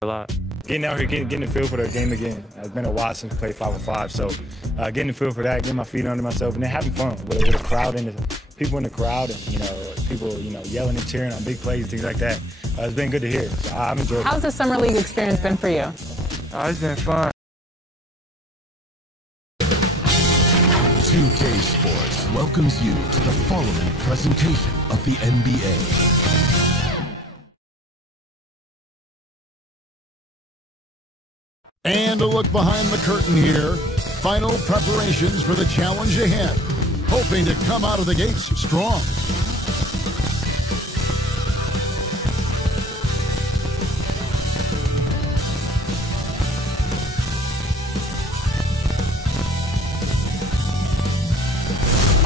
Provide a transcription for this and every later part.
a lot. Getting out here, getting the feel for the game again. It's been a while since we played 5-on-5, so getting the feel for that, getting my feet under myself, and then having fun with a crowd and people in the crowd, and people yelling and cheering on big plays, things like that. It's been good to hear. So I've enjoyed it. How's the summer league experience been for you? It's been fun. 2K Sports welcomes you to the following presentation of the NBA. And a look behind the curtain here. Final preparations for the challenge ahead. Hoping to come out of the gates strong.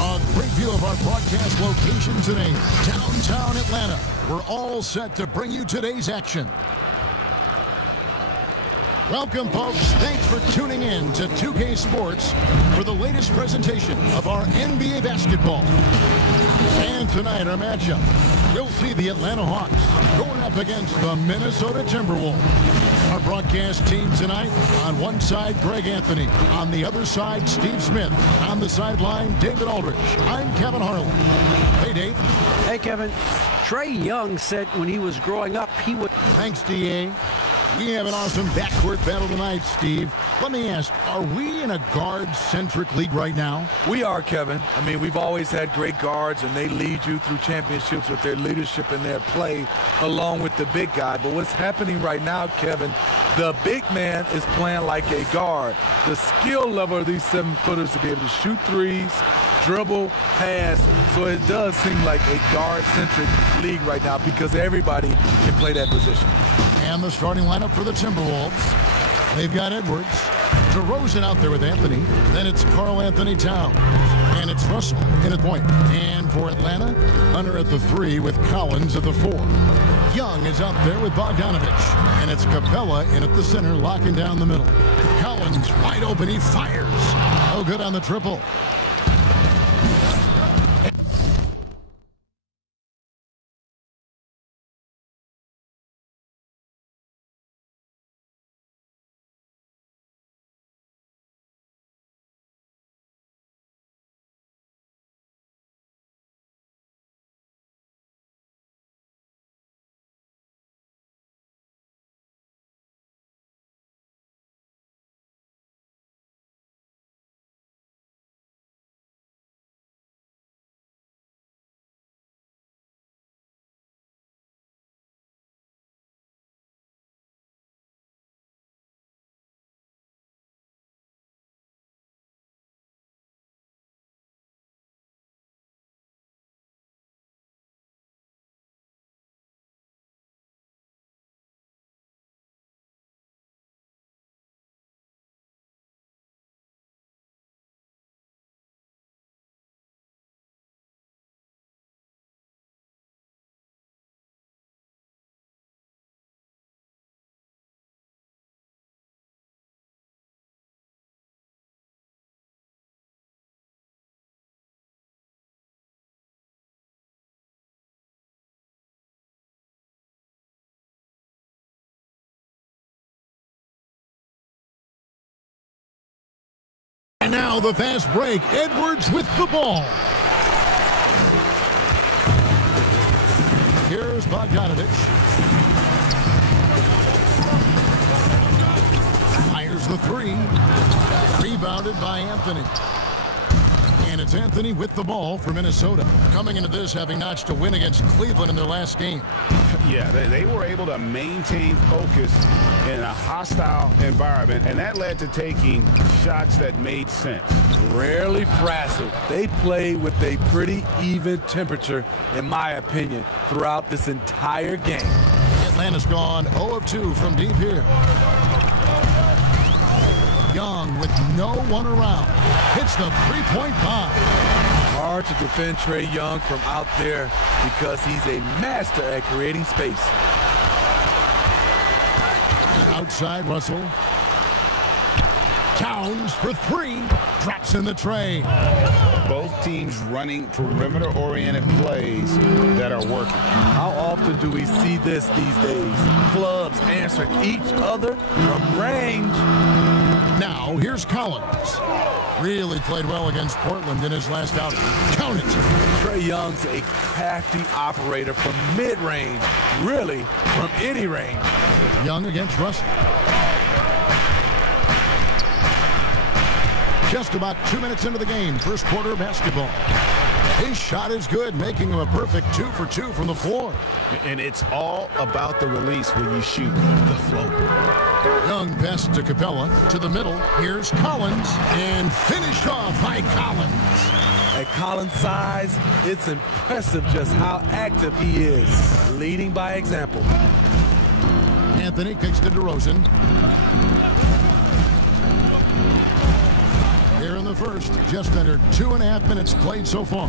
A great view of our broadcast location today, downtown Atlanta. We're all set to bring you today's action. Welcome, folks. Thanks for tuning in to 2K Sports for the latest presentation of our NBA basketball. And tonight, our matchup, we'll see the Atlanta Hawks going up against the Minnesota Timberwolves. Our broadcast team tonight, on one side, Greg Anthony. On the other side, Steve Smith. On the sideline, David Aldridge. I'm Kevin Harlan. Hey, Dave. Hey, Kevin. Trae Young said when he was growing up, he would... Thanks, D.A. We have an awesome backcourt battle tonight, Steve. Let me ask, are we in a guard-centric league right now? We are, Kevin. I mean, we've always had great guards, and they lead you through championships with their leadership and their play along with the big guy. But what's happening right now, Kevin, the big man is playing like a guard. The skill level of these 7-footers to be able to shoot threes, dribble, pass. So it does seem like a guard-centric league right now because everybody can play that position. And the starting lineup for the Timberwolves. They've got Edwards, DeRozan out there with Anthony. Then it's Karl Anthony Towns. And it's Russell in at point. And for Atlanta, Hunter at the 3 with Collins at the 4. Young is out there with Bogdanovich. And it's Capella in at the center, locking down the middle. Collins wide open, he fires. Oh, good on the triple. And now the fast break. Edwards with the ball. Here's Bogdanovich. Fires the 3. Rebounded by Anthony. And it's Anthony with the ball for Minnesota. Coming into this having notched a win against Cleveland in their last game. Yeah, they were able to maintain focus in a hostile environment, and that led to taking shots that made sense. Rarely frazzled. They play with a pretty even temperature, in my opinion, throughout this entire game. Atlanta's gone 0 of 2 from deep here. Young with no one around. Hits the three-point bomb. Hard to defend Trae Young from out there because he's a master at creating space. Outside Russell. Towns for 3. Drops in the tray. Both teams running perimeter-oriented plays that are working. How often do we see this these days? Clubs answering each other from range. Now, here's Collins. Really played well against Portland in his last outing. Count it. Trae Young's a crafty operator from mid-range, really from any range. Young against Russell. Just about 2 minutes into the game, first quarter of basketball. His shot is good, making him a perfect 2 for 2 from the floor. And it's all about the release when you shoot the floater. Young passes to Capella, to the middle. Here's Collins, and finished off by Collins. At Collins' size, it's impressive just how active he is, leading by example. Anthony kicks to DeRozan. Here in the first, just under 2.5 minutes played so far.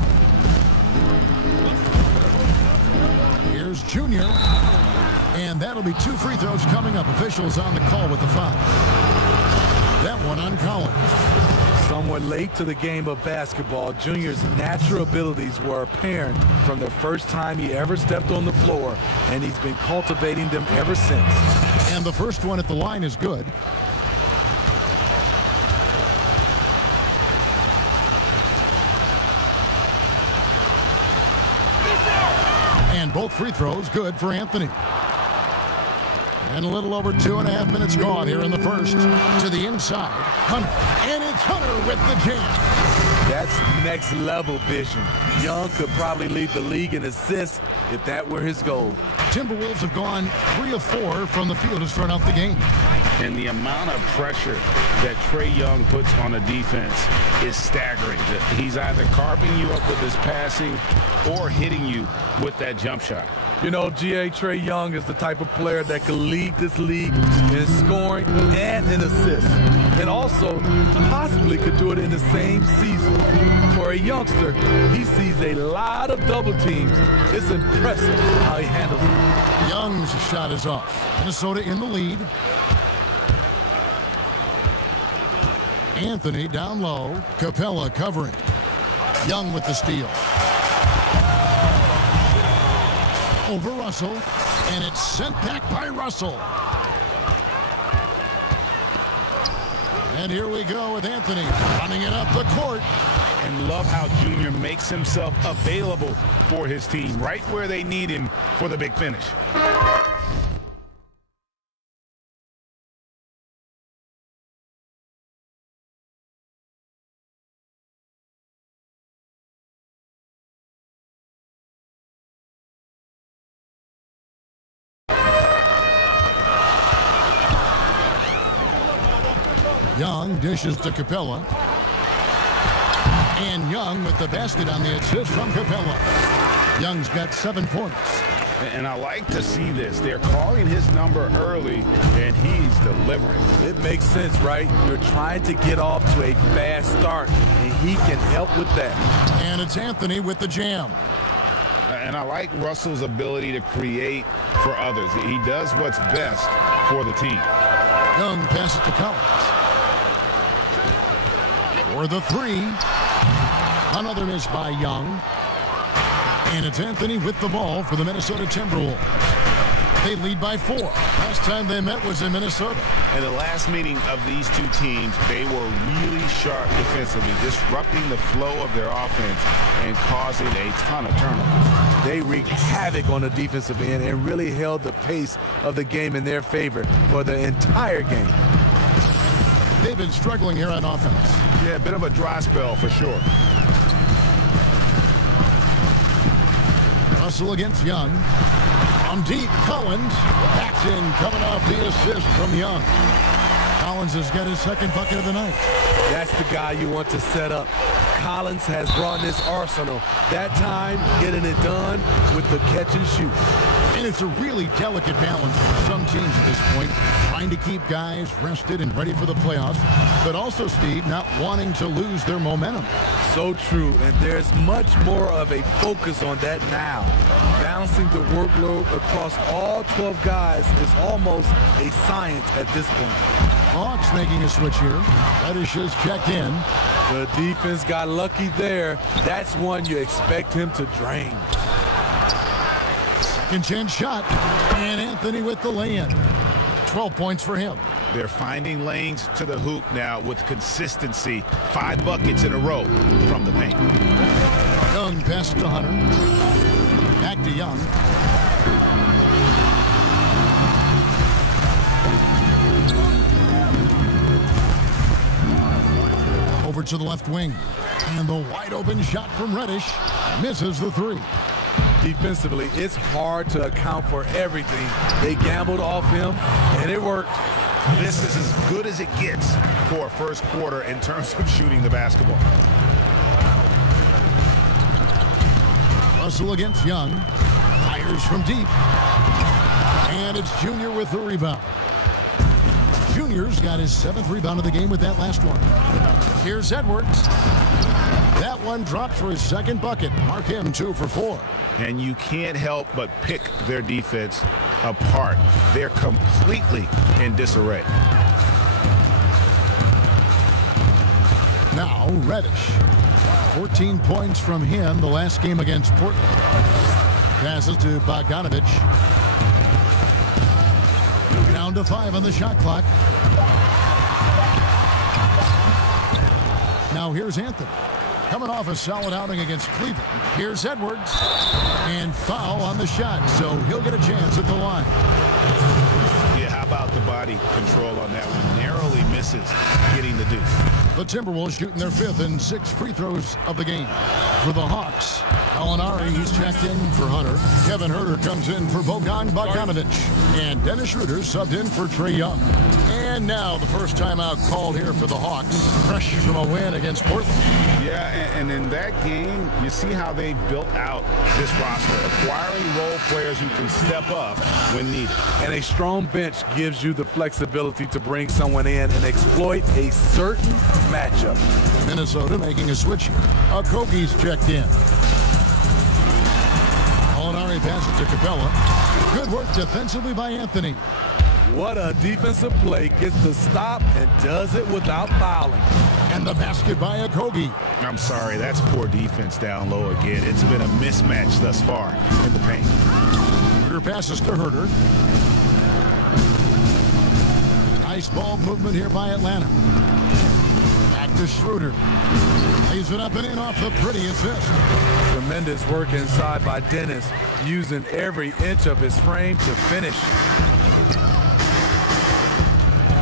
Here's Junior. And that'll be 2 free throws coming up. Officials on the call with the foul. That one on Collins. Somewhat late to the game of basketball, Junior's natural abilities were apparent from the first time he ever stepped on the floor, and he's been cultivating them ever since. And the first one at the line is good. And both free throws good for Anthony. And a little over 2.5 minutes gone here in the first. To the inside, Hunter. And it's Hunter with the jam. That's next level vision. Young could probably lead the league in assists if that were his goal. Timberwolves have gone 3 of 4 from the field to start out the game. And the amount of pressure that Trae Young puts on a defense is staggering. He's either carving you up with his passing or hitting you with that jump shot. You know, Trae Young is the type of player that could lead this league in scoring and in assists. And also possibly could do it in the same season. For a youngster, he sees a lot of double teams. It's impressive how he handles it. Young's shot is off. Minnesota in the lead. Anthony down low. Capella covering. Young with the steal. Over Russell, and it's sent back by Russell. And here we go with Anthony running it up the court. And love how Junior makes himself available for his team, right where they need him for the big finish. Young dishes to Capella. And Young with the basket on the assist from Capella. Young's got 7 points. And I like to see this. They're calling his number early, and he's delivering. It makes sense, right? You're trying to get off to a fast start, and he can help with that. And it's Anthony with the jam. And I like Russell's ability to create for others. He does what's best for the team. Young passes to Collins. For the 3. Another miss by Young. And it's Anthony with the ball for the Minnesota Timberwolves. They lead by 4. Last time they met was in Minnesota. In the last meeting of these two teams, they were really sharp defensively, disrupting the flow of their offense and causing a ton of turnovers. They wreaked havoc on the defensive end and really held the pace of the game in their favor for the entire game. They've been struggling here on offense. Yeah, a bit of a dry spell for sure. Russell against Young. From deep, Collins. Backs in, coming off the assist from Young. Collins has got his 2nd bucket of the night. That's the guy you want to set up. Collins has brought this arsenal. That time, getting it done with the catch and shoot. And it's a really delicate balance for some teams at this point, trying to keep guys rested and ready for the playoffs, but also, Steve, not wanting to lose their momentum. So true, and there's much more of a focus on that now. Balancing the workload across all 12 guys is almost a science at this point. Hawks making a switch here. Reddish is checked in. The defense got lucky there. That's one you expect him to drain. Second chance shot. And Anthony with the lay-in. 12 points for him. They're finding lanes to the hoop now with consistency. 5 buckets in a row from the paint. Young passes to Hunter. Back to Young. Over to the left wing. And the wide open shot from Reddish misses the 3. Defensively, it's hard to account for everything. They gambled off him, and it worked. This is as good as it gets for a first quarter in terms of shooting the basketball. Russell against Young. Fires from deep. And it's Junior with the rebound. Junior's got his 7th rebound of the game with that last one. Here's Edwards. That one dropped for his 2nd bucket. Mark him 2 for 4. And you can't help but pick their defense apart. They're completely in disarray. Now Reddish. 14 points from him the last game against Portland. Passes to Bogdanovich. Down to 5 on the shot clock. Now here's Anthony. Coming off a solid outing against Cleveland. Here's Edwards. And foul on the shot, so he'll get a chance at the line. Yeah, how about the body control on that one? Narrowly misses getting the deuce. The Timberwolves shooting their 5th and 6th free throws of the game. For the Hawks, Gallinari, he's checked in for Hunter. Kevin Huerter comes in for Bogdanovich. And Dennis Schroeder subbed in for Trae Young. And now the first timeout called here for the Hawks. Fresh from a win against Portland. Yeah, and in that game, you see how they built out this roster, acquiring role players who can step up when needed. And a strong bench gives you the flexibility to bring someone in and exploit a certain matchup. Minnesota making a switch here. Okogie's checked in. Gallinari passes to Capella. Good work defensively by Anthony. What a defensive play. Gets the stop and does it without fouling. And the basket by Okogie. I'm sorry, that's poor defense down low again. It's been a mismatch thus far in the paint. Schroeder passes to Huerter. Nice ball movement here by Atlanta. Back to Schroeder. Lays it up and in off the pretty assist. Tremendous work inside by Dennis, using every inch of his frame to finish.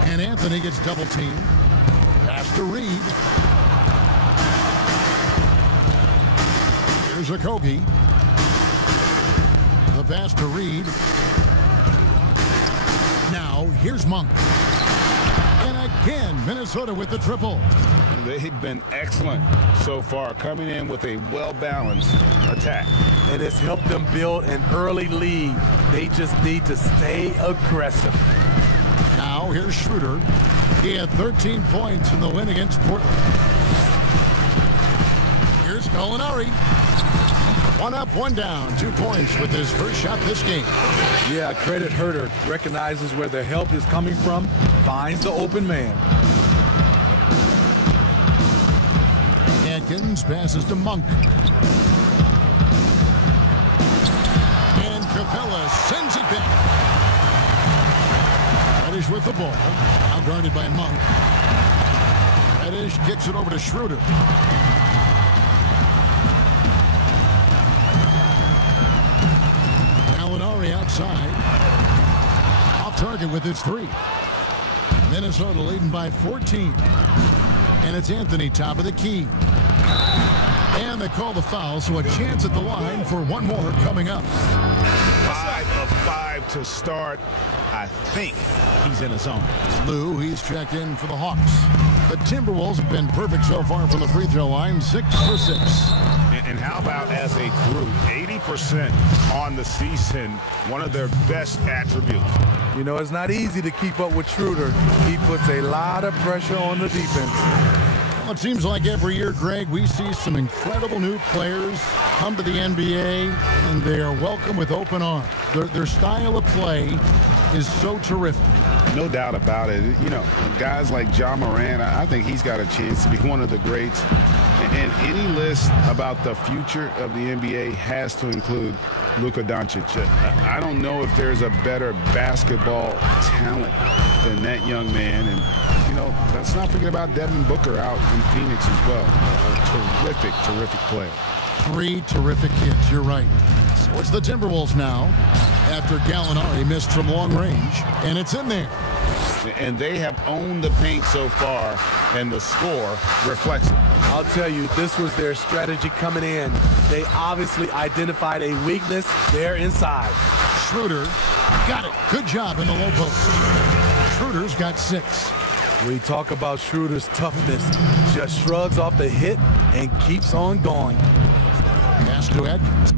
And Anthony gets double teamed. Pass to Reed. Here's Okogie. The pass to Reed. Now here's Monk. And again, Minnesota with the triple. They've been excellent so far, coming in with a well-balanced attack. And it's helped them build an early lead. They just need to stay aggressive. Now here's Schroeder. He had 13 points in the win against Portland. Here's Gallinari. 1 up, 1 down. 2 points with his first shot this game. Yeah, credit Huerter. Recognizes where the help is coming from. Finds the open man. Atkins passes to Monk. And Capella sends it back. Reddish with the ball. Now guarded by Monk. Reddish kicks it over to Schroeder. Gallinari outside. Off target with his 3. Minnesota leading by 14. And it's Anthony top of the key. And they call the foul, so a chance at the line for one more coming up. 5 of 5 to start. I think he's in a zone. Lou, he's checked in for the Hawks. The Timberwolves have been perfect so far from the free throw line, 6 for 6. And how about as a group, 80% on the season, one of their best attributes. You know, it's not easy to keep up with Schroeder. He puts a lot of pressure on the defense. Well, it seems like every year, Greg, we see some incredible new players come to the NBA, and they are welcome with open arms. Their style of play is so terrific. No doubt about it. You know, guys like John Moran, I think he's got a chance to be one of the greats. And any list about the future of the NBA has to include Luka Doncic. I don't know if there's a better basketball talent than that young man. And, you know, let's not forget about Devin Booker out in Phoenix as well. A terrific, terrific player. 3 terrific kids, you're right. So it's the Timberwolves now after Gallinari missed from long range, and it's in there. And they have owned the paint so far, and the score reflects it. I'll tell you, this was their strategy coming in. They obviously identified a weakness there inside. Schroeder got it. Good job in the low post. Schroeder's got 6. We talk about Schroeder's toughness. Just shrugs off the hit and keeps on going. Pass to Atkins.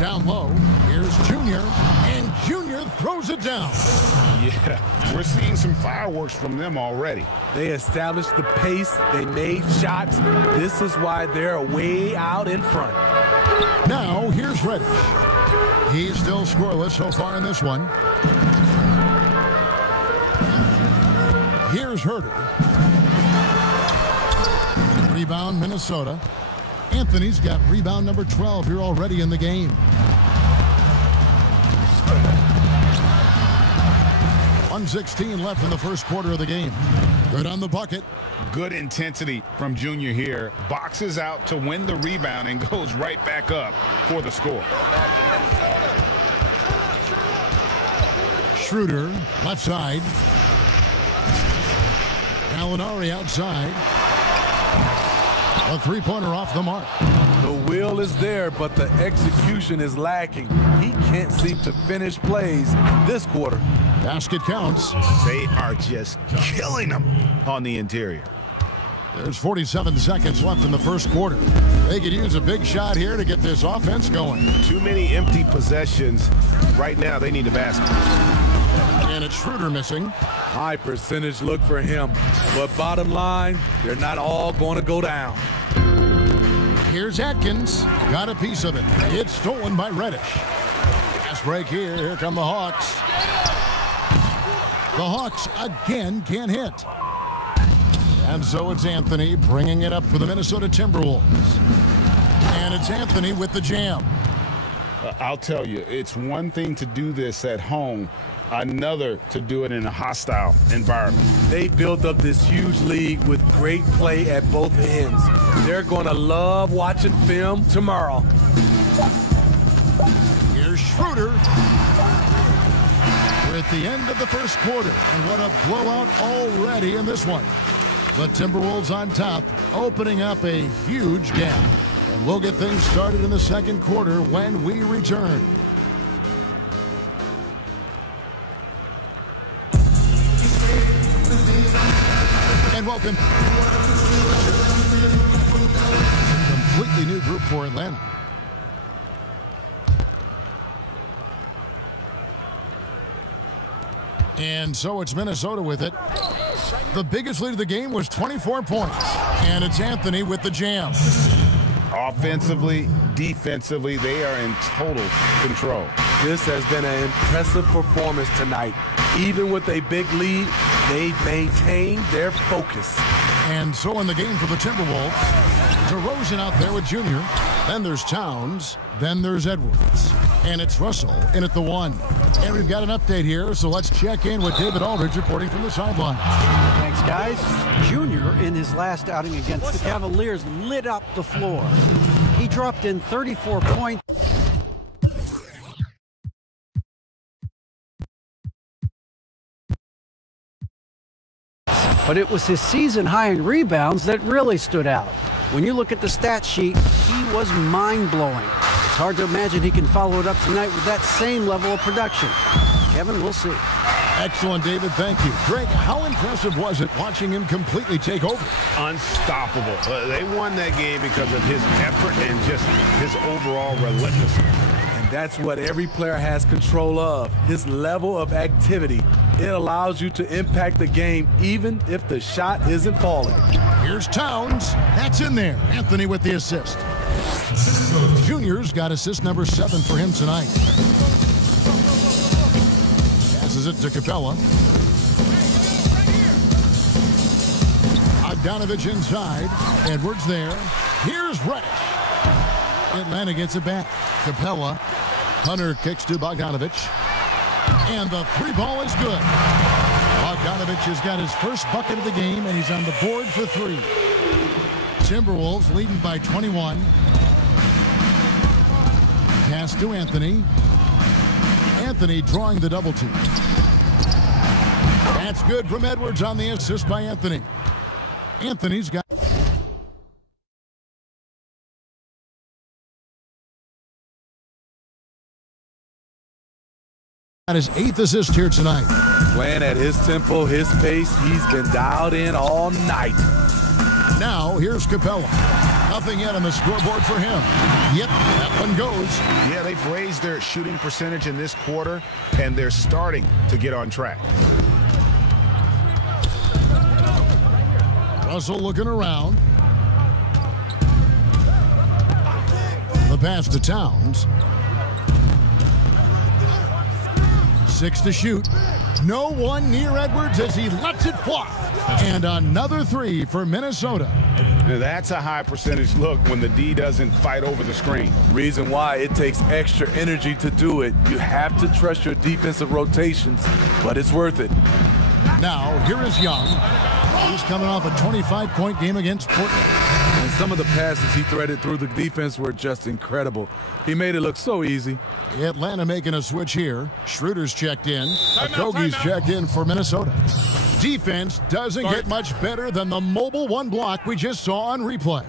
Down low, here's Junior, and Junior throws it down. Yeah, we're seeing some fireworks from them already. They established the pace. They made shots. This is why they're way out in front. Now, here's Reddish. He's still scoreless so far in this one. Here's Herter. Rebound, Minnesota. Anthony's got rebound number 12 here already in the game. .116 left in the first quarter of the game. Good on the bucket. Good intensity from Junior here. Boxes out to win the rebound and goes right back up for the score. Schroeder, left side. Gallinari outside. A three-pointer off the mark. The will is there, but the execution is lacking. He can't seem to finish plays this quarter. Basket counts. They are just killing them on the interior. There's 47 seconds left in the first quarter. They could use a big shot here to get this offense going. Too many empty possessions. Right now, they need a basket. And it's Schroeder missing. High percentage look for him. But bottom line, they're not all going to go down. Here's Atkins. Got a piece of it. It's stolen by Reddish. Fast break here. Here come the Hawks. The Hawks again can't hit. And so it's Anthony bringing it up for the Minnesota Timberwolves. And it's Anthony with the jam. I'll tell you, it's one thing to do this at home, another to do it in a hostile environment. They built up this huge league with great play at both ends. They're going to love watching film tomorrow. Here's Schroeder. We're at the end of the first quarter, and what a blowout already in this one. The Timberwolves on top, opening up a huge gap. And we'll get things started in the second quarter when we return. And welcome. Completely new group for Atlanta. And so it's Minnesota with it. The biggest lead of the game was 24 points. And it's Anthony with the jam. Offensively, defensively, they are in total control. This has been an impressive performance tonight. Even with a big lead, they've maintained their focus. And so in the game for the Timberwolves, DeRozan out there with Junior. Then there's Towns. Then there's Edwards. And it's Russell in at the 1. And we've got an update here, so let's check in with David Aldridge reporting from the sideline. Thanks, guys. Junior, in his last outing against the Cavaliers, lit up the floor. He dropped in 34 points. But it was his season high in rebounds that really stood out. When you look at the stat sheet, he was mind-blowing. It's hard to imagine he can follow it up tonight with that same level of production. Kevin, we'll see. Excellent, David. Thank you. Greg, how impressive was it watching him completely take over? Unstoppable. They won that game because of his effort and just his overall relentlessness. And that's what every player has control of, his level of activity. It allows you to impact the game even if the shot isn't falling. Here's Towns. That's in there. Anthony with the assist. Junior's got assist number 7 for him tonight. Passes it to Capella. Bogdanovich inside. Edwards there. Here's Reddish. Atlanta gets it back. Capella. Hunter kicks to Bogdanovich. And the 3-ball is good. Bogdanovich has got his first bucket of the game, and he's on the board for 3. Timberwolves leading by 21. Pass to Anthony. Anthony drawing the double team. That's good from Edwards on the assist by Anthony. Anthony's got his 8th assist here tonight. Playing at his tempo, his pace, he's been dialed in all night. Now, here's Capella. Nothing yet on the scoreboard for him. Yep, that one goes. Yeah, they've raised their shooting percentage in this quarter, and they're starting to get on track. Russell looking around. The pass to Towns. 6 to shoot. No one near Edwards as he lets it fly. And another 3 for Minnesota. Now that's a high percentage look when the D doesn't fight over the screen. Reason why it takes extra energy to do it. You have to trust your defensive rotations, but it's worth it. Now, here is Young. He's coming off a 25-point game against Portland. And some of the passes he threaded through the defense were just incredible. He made it look so easy. Atlanta making a switch here. Schroeder's checked in. Okogie's checked in for Minnesota. Defense doesn't get much better than the mobile 1 block we just saw on replay.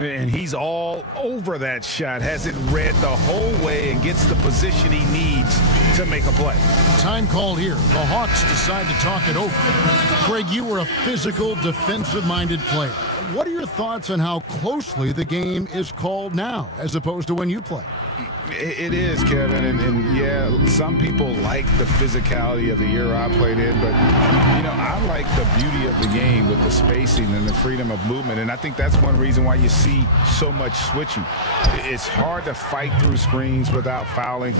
And he's all over that shot. Has it read the whole way and gets the position he needs to make a play. Time called here. The Hawks decide to talk it over. Craig, you were a physical, defensive-minded player. What are your thoughts on how closely the game is called now as opposed to when you play? It is, Kevin, and yeah, some people like the physicality of the era I played in, but, you know, I like the beauty of the game with the spacing and the freedom of movement, and I think that's one reason why you see so much switching. It's hard to fight through screens without fouling,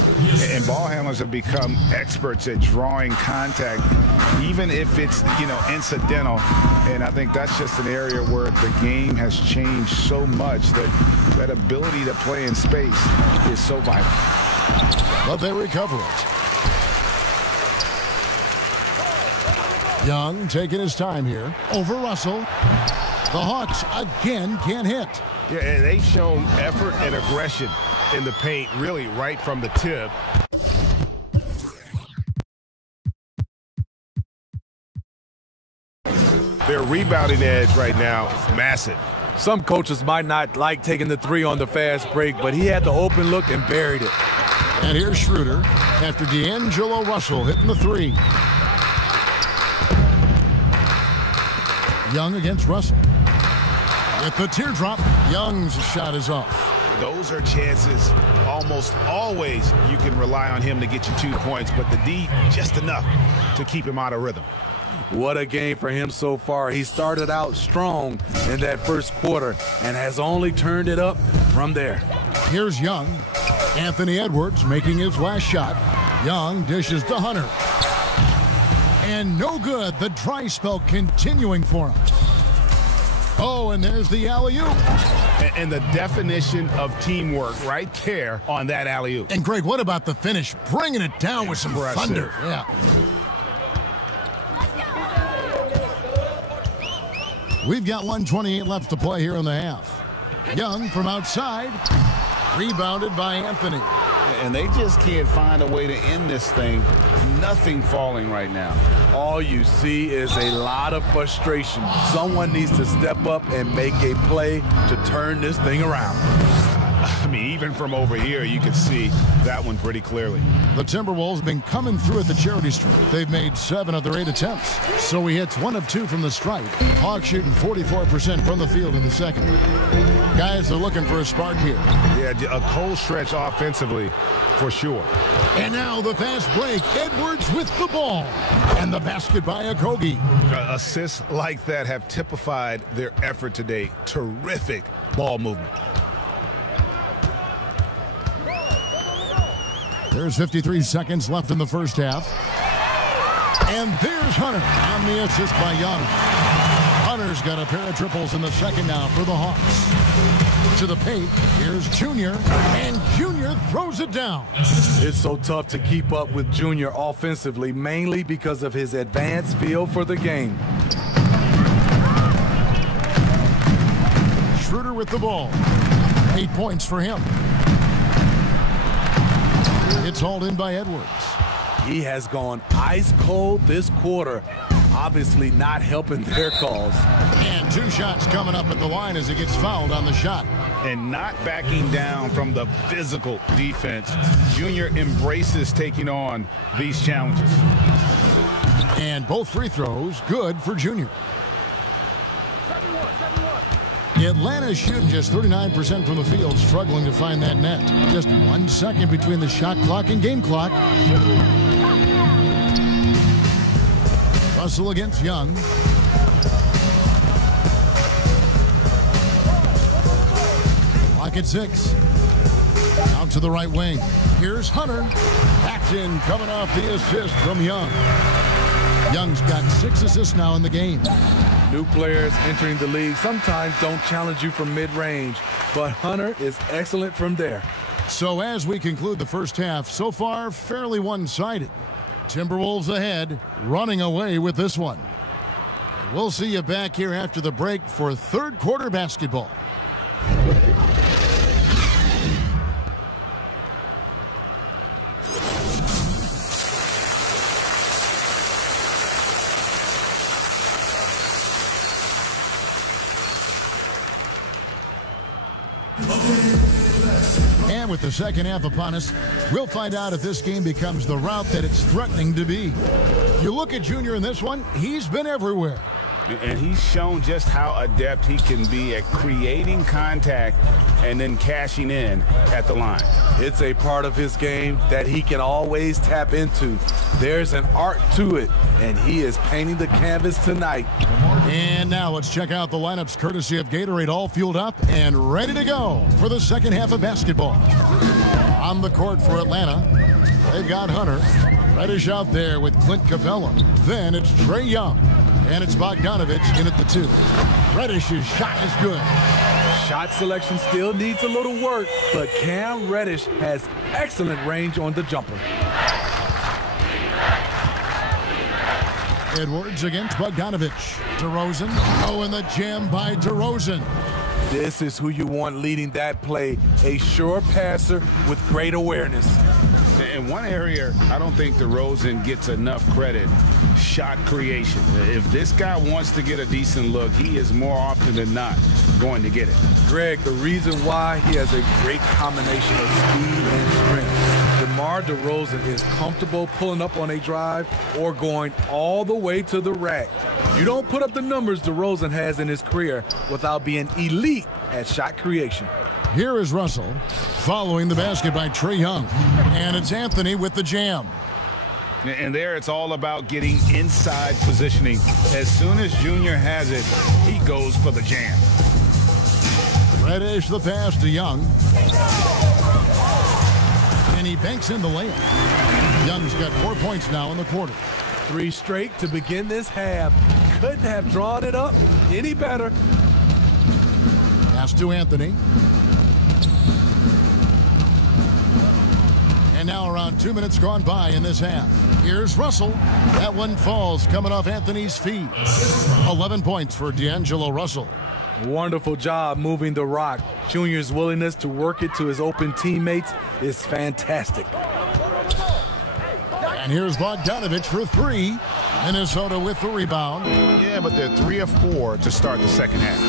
and ball handlers have become experts at drawing contact, even if it's, you know, incidental, and I think that's just an area where the game has changed so much that that ability to play in space is so vital. But they recover it. Young taking his time here. Over Russell. The Hawks again can't hit. Yeah, and they've shown effort and aggression in the paint really right from the tip. Their rebounding edge right now is massive. Some coaches might not like taking the 3 on the fast break, but he had the open look and buried it. And here's Schroeder after D'Angelo Russell hitting the 3. Young against Russell. At the teardrop, Young's shot is off. Those are chances almost always you can rely on him to get you 2 points, but the D just enough to keep him out of rhythm. What a game for him so far. He started out strong in that first quarter and has only turned it up from there. Here's Young. Anthony Edwards making his last shot. Young dishes to Hunter. And no good. The dry spell continuing for him. Oh, and there's the alley-oop. And the definition of teamwork right there on that alley-oop. And, Greg, what about the finish? Bringing it down with some thunder. Yeah. We've got 1:28 left to play here in the half. Young from outside. Rebounded by Anthony. And they just can't find a way to end this thing. Nothing falling right now. All you see is a lot of frustration. Someone needs to step up and make a play to turn this thing around. I mean, even from over here, you can see that one pretty clearly. The Timberwolves have been coming through at the charity stripe. They've made 7 of their 8 attempts. So he hits 1 of 2 from the stripe. Hawks shooting 44% from the field in the second. Guys are looking for a spark here. Yeah, a cold stretch offensively for sure. And now the fast break. Edwards with the ball. And the basket by Okogie. Assists like that have typified their effort today. Terrific ball movement. There's 53 seconds left in the first half. And there's Hunter on the assist by Young. Hunter's got a pair of triples in the second now for the Hawks. To the paint, here's Junior, and Junior throws it down. It's so tough to keep up with Junior offensively, mainly because of his advanced feel for the game. Schroeder with the ball. 8 points for him. It's hauled in by Edwards. He has gone ice cold this quarter, obviously not helping their cause. And 2 shots coming up at the line as he gets fouled on the shot. And not backing down from the physical defense. Junior embraces taking on these challenges. And both free throws good for Junior. Atlanta's shooting just 39% from the field, struggling to find that net. Just 1 second between the shot clock and game clock. Russell against Young. Clock at 6. Out to the right wing. Here's Hunter. Backed in, coming off the assist from Young. Young's got 6 assists now in the game. New players entering the league sometimes don't challenge you from mid-range, but Hunter is excellent from there. So as we conclude the first half, so far fairly one-sided. Timberwolves ahead, running away with this one. We'll see you back here after the break for third quarter basketball. And with the second half upon us, we'll find out if this game becomes the route that it's threatening to be. You look at Junior in this one, he's been everywhere. And he's shown just how adept he can be at creating contact and then cashing in at the line. It's a part of his game that he can always tap into. There's an art to it, and he is painting the canvas tonight. And now let's check out the lineups courtesy of Gatorade, all fueled up and ready to go for the second half of basketball. On the court for Atlanta, they've got Hunter. Reddish out there with Clint Capella. Then it's Trae Young. And it's Bogdanovich in at the 2. Reddish's shot is good. Shot selection still needs a little work, but Cam Reddish has excellent range on the jumper. Edwards against Bogdanovich. DeRozan. Oh, and the jam by DeRozan. This is who you want leading that play. A sure passer with great awareness. In one area, I don't think DeRozan gets enough credit. Shot creation. If this guy wants to get a decent look, he is more often than not going to get it. Greg, the reason why he has a great combination of speed and strength. DeMar DeRozan is comfortable pulling up on a drive or going all the way to the rack. You don't put up the numbers DeRozan has in his career without being elite at shot creation. Here is Russell following the basket by Trae Young. And it's Anthony with the jam. And there it's all about getting inside positioning. As soon as Junior has it, he goes for the jam. Reddish the pass to Young. And he banks in the layup. Young's got 4 points now in the quarter. 3 straight to begin this half. Couldn't have drawn it up any better. Pass to Anthony. And now around 2 minutes gone by in this half. Here's Russell. That one falls coming off Anthony's feet. 11 points for D'Angelo Russell. Wonderful job moving the rock. Junior's willingness to work it to his open teammates is fantastic. And here's Bogdanovich for 3. Minnesota with the rebound. Yeah, but they're 3 of 4 to start the second half.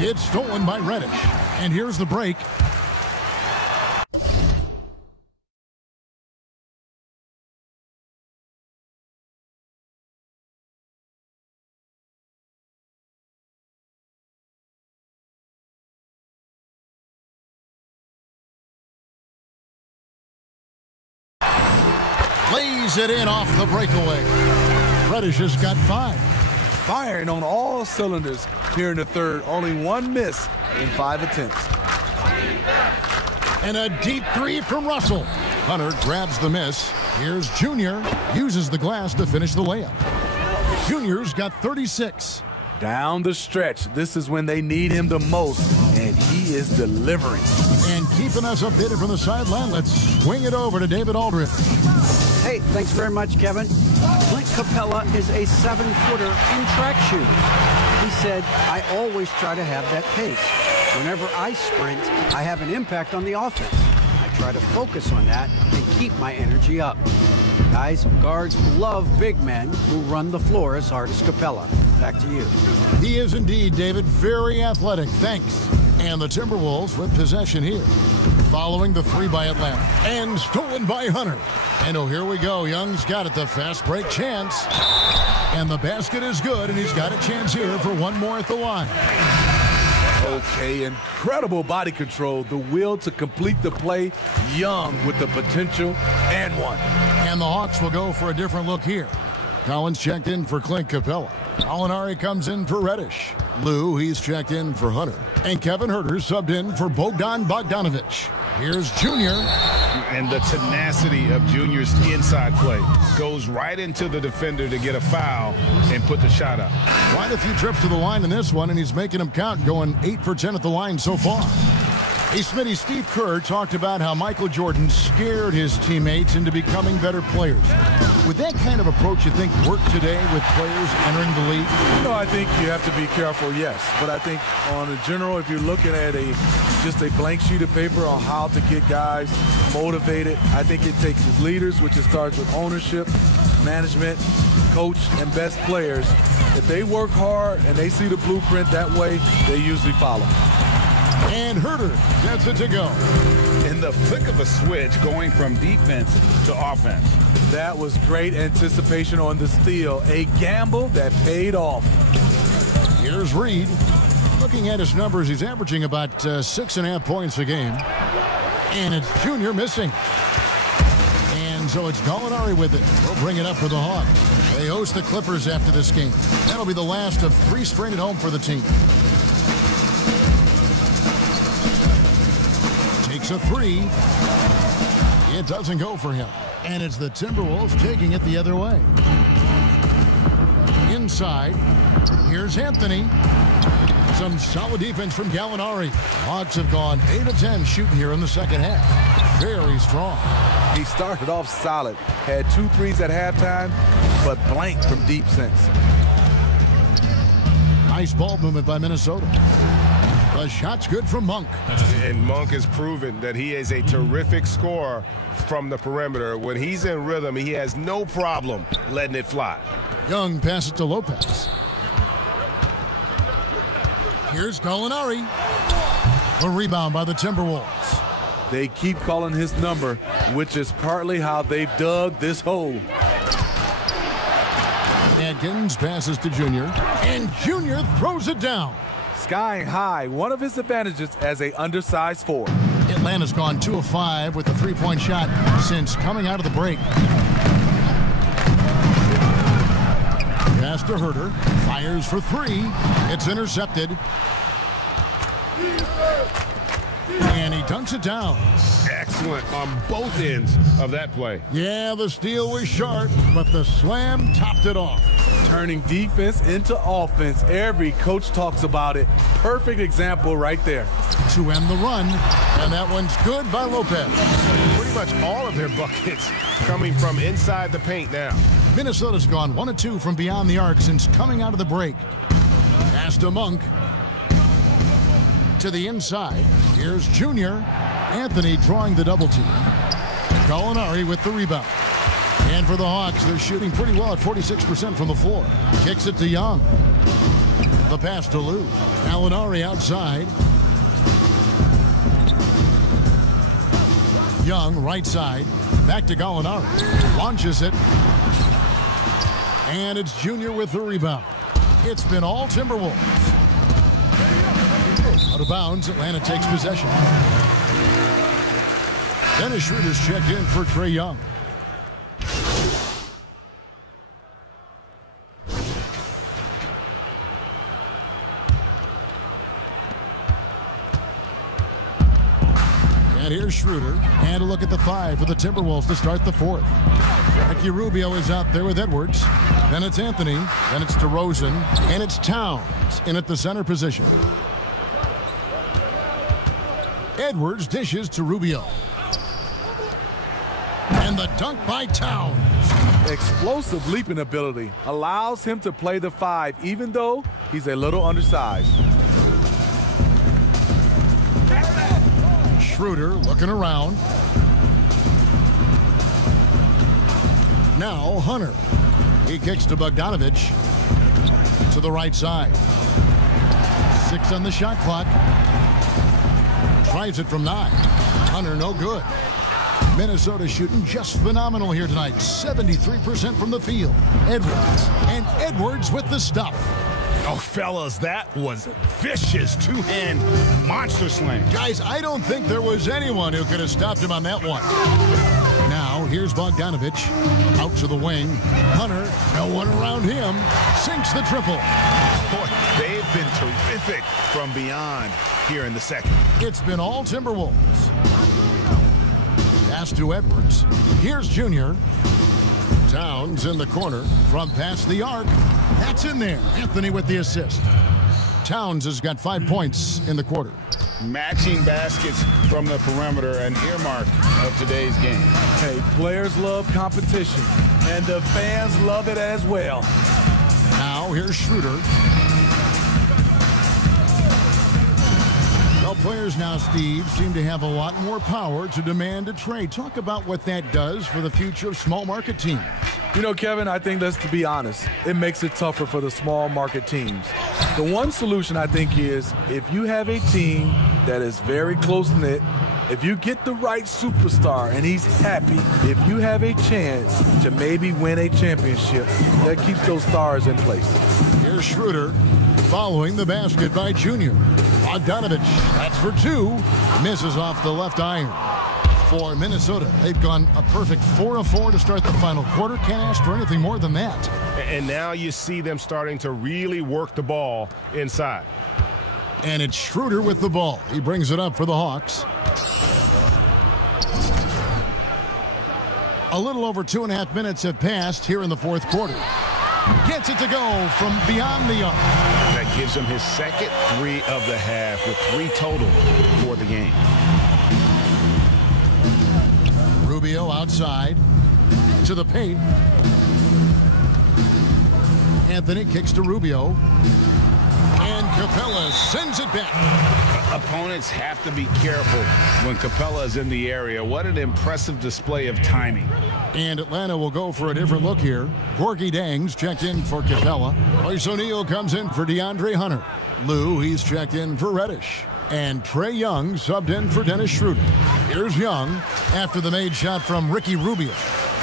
It's stolen by Reddish. And here's the break. Lays it in off the breakaway. Reddish has got 5. Firing on all cylinders here in the third. Only 1 miss in 5 attempts. And a deep 3 from Russell. Hunter grabs the miss. Here's Junior. Uses the glass to finish the layup. Junior's got 36. Down the stretch, this is when they need him the most, and he is delivering. And keeping us updated from the sideline, let's swing it over to David Aldridge. Hey, thanks very much, Kevin. Clint Capella is a 7-footer in track shoes. He said, I always try to have that pace. Whenever I sprint, I have an impact on the offense. I try to focus on that and keep my energy up. Guys, guards love big men who run the floor as hard as Capella. Back to you. He is indeed, David, very athletic. Thanks. And the Timberwolves with possession here. Following the 3 by Atlanta. And stolen by Hunter. And oh, here we go. Young's got it, the fast break chance. And the basket is good, and he's got a chance here for 1 more at the line. Okay, incredible body control. The will to complete the play. Young with the potential, and 1. And the Hawks will go for a different look here. Collins checked in for Clint Capella. Molinari comes in for Reddish. Lou, he's checked in for Hunter. And Kevin Huerter subbed in for Bogdanovich. Here's Junior. And the tenacity of Junior's inside play goes right into the defender to get a foul and put the shot up. Quite a few trips to the line in this one, and he's making them count, going 8 for 10 at the line so far. Hey, Smitty, Steve Kerr talked about how Michael Jordan scared his teammates into becoming better players. Would that kind of approach, you think, work today with players entering the league? No, I think you have to be careful, yes. But I think on a general, if you're looking at just a blank sheet of paper on how to get guys motivated, I think it takes his leaders, which it starts with ownership, management, coach, and best players. If they work hard and they see the blueprint that way, they usually follow. And Huerter gets it to go. In the flick of a switch, going from defense to offense. That was great anticipation on the steal. A gamble that paid off. Here's Reed. Looking at his numbers, he's averaging about 6.5 points a game. And it's Junior missing. And so it's Gallinari with it. We'll bring it up for the Hawks. They host the Clippers after this game. That'll be the last of 3 straight at home for the team. Takes a 3. It doesn't go for him. And it's the Timberwolves taking it the other way. Inside, here's Anthony. Some solid defense from Gallinari. Hawks have gone 8 of 10 shooting here in the second half. Very strong. He started off solid. Had 2 threes at halftime, but blanked from deep since. Nice ball movement by Minnesota. The shot's good from Monk. And Monk has proven that he is a terrific scorer from the perimeter. When he's in rhythm, he has no problem letting it fly. Young passes to Lopez. Here's Gallinari. A rebound by the Timberwolves. They keep calling his number, which is partly how they've dug this hole. Adkins passes to Junior. And Junior throws it down. Skying high, one of his advantages as a undersized forward. Atlanta's gone 2 of 5 with the 3-point shot since coming out of the break. Pass to Huerter. Fires for 3. It's intercepted. And he dunks it down. Excellent on both ends of that play. Yeah, the steal was sharp, but the slam topped it off. Turning defense into offense. Every coach talks about it. Perfect example right there. To end the run, and that one's good by Lopez. Pretty much all of their buckets coming from inside the paint now. Minnesota's gone 1 of 2 from beyond the arc since coming out of the break. Pass to Monk. To the inside. Here's Junior. Anthony drawing the double team. Gallinari with the rebound. And for the Hawks, they're shooting pretty well at 46% from the floor. Kicks it to Young. The pass to Lou. Gallinari outside. Young, right side. Back to Gallinari. Launches it. And it's Junior with the rebound. It's been all Timberwolves. Out of bounds, Atlanta takes possession. Dennis Schroeder's checked in for Trae Young. And here's Schroeder. And a look at the 5 for the Timberwolves to start the 4th. Ricky Rubio is out there with Edwards. Then it's Anthony. Then it's DeRozan. And it's Towns in at the center position. Edwards dishes to Rubio. And the dunk by Towns. Explosive leaping ability allows him to play the 5, even though he's a little undersized. Schroeder looking around. Now Hunter. He kicks to Bogdanovich. To the right side. 6 on the shot clock. Tries it from 9. Hunter no good. Minnesota shooting just phenomenal here tonight. 73% from the field. Edwards. And Edwards with the stuff. Oh, fellas, that was vicious two-hand monster slam. Guys, I don't think there was anyone who could have stopped him on that one. Now, here's Bogdanovich. Out to the wing. Hunter, no one around him. Sinks the triple. Boy, they've been terrific from beyond here in the second. It's been all Timberwolves. Pass to Edwards. Here's Junior. Towns in the corner from past the arc. That's in there. Anthony with the assist. Towns has got 5 points in the quarter. Matching baskets from the perimeter, an earmark of today's game. Hey, players love competition, and the fans love it as well. Now here's Schroeder. Well, players now, Steve, seem to have a lot more power to demand a trade. Talk about what that does for the future of small market teams. You know, Kevin, I think let's be honest. It makes it tougher for the small market teams. The one solution, I think, is if you have a team that is very close-knit, if you get the right superstar and he's happy, if you have a chance to maybe win a championship, that keeps those stars in place. Here's Schroeder following the basket by Junior. Bogdanovich, that's for 2. Misses off the left iron. For Minnesota, they've gone a perfect 4 of 4 to start the final quarter. Can't ask for anything more than that. And now you see them starting to really work the ball inside. And it's Schroeder with the ball. He brings it up for the Hawks. A little over 2.5 minutes have passed here in the 4th quarter. Gets it to go from beyond the arc. That gives him his second 3 of the half with 3 total for the game. Rubio outside to the paint. Anthony kicks to Rubio. And Capella sends it back. Opponents have to be careful when Capella is in the area. What an impressive display of timing. And Atlanta will go for a different look here. Gorgie Dangs checked in for Capella. Royce O'Neal comes in for DeAndre Hunter. Lou, he's checked in for Reddish. And Trae Young subbed in for Dennis Schroeder. Here's Young after the made shot from Ricky Rubio.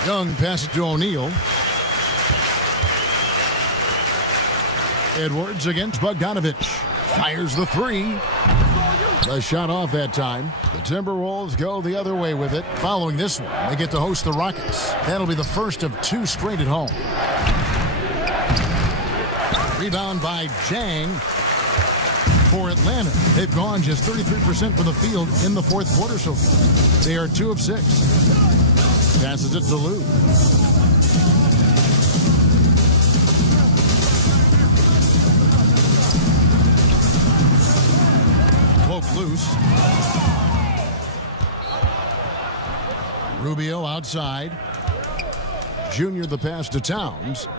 Young passes to O'Neal. Edwards against Bogdanovich. Fires the 3. The shot off that time. The Timberwolves go the other way with it. Following this one, they get to host the Rockets. That'll be the first of 2 straight at home. Rebound by Jang. For Atlanta, they've gone just 33% from the field in the fourth quarter so far. They are 2 of 6. Passes it to Lou. Cloak loose. Rubio outside. Junior the pass to Towns.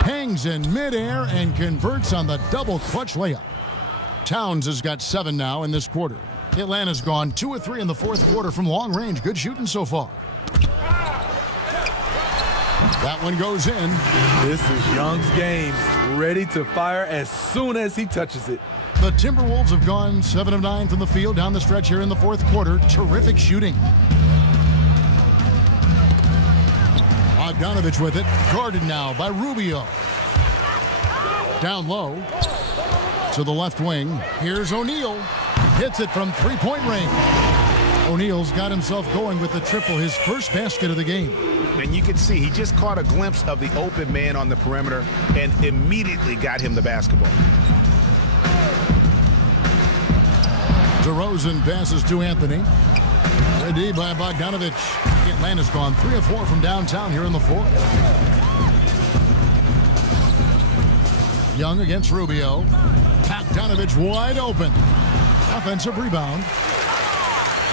Hangs in midair and converts on the double clutch layup. Towns has got 7 now in this quarter. Atlanta's gone 2 of 3 in the fourth quarter from long range. Good shooting so far. That one goes in. This is Young's game. Ready to fire as soon as he touches it. The Timberwolves have gone 7 of 9 from the field down the stretch here in the fourth quarter. Terrific shooting. Bogdanovich with it. Guarded now by Rubio. Down low to the left wing. Here's O'Neal. Hits it from three-point range. O'Neal's got himself going with the triple, his first basket of the game. And you can see he just caught a glimpse of the open man on the perimeter and immediately got him the basketball. DeRozan passes to Anthony. Ready by Bogdanovich. Atlanta's gone 3 of 4 from downtown here in the fourth. Young against Rubio. Bogdanovich wide open. Offensive rebound.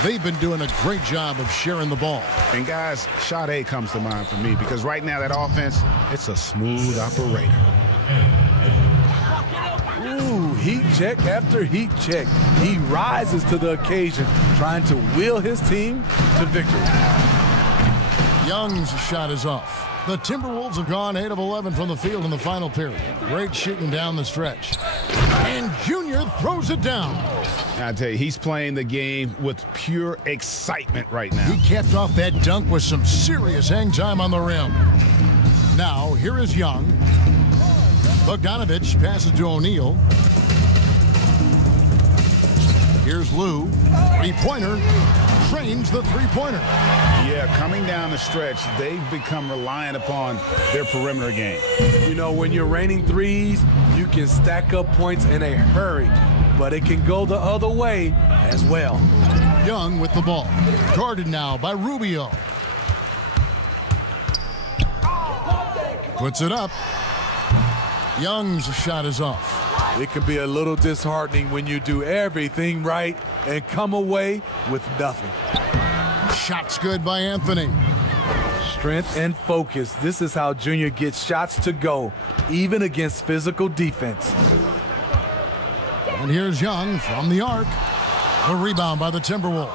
They've been doing a great job of sharing the ball. And guys, shot A comes to mind for me because right now that offense, it's a smooth operator. Ooh, heat check after heat check. He rises to the occasion, trying to will his team to victory. Young's shot is off. The Timberwolves have gone 8 of 11 from the field in the final period. Great shooting down the stretch. And Junior throws it down. I tell you, he's playing the game with pure excitement right now. He capped off that dunk with some serious hang time on the rim. Now, here is Young. Bogdanovich passes to O'Neal. Here's Lou. Three-pointer. Trains the three-pointer. Yeah, coming down the stretch, they've become reliant upon their perimeter game. You know, when you're raining threes, you can stack up points in a hurry, but it can go the other way as well. Young with the ball. Guarded now by Rubio. Puts it up. Young's shot is off. It can be a little disheartening when you do everything right and come away with nothing. Shot's good by Anthony. Strength and focus. This is how Junior gets shots to go, even against physical defense. And here's Young from the arc. The rebound by the Timberwolves.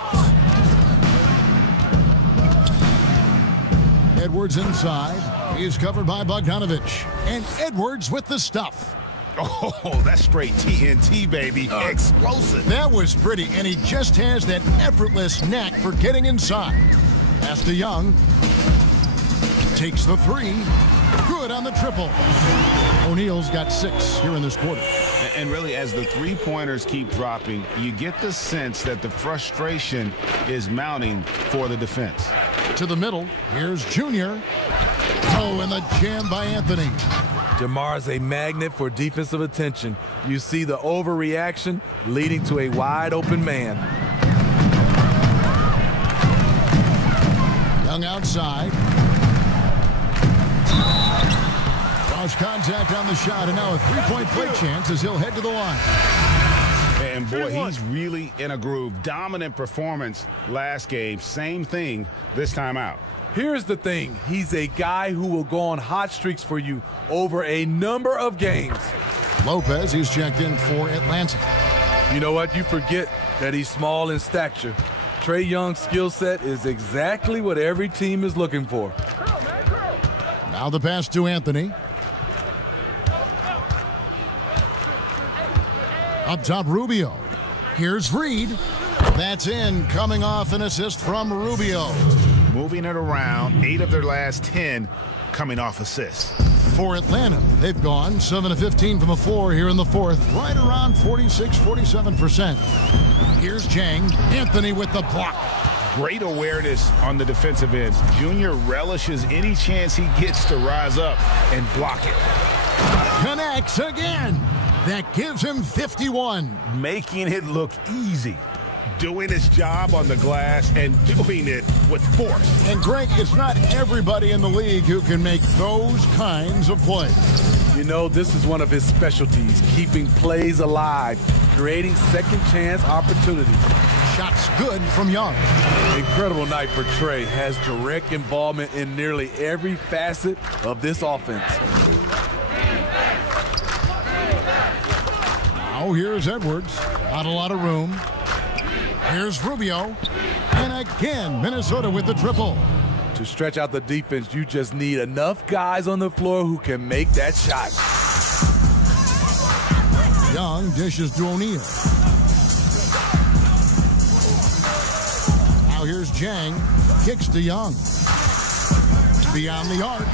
Edwards inside. He's covered by Bogdanovich. And Edwards with the stuff. Oh, that's straight TNT, baby. Explosive. That was pretty, and he just has that effortless knack for getting inside. Pass to Young. Takes the three. Good on the triple. O'Neal's got 6 here in this quarter. And really, as the three-pointers keep dropping, you get the sense that the frustration is mounting for the defense. To the middle. Here's Junior. Oh, and the jam by Anthony. DeMar's a magnet for defensive attention. You see the overreaction leading to a wide open man. Young outside. Lost contact on the shot, and now a three-point play chance as he'll head to the line. And boy, he's really in a groove. Dominant performance last game. Same thing this time out. Here's the thing. He's a guy who will go on hot streaks for you over a number of games. Lopez, he's checked in for Atlanta. You know what? You forget that he's small in stature. Trae Young's skill set is exactly what every team is looking for. Now the pass to Anthony. Up top, Rubio. Here's Reed. That's in, coming off an assist from Rubio. Moving it around, 8 of their last 10 coming off assists. For Atlanta, they've gone 7 of 15 from the floor here in the fourth, right around 46-47%. Here's Chang. Anthony with the block. Great awareness on the defensive end. Junior relishes any chance he gets to rise up and block it. Connects again. That gives him 51. Making it look easy. Doing his job on the glass and doing it with force. And Greg, it's not everybody in the league who can make those kinds of plays. You know, this is one of his specialties, keeping plays alive, creating second chance opportunities. Shots good from Young. Incredible night for Trey. Has direct involvement in nearly every facet of this offense. Now here's Edwards. Not a lot of room. Here's Rubio. And again, Minnesota with the triple. To stretch out the defense, you just need enough guys on the floor who can make that shot. Young dishes to O'Neal. Now here's Jang. Kicks to Young. Beyond the arc.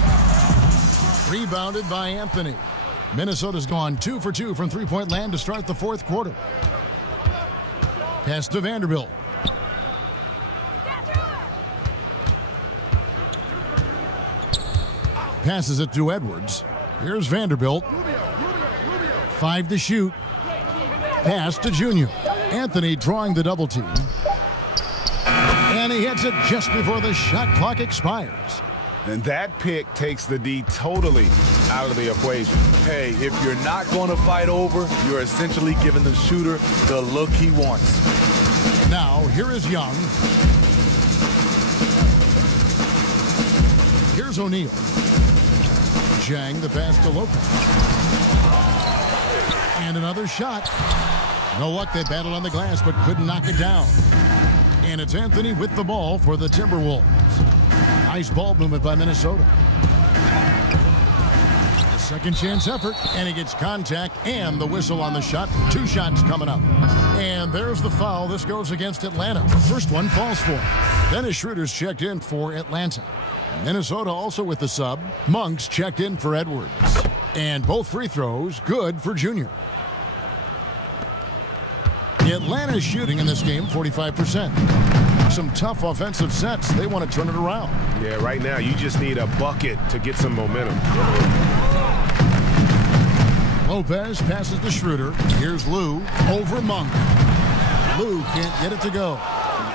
Rebounded by Anthony. Minnesota's gone 2 for 2 from three-point land to start the fourth quarter. Pass to Vanderbilt. Passes it to Edwards. Here's Vanderbilt. 5 to shoot. Pass to Junior. Anthony drawing the double team. And he hits it just before the shot clock expires. And that pick takes the D totally out of the equation. Hey, if you're not going to fight over, you're essentially giving the shooter the look he wants. Now, here is Young. Here's O'Neal. Jang the pass to Lopez. And another shot. No luck, they battled on the glass but couldn't knock it down. And it's Anthony with the ball for the Timberwolves. Nice ball movement by Minnesota. A second chance effort, and he gets contact and the whistle on the shot. 2 shots coming up. And there's the foul. This goes against Atlanta. First one falls for. Dennis Schroeder's checked in for Atlanta. Minnesota also with the sub. Monk's checked in for Edwards. And both free throws good for Junior. Atlanta's shooting in this game 45%. Some tough offensive sets. They want to turn it around. Yeah, right now you just need a bucket to get some momentum. Lopez passes to Schroeder. Here's Lou over Monk. Lou can't get it to go.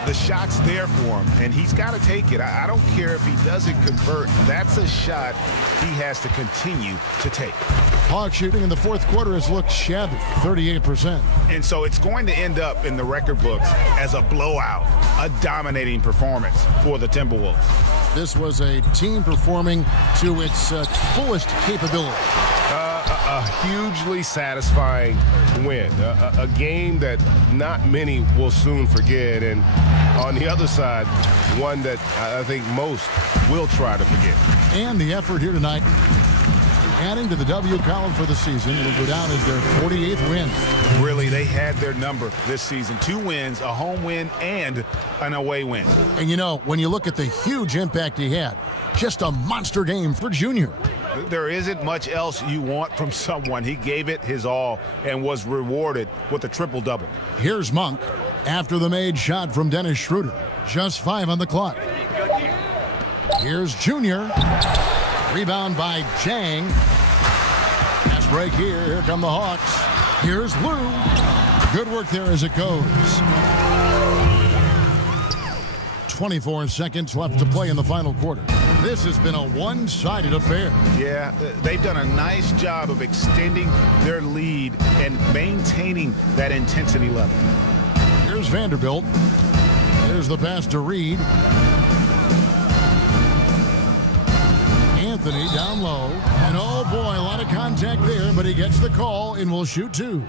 The shot's there for him, and he's got to take it. I don't care if he doesn't convert. That's a shot he has to continue to take. Hawks shooting in the fourth quarter has looked shabby, 38%. And so it's going to end up in the record books as a blowout, a dominating performance for the Timberwolves. This was a team performing to its fullest capability. A hugely satisfying win, a game that not many will soon forget, and on the other side, one that I think most will try to forget. And the effort here tonight, adding to the W column for the season, will go down as their 48th win. Really, they had their number this season. 2 wins, a home win, and an away win. And you know, when you look at the huge impact he had, just a monster game for Junior. There isn't much else you want from someone. He gave it his all and was rewarded with a triple-double. Here's Monk after the made shot from Dennis Schroeder. Just 5 on the clock. Here's Junior. Rebound by Jang. Pass break here. Here come the Hawks. Here's Lou. Good work there as it goes. 24 seconds left to play in the final quarter. This has been a one-sided affair. Yeah, they've done a nice job of extending their lead and maintaining that intensity level. Here's Vanderbilt. Here's the pass to Reed. Anthony down low. And oh boy, a lot of contact there, but he gets the call and will shoot 2.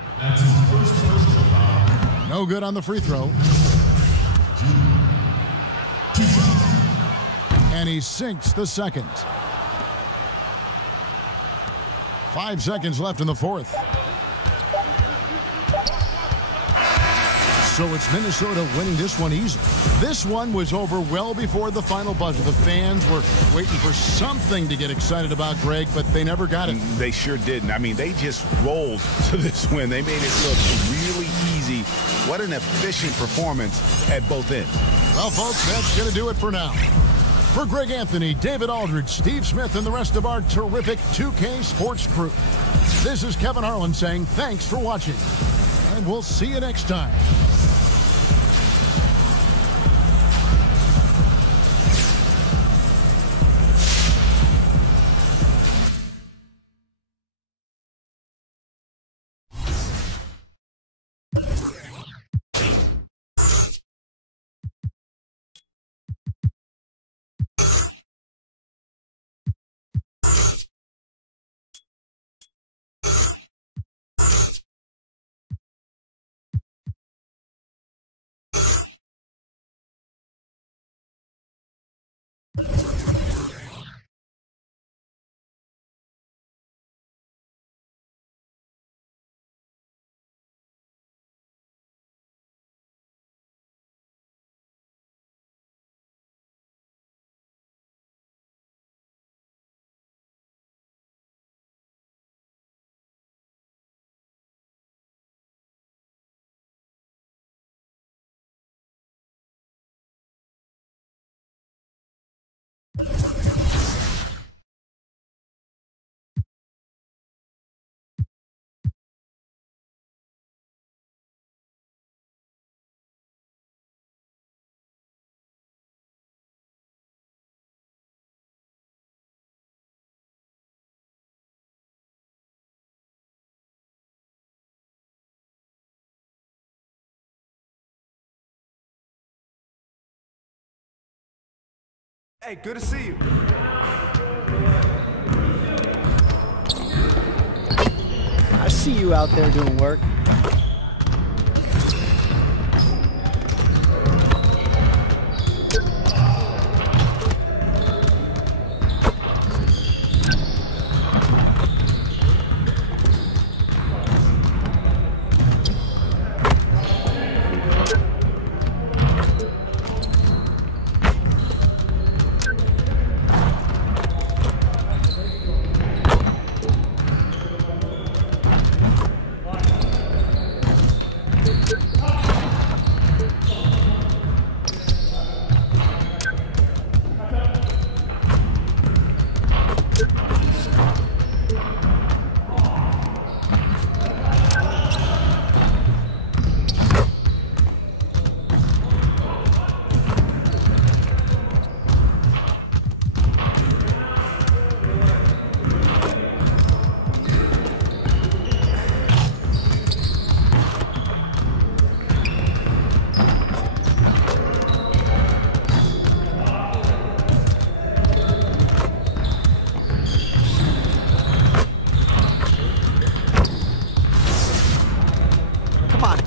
No good on the free throw. And he sinks the second. 5 seconds left in the fourth. So it's Minnesota winning this one easy. This one was over well before the final buzzer. The fans were waiting for something to get excited about, Greg, but they never got it. They sure didn't. I mean, they just rolled to this win. They made it look really easy. What an efficient performance at both ends. Well, folks, that's going to do it for now. For Greg Anthony, David Aldridge, Steve Smith, and the rest of our terrific 2K Sports crew, this is Kevin Harlan saying thanks for watching, and we'll see you next time. Hey, good to see you. I see you out there doing work.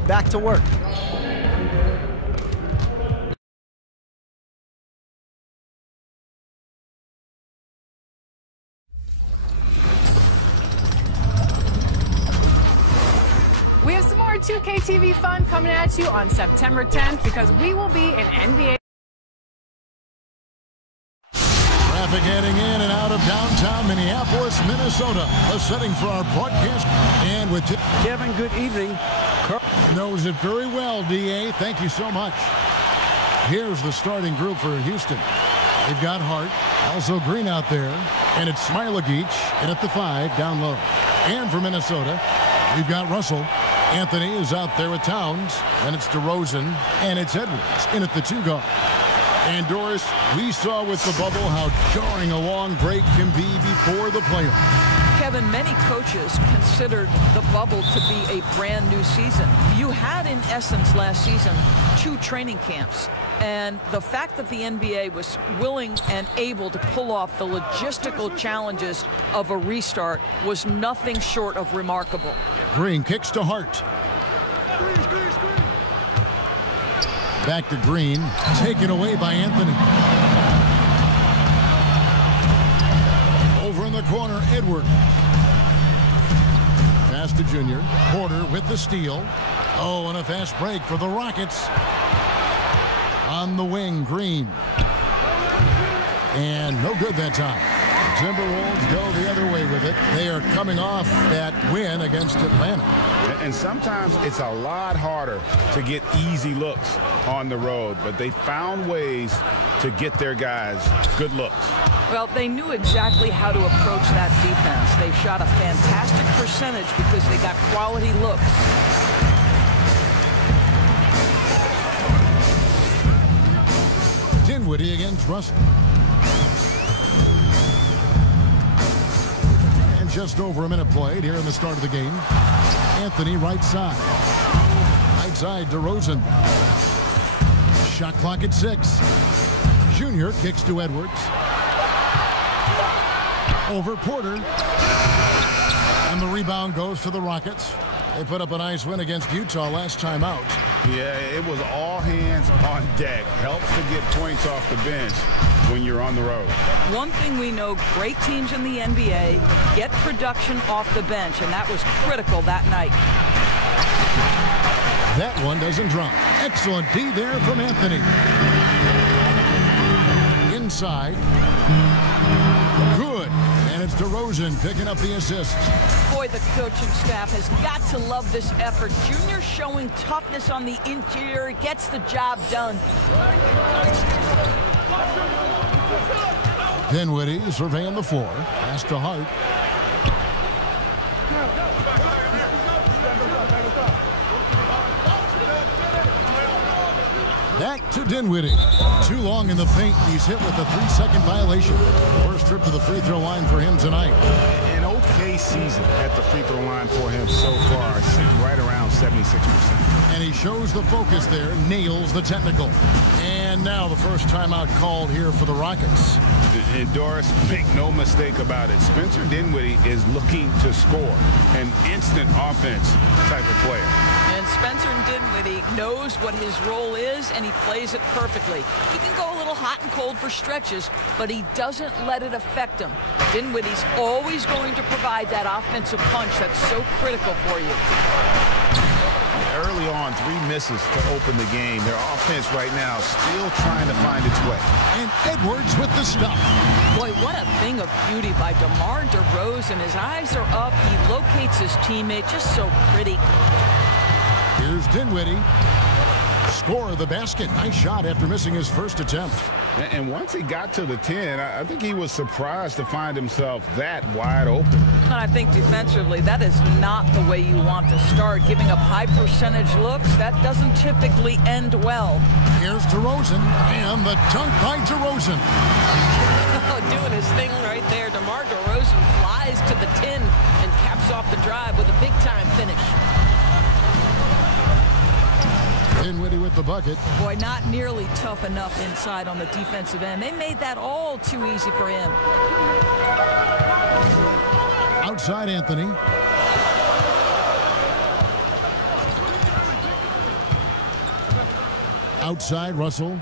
Back to work. We have some more 2K TV fun coming at you on September 10th because we will be in NBA. Traffic heading in and out of downtown Minneapolis, Minnesota. A setting for our broadcast. And with Kevin, good evening. knows it very well, D.A. Thank you so much. Here's the starting group for Houston. They've got Hart, also Green out there, and it's Smailagic in at the 5 down low. And for Minnesota, we've got Russell. Anthony is out there with Towns, and it's DeRozan, and it's Edwards in at the 2 guard. And Doris, we saw with the bubble how jarring a long break can be before the playoffs. Kevin, many coaches considered the bubble to be a brand new season. You had, in essence, last season, 2 training camps. And the fact that the NBA was willing and able to pull off the logistical challenges of a restart was nothing short of remarkable. Green kicks to Hart. Back to Green, taken away by Anthony. Over in the corner, Edward. Pass to Junior. Porter with the steal. Oh, and a fast break for the Rockets. On the wing, Green. And no good that time. Timberwolves go the other way with it. They are coming off that win against Atlanta. And sometimes it's a lot harder to get easy looks on the road, but they found ways to get their guys good looks. Well, they knew exactly how to approach that defense. They shot a fantastic percentage because they got quality looks. Dinwiddie against Russell. And just over a minute played here in the start of the game. Anthony right side. Right side DeRozan. Shot clock at 6. Junior kicks to Edwards. Over Porter. And the rebound goes to the Rockets. They put up a nice win against Utah last time out. Yeah, it was all hands on deck. Helps to get points off the bench when you're on the road. One thing we know, great teams in the NBA get production off the bench, and that was critical that night. That one doesn't drop. Excellent D there from Anthony. Inside. Good. And it's DeRozan picking up the assist. Boy, the coaching staff has got to love this effort. Junior showing toughness on the interior, gets the job done. Dinwiddie surveying the floor. Pass to Hart. Back to Dinwiddie. Too long in the paint. He's hit with a 3-second violation. First trip to the free throw line for him tonight. An okay season at the free throw line for him so far, sitting right around 76%. And he shows the focus there, nails the technical. And now the first timeout called here for the Rockets. And Doris, make no mistake about it, Spencer Dinwiddie is looking to score. An instant offense type of player. And Spencer Dinwiddie knows what his role is, and he plays it perfectly. He can go a little hot and cold for stretches, but he doesn't let it affect him. Dinwiddie's always going to provide that offensive punch that's so critical for you. Early on, 3 misses to open the game. Their offense right now still trying to find its way. And Edwards with the stuff. Boy, what a thing of beauty by DeMar DeRozan. His eyes are up. He locates his teammate. Just so pretty. Here's Dinwiddie. Score the basket. Nice shot after missing his first attempt. And once he got to the 10, I think he was surprised to find himself that wide open. And I think defensively, that is not the way you want to start. Giving up high percentage looks, that doesn't typically end well. Here's DeRozan, and the dunk by DeRozan. Doing his thing right there. DeMar DeRozan flies to the 10 and caps off the drive with a big-time finish. Dinwiddie with the bucket. Boy, not nearly tough enough inside on the defensive end. They made that all too easy for him. Outside Anthony. Outside Russell.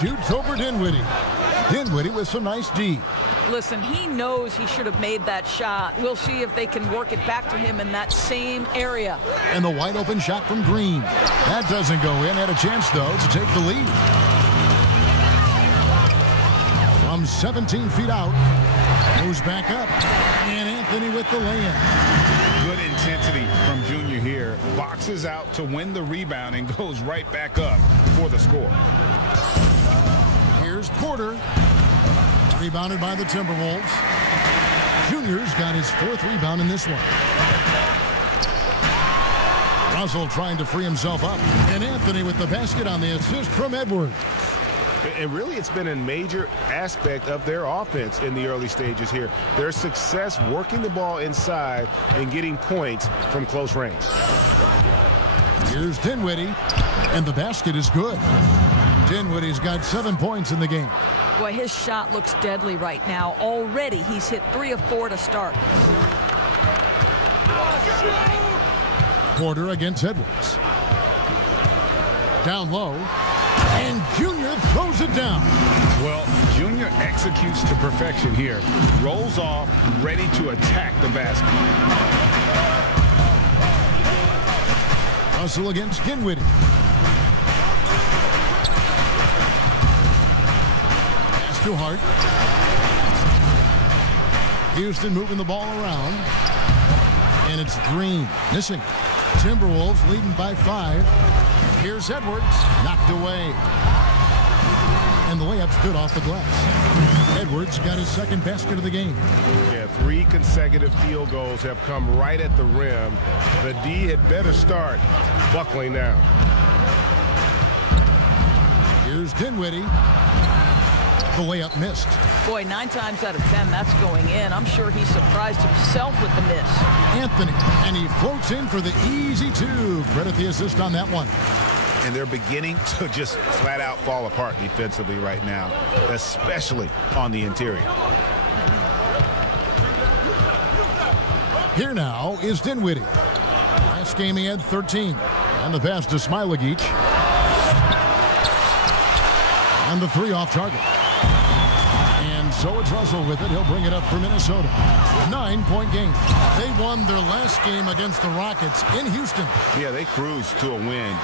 Shoots over Dinwiddie. Dinwiddie with some nice D. Listen, he knows he should have made that shot. We'll see if they can work it back to him in that same area. And the wide open shot from Green. That doesn't go in. Had a chance, though, to take the lead. From 17 feet out. Goes back up. And Anthony with the lay-in. Good intensity from Junior here. Boxes out to win the rebound and goes right back up for the score. Here's Porter. Rebounded by the Timberwolves. Junior's got his 4th rebound in this one. Russell trying to free himself up. And Anthony with the basket on the assist from Edwards. And really, it's been a major aspect of their offense in the early stages here. Their success working the ball inside and getting points from close range. Here's Dinwiddie. And the basket is good. Dinwiddie's got 7 points in the game. Boy, his shot looks deadly right now. Already, he's hit 3 of 4 to start. Porter against Edwards. Down low. And Junior throws it down. Well, Junior executes to perfection here. Rolls off, ready to attack the basket. Russell against Dinwiddie. to Hart. Houston moving the ball around. And it's Green missing. Timberwolves leading by 5. Here's Edwards, knocked away. And the layup's good off the glass. Edwards got his second basket of the game. Yeah, 3 consecutive field goals have come right at the rim. The D had better start buckling down. Here's Dinwiddie. The layup missed. Boy, 9 times out of 10, that's going in. I'm sure he surprised himself with the miss. Anthony, and he floats in for the easy 2. Credit the assist on that one. And they're beginning to just flat out fall apart defensively right now, especially on the interior. Here now is Dinwiddie. Last game he had 13. And the pass to Smilagic. And the 3 off target. And so it's Russell with it. He'll bring it up for Minnesota. 9-point game. They won their last game against the Rockets in Houston. Yeah, they cruised to a win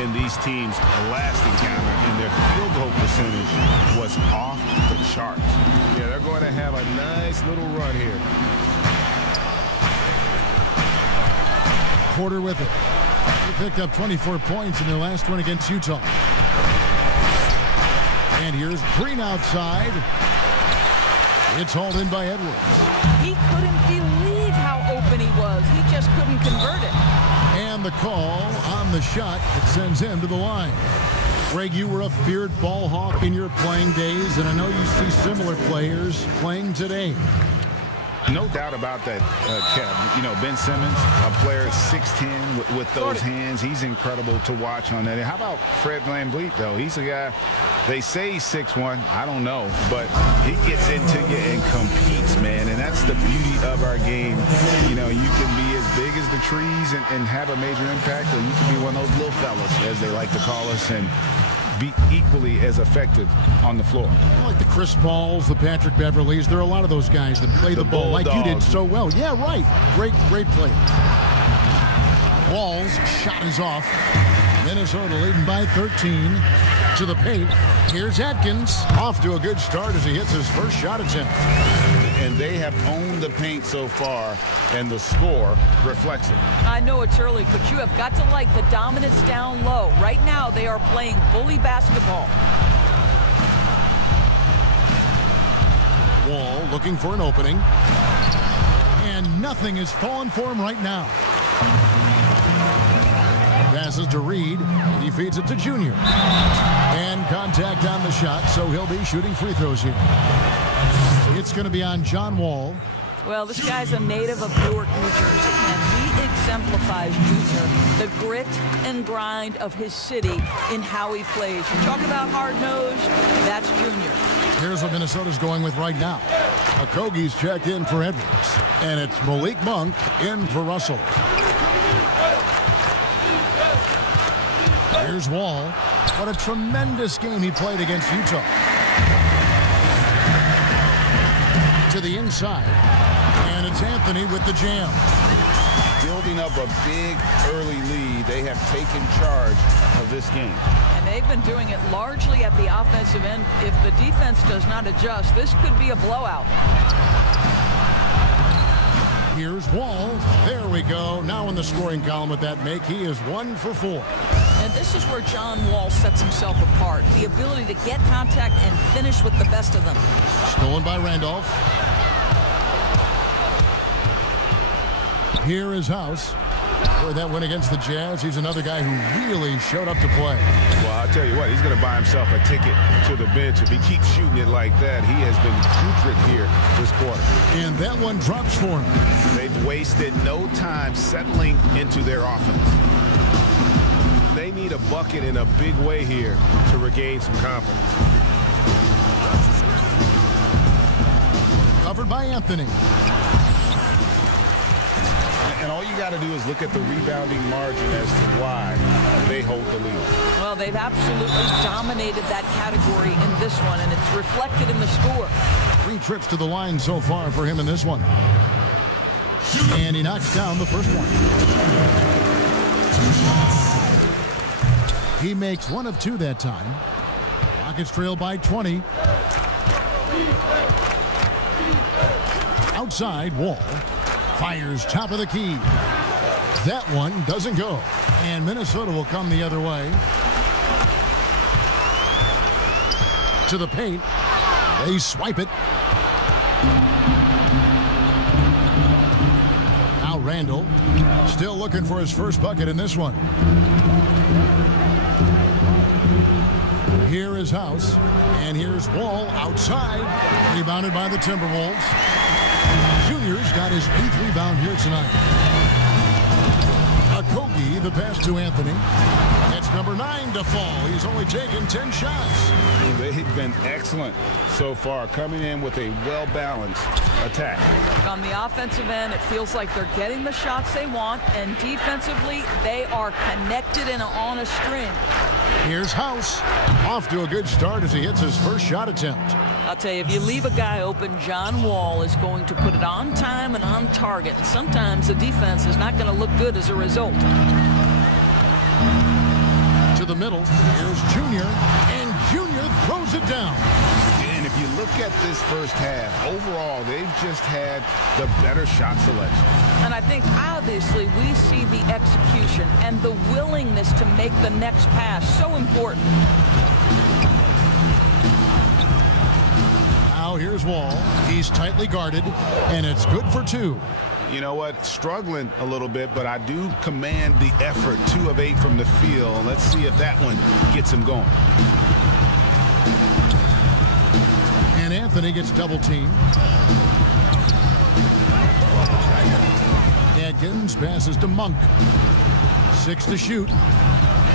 in these teams' last encounter, and their field goal percentage was off the charts. Yeah, they're going to have a nice little run here. Porter with it. He picked up 24 points in their last one against Utah. And here's Green outside. It's hauled in by Edwards. He couldn't believe how open he was. He just couldn't convert it. And the call on the shot that sends him to the line. Greg, you were a feared ball hawk in your playing days, and I know you see similar players playing today. No doubt about that, Kev. You know, Ben Simmons, a player 6'10", with those hands. He's incredible to watch on that. And how about Fred VanVleet, though? He's a guy, they say he's 6'1". I don't know. But he gets into you and competes, man. And that's the beauty of our game. You know, you can be as big as the trees and have a major impact, or you can be one of those little fellas, as they like to call us, and be equally as effective on the floor. Like the Chris Pauls, the Patrick Beverleys, there are a lot of those guys that play the ball like you did so well. Yeah, right. Great play. Wall's shot is off. Minnesota leading by 13 to the paint. Here's Atkins, off to a good start as he hits his first shot attempt. And they have owned the paint so far, and the score reflects it. I know it's early, but you have got to like the dominance down low. Right now, they are playing bully basketball. Wall looking for an opening. And nothing is falling for him right now. Passes to Reed. He feeds it to Junior. And contact on the shot, so he'll be shooting free throws here. It's going to be on John Wall. Well, this guy's a native of Newark, New Jersey, and he exemplifies, Junior, the grit and grind of his city in how he plays. You talk about hard-nosed, that's Junior. Here's what Minnesota's going with right now. Okogie's checked in for Edwards, and it's Malik Monk in for Russell. Here's Wall. What a tremendous game he played against Utah. To the inside, and it's Anthony with the jam. Building up a big early lead, they have taken charge of this game. And they've been doing it largely at the offensive end. If the defense does not adjust, this could be a blowout. Here's Wall. There we go. Now in the scoring column with that make, he is 1 for 4. And this is where John Wall sets himself apart. The ability to get contact and finish with the best of them. Stolen by Randolph. Here is House. For that win against the Jazz, he's another guy who really showed up to play. Well, I'll tell you what, he's going to buy himself a ticket to the bench. If he keeps shooting it like that, he has been putrid here this quarter. And that one drops for him. They've wasted no time settling into their offense. They need a bucket in a big way here to regain some confidence. Covered by Anthony. And all you got to do is look at the rebounding margin as to why they hold the lead. Well, they've absolutely dominated that category in this one, and it's reflected in the score. 3 trips to the line so far for him in this one. And he knocks down the first one. He makes 1 of 2 that time. Rockets trail by 20. Outside, Wall fires top of the key. That one doesn't go. And Minnesota will come the other way. To the paint. They swipe it. Now Randall still looking for his first bucket in this one. Here is House. And here's Wall outside. Rebounded by the Timberwolves. Junior's got his 8th rebound here tonight. Kogi, the pass to Anthony. That's number 9 to fall. He's only taken 10 shots. They've been excellent so far, coming in with a well-balanced attack. On the offensive end, it feels like they're getting the shots they want, and defensively, they are connected and on a string. Here's House. Off to a good start as he hits his first shot attempt. I'll tell you, if you leave a guy open, John Wall is going to put it on time and on target. And sometimes the defense is not going to look good as a result. To the middle. Here's Junior. And Junior throws it down. And if you look at this first half, overall, they've just had the better shot selection. And I think, obviously, we see the execution and the willingness to make the next pass so important. Now here's Wall. He's tightly guarded, and it's good for 2. You know what? Struggling a little bit, but I do command the effort. 2 of 8 from the field. Let's see if that one gets him going. And Anthony gets double teamed. Adkins passes to Monk. 6 to shoot.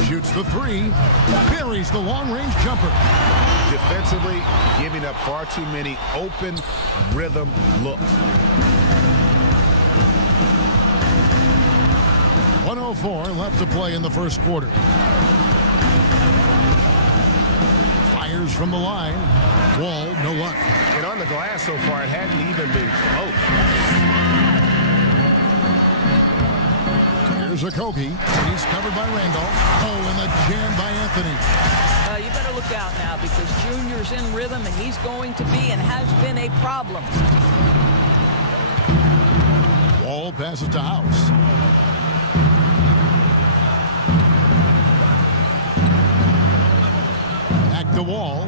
Shoots the 3. Buries the long-range jumper. Defensively, giving up far too many open rhythm looks. 1:04 left to play in the first quarter. Fires from the line. Wall, no luck. And on the glass so far, it hadn't even been close. Here's Kogi. He's covered by Randolph. Oh, and the jam by Anthony. You better look out now because Junior's in rhythm and he's going to be and has been a problem. Wall passes to House. Back to Wall.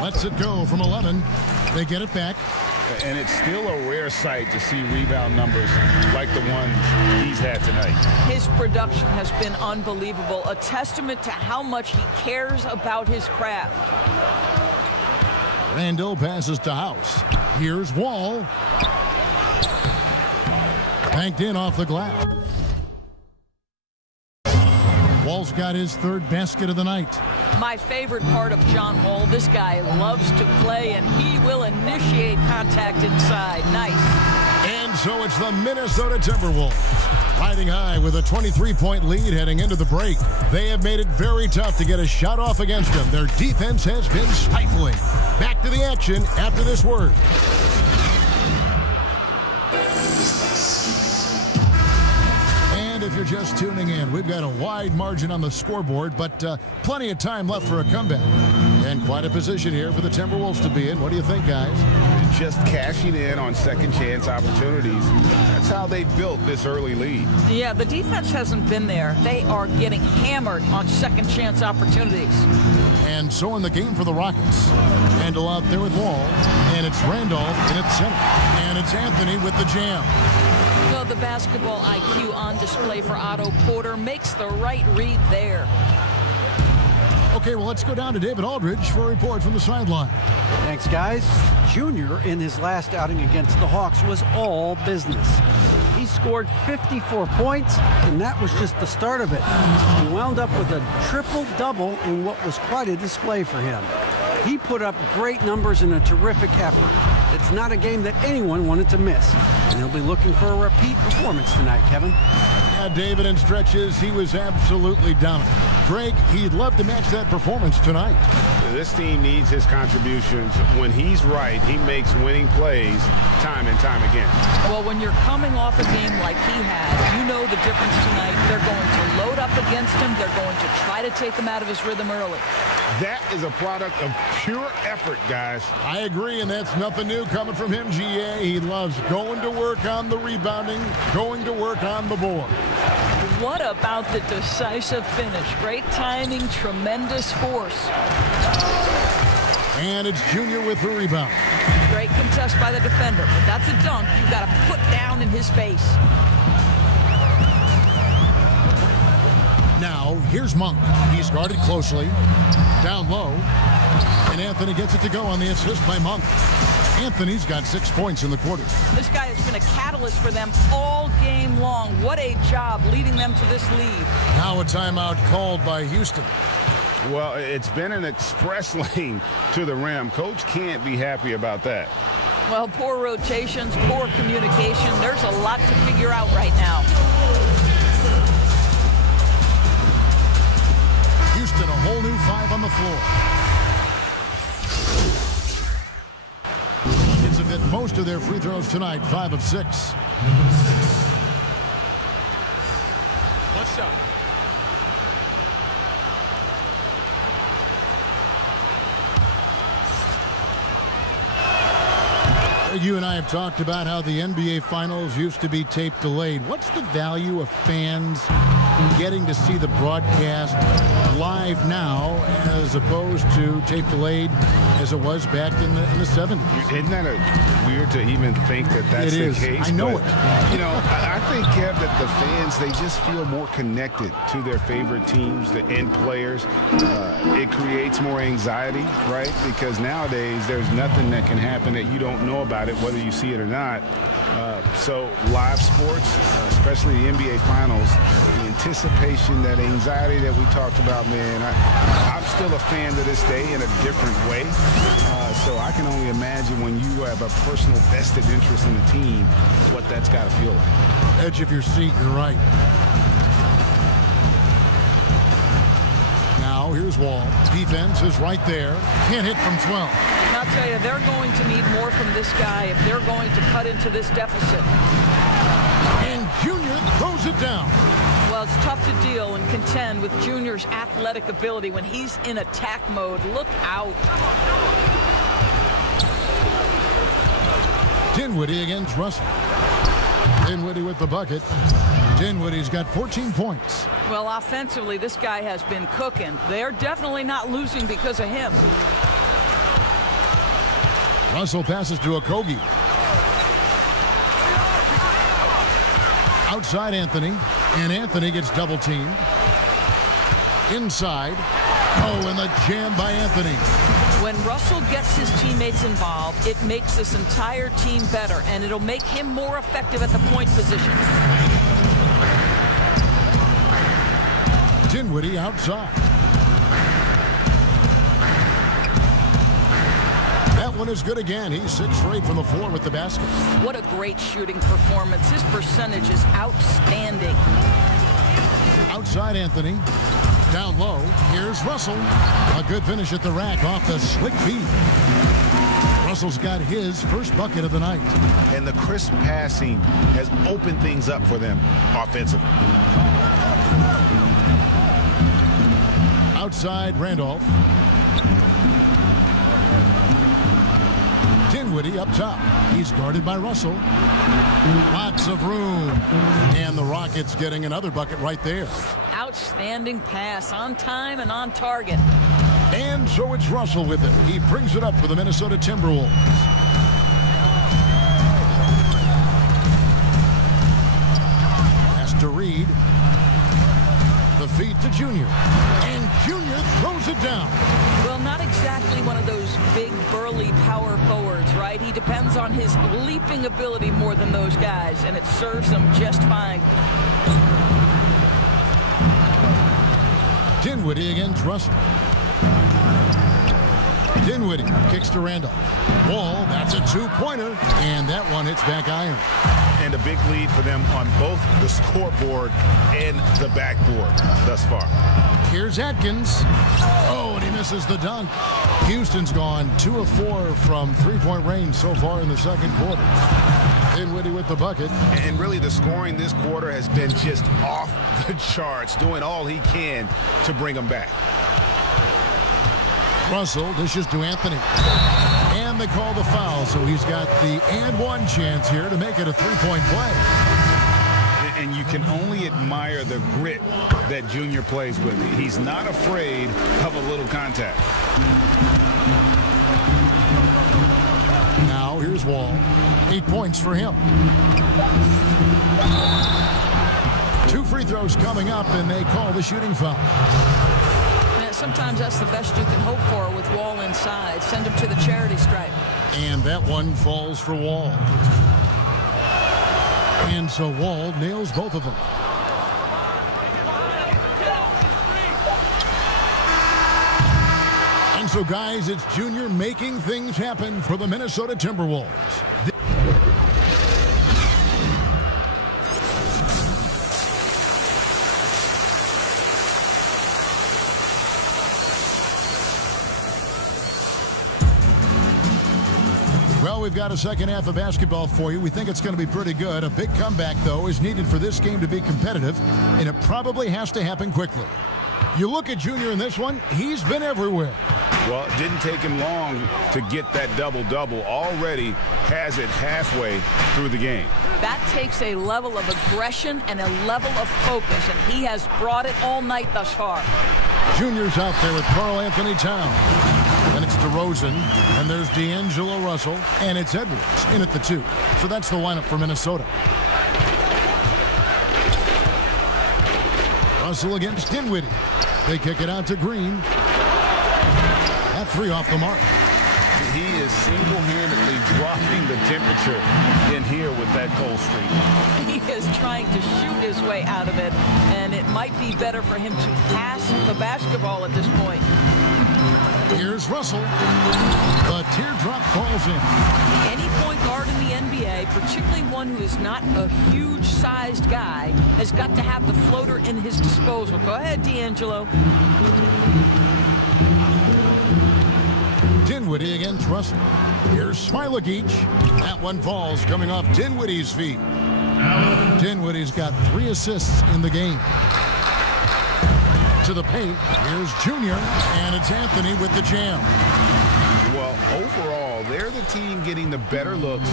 Lets it go from 11. They get it back. And it's still a rare sight to see rebound numbers like the ones he's had tonight. His production has been unbelievable, a testament to how much he cares about his craft. Randall passes to House. Here's Wall. Banked in off the glass. Wall's got his 3rd basket of the night. My favorite part of John Wall, this guy loves to play, and he will initiate contact inside. Nice. And so it's the Minnesota Timberwolves. Riding high with a 23-point lead heading into the break. They have made it very tough to get a shot off against them. Their defense has been stifling. Back to the action after this word. If you're just tuning in, we've got a wide margin on the scoreboard, but plenty of time left for a comeback. And quite a position here for the Timberwolves to be in. What do you think, guys? Just cashing in on second chance opportunities. That's how they built this early lead. Yeah, the defense hasn't been there. They are getting hammered on second chance opportunities. And so in the game for the Rockets. Randall out there with Wall. And it's Randolph in its center. And it's Anthony with the jam. So the basketball IQ on display for Otto Porter makes the right read there. Okay, well, let's go down to David Aldridge for a report from the sideline. Thanks, guys. Junior, in his last outing against the Hawks, was all business. He scored 54 points, and that was just the start of it. He wound up with a triple-double in what was quite a display for him. He put up great numbers in a terrific effort. It's not a game that anyone wanted to miss, and he'll be looking for a repeat performance tonight, Kevin. Yeah, David, in stretches, he was absolutely dominant. Greg, he'd love to match that performance tonight. This team needs his contributions. When he's right, he makes winning plays time and time again. Well, when you're coming off a game like he had, you know the difference tonight. They're going to load up against him. They're going to try to take him out of his rhythm early. That is a product of pure effort, guys. I agree, and that's nothing new coming from him, GA. He loves going to work on the rebounding, going to work on the board. What about the decisive finish? Great timing, tremendous force. And it's Junior with the rebound. Great contest by the defender, but that's a dunk you've got to put down in his face. Now, here's Monk. He's guarded closely. Down low. And Anthony gets it to go on the assist by Monk. Anthony's got 6 points in the quarter. This guy has been a catalyst for them all game long. What a job leading them to this lead. Now a timeout called by Houston. Well, it's been an express lane to the rim. Coach can't be happy about that. Well, poor rotations, poor communication. There's a lot to figure out right now. Houston, a whole new 5 on the floor. It's hit most of their free throws tonight, 5 of 6. One shot. You and I have talked about how the NBA Finals used to be tape delayed. What's the value of fans getting to see the broadcast live now as opposed to tape delayed as it was back in the 70s? Isn't that weird to even think that that's the case? I know it. You know, I think, Kev, that the fans, they just feel more connected to their favorite teams and players. It creates more anxiety, right? Because nowadays there's nothing that can happen that you don't know about it, whether you see it or not. So live sports, especially the NBA Finals, the anticipation, that anxiety that we talked about, man, I'm still a fan to this day in a different way. So I can only imagine when you have a personal vested interest in the team, what that's got to feel like. Edge of your seat, you're right. Now here's Wall. Defense is right there. Can't hit from 12. And I'll tell you, they're going to need more from this guy if they're going to cut into this deficit. And Junior throws it down. Well, it's tough to deal and contend with Junior's athletic ability when he's in attack mode. Look out. Dinwiddie against Russell. Dinwiddie with the bucket. Dinwiddie's got 14 points. Well, offensively, this guy has been cooking. They're definitely not losing because of him. Russell passes to Okogie. Outside Anthony, and Anthony gets double teamed. Inside. Oh, and the jam by Anthony. When Russell gets his teammates involved, it makes this entire team better, and it'll make him more effective at the point position. Dinwiddie outside. That one is good again. He's 6 for 8 from the floor with the basket. What a great shooting performance. His percentage is outstanding. Outside Anthony. Down low. Here's Russell. A good finish at the rack off the slick feed. Russell's got his first bucket of the night. And the crisp passing has opened things up for them offensively. Outside Randolph. Dinwiddie up top. He's guarded by Russell. Lots of room. And the Rockets getting another bucket right there. Outstanding pass, on time and on target. And so it's Russell with it. He brings it up for the Minnesota Timberwolves. Pass to Reed. The feed to Junior. And Junior throws it down. Well, not exactly one of those big, burly power forwards, right? He depends on his leaping ability more than those guys, and it serves him just fine. Dinwiddie against Russell. Dinwiddie kicks to Randolph. Wall, that's a 2-pointer, and that one hits back iron. and a big lead for them on both the scoreboard and the backboard thus far. Here's Atkins. Oh, and he misses the dunk. Houston's gone 2 of 4 from three-point range so far in the second quarter. Dinwiddie with the bucket. And really the scoring this quarter has been just off the charts, doing all he can to bring them back. Russell dishes to Anthony. And they call the foul, so he's got the and one chance here to make it a three-point play. And you can only admire the grit that Junior plays with. He's not afraid of a little contact. Now here's Wall. 8 points for him. 2 free throws coming up, and they call the shooting foul. Sometimes that's the best you can hope for with Wall inside. Send him to the charity stripe. And that one falls for Wall. And so Wall nails both of them. And so, guys, it's Junior making things happen for the Minnesota Timberwolves. Well, we've got a second half of basketball for you. We think it's going to be pretty good. A big comeback, though, is needed for this game to be competitive, and it probably has to happen quickly. You look at Junior in this one, he's been everywhere. Well, it didn't take him long to get that double-double. Already has it halfway through the game. That takes a level of aggression and a level of focus, and he has brought it all night thus far. Junior's out there with Karl Anthony Towns. And it's DeRozan, and there's D'Angelo Russell, and it's Edwards in at the 2. So that's the lineup for Minnesota. Russell against Dinwiddie. They kick it out to Green. That 3 off the mark. He is single-handedly dropping the temperature in here with that cold streak. He is trying to shoot his way out of it, and it might be better for him to pass the basketball at this point. Here's Russell. The teardrop falls in. Any point guard in the NBA, particularly one who is not a huge-sized guy, has got to have the floater in his disposal. Go ahead, D'Angelo. Dinwiddie against Russell. Here's Smilagic. That one falls, coming off Dinwiddie's feet. Dinwiddie's got 3 assists in the game. To the paint, here's Junior, and it's Anthony with the jam. Well, overall, they're the team getting the better looks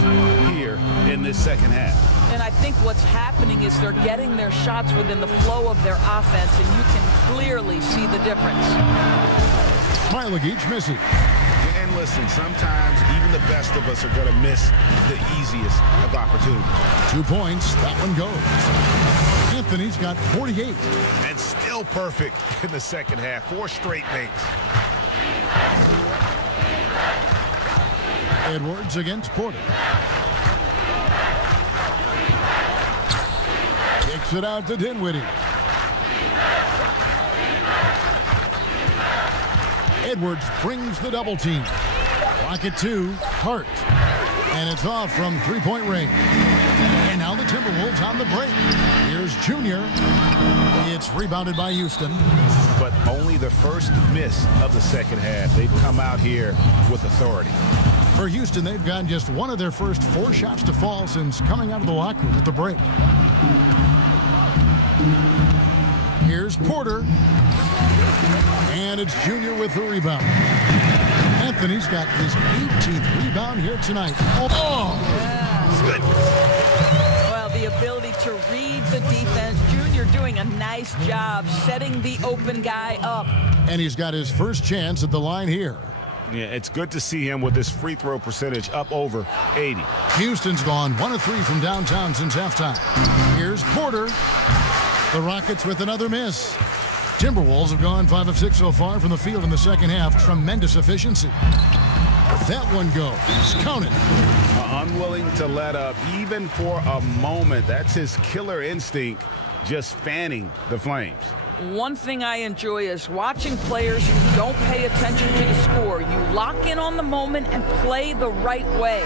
here in this second half. And I think what's happening is they're getting their shots within the flow of their offense, and you can clearly see the difference. Smilagic misses. And listen, sometimes even the best of us are going to miss the easiest of opportunities. 2 points, that one goes. Anthony's got 48. And still perfect in the second half. 4 straight makes. Edwards against Porter. Kicks it out to Dinwiddie. Edwards brings the double team. Rocket 2, Hart. And it's off from three-point range. And now the Timberwolves on the break. Here's Junior. It's rebounded by Houston. But only the first miss of the second half. They've come out here with authority. For Houston, they've gotten just one of their first 4 shots to fall since coming out of the locker room at the break. Here's Porter. And it's Junior with the rebound. Anthony's got his 18th rebound here tonight. Oh! Yeah. Well, the ability to read the defense. Junior doing a nice job setting the open guy up. And he's got his first chance at the line here. Yeah, it's good to see him with his free throw percentage up over 80. Houston's gone 1 of 3 from downtown since halftime. Here's Porter. The Rockets with another miss. Timberwolves have gone 5 of 6 so far from the field in the second half. Tremendous efficiency. That one goes. Count it. Unwilling to let up even for a moment. That's his killer instinct, just fanning the flames. One thing I enjoy is watching players who don't pay attention to the score. You lock in on the moment and play the right way.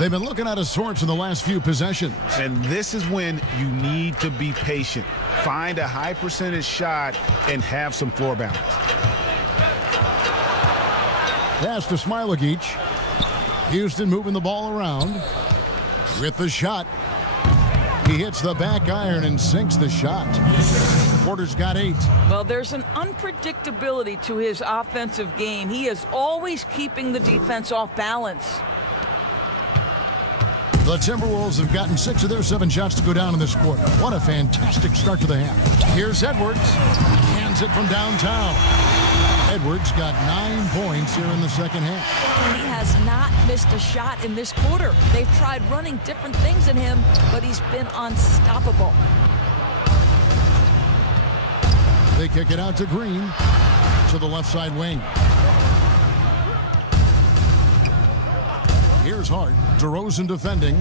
They've been looking out of sorts in the last few possessions. And this is when you need to be patient. Find a high percentage shot and have some floor balance. Pass to Smilagic. Houston moving the ball around with the shot. He hits the back iron and sinks the shot. Porter's got 8. Well, there's an unpredictability to his offensive game. He is always keeping the defense off balance. The Timberwolves have gotten 6 of their 7 shots to go down in this quarter. What a fantastic start to the half. Here's Edwards. Hands it from downtown. Edwards got 9 points here in the second half. He has not missed a shot in this quarter. They've tried running different things in him, but he's been unstoppable. They kick it out to Green to the left side wing. Here's Hart. DeRozan defending.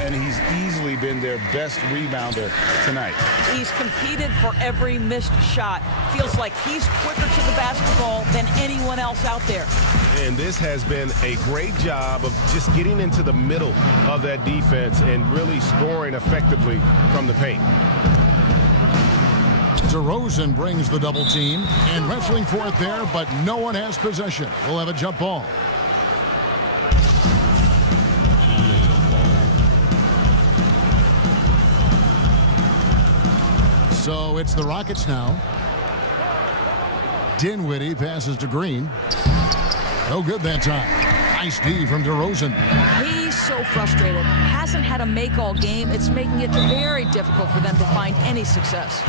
And he's easily been their best rebounder tonight. He's competed for every missed shot. Feels like he's quicker to the basketball than anyone else out there. And this has been a great job of just getting into the middle of that defense and really scoring effectively from the paint. DeRozan brings the double team and wrestling for it there, but no one has possession. We'll have a jump ball. So it's the Rockets now. Dinwiddie passes to Green. No good that time. Nice D from DeRozan. He's so frustrated. Hasn't had a make all game. It's making it very difficult for them to find any success.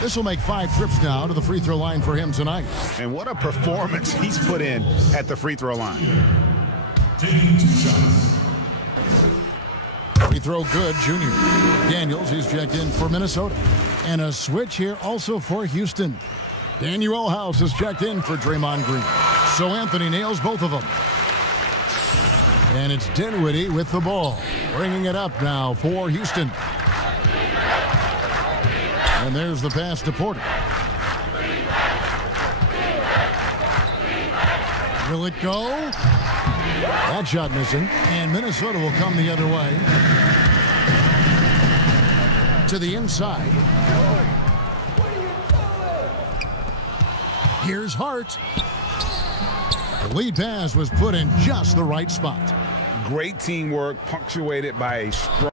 This will make 5 trips now to the free throw line for him tonight. And what a performance he's put in at the free throw line. Taking 2 shots. Free throw good, Junior. Daniels, he's checked in for Minnesota. And a switch here also for Houston. Daniel House is checked in for Draymond Green. So Anthony nails both of them. And it's Dinwiddie with the ball. Bringing it up now for Houston. And there's the pass to Porter. Will it go? That shot missing. And Minnesota will come the other way. To the inside. Here's Hart. The lead pass was put in just the right spot. Great teamwork, punctuated by a strong.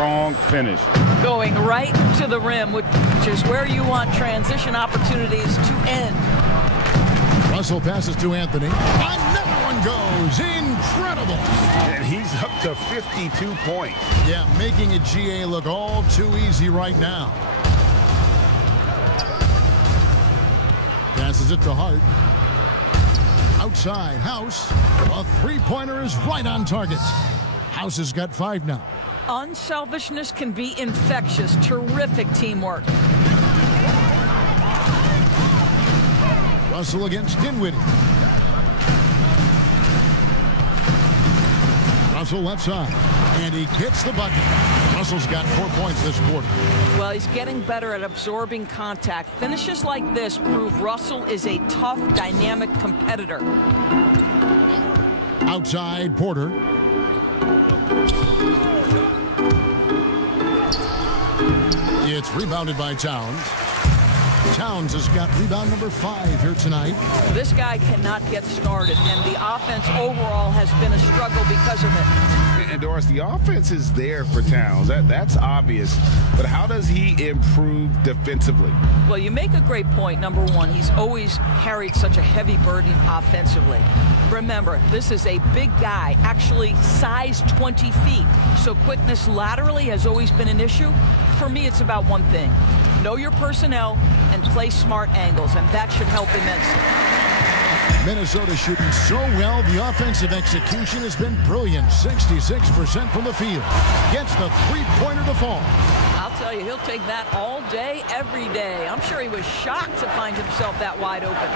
Strong finish. Going right to the rim, which is where you want transition opportunities to end. Russell passes to Anthony. Another one goes. Incredible. And he's up to 52 points. Yeah, making a GA look all too easy right now. Passes it to Hart. Outside, House. A three-pointer is right on target. House has got 5 now. Unselfishness can be infectious. Terrific teamwork. Russell against Dinwiddie. Russell left side. And he gets the bucket. Russell's got 4 points this quarter. Well, he's getting better at absorbing contact. Finishes like this prove Russell is a tough, dynamic competitor. Outside, Porter. It's rebounded by Towns. Towns has got rebound number 5 here tonight. This guy cannot get started, and the offense overall has been a struggle because of it. And Doris, the offense is there for Towns. That's obvious. But how does he improve defensively? Well, you make a great point. Number one, he's always carried such a heavy burden offensively. Remember, this is a big guy, actually size 20 feet. So quickness laterally has always been an issue. For me, it's about one thing. Know your personnel and play smart angles, and that should help immensely. Minnesota shooting so well, the offensive execution has been brilliant. 66% from the field. Gets the three-pointer to fall. I'll tell you, he'll take that all day, every day. I'm sure he was shocked to find himself that wide open.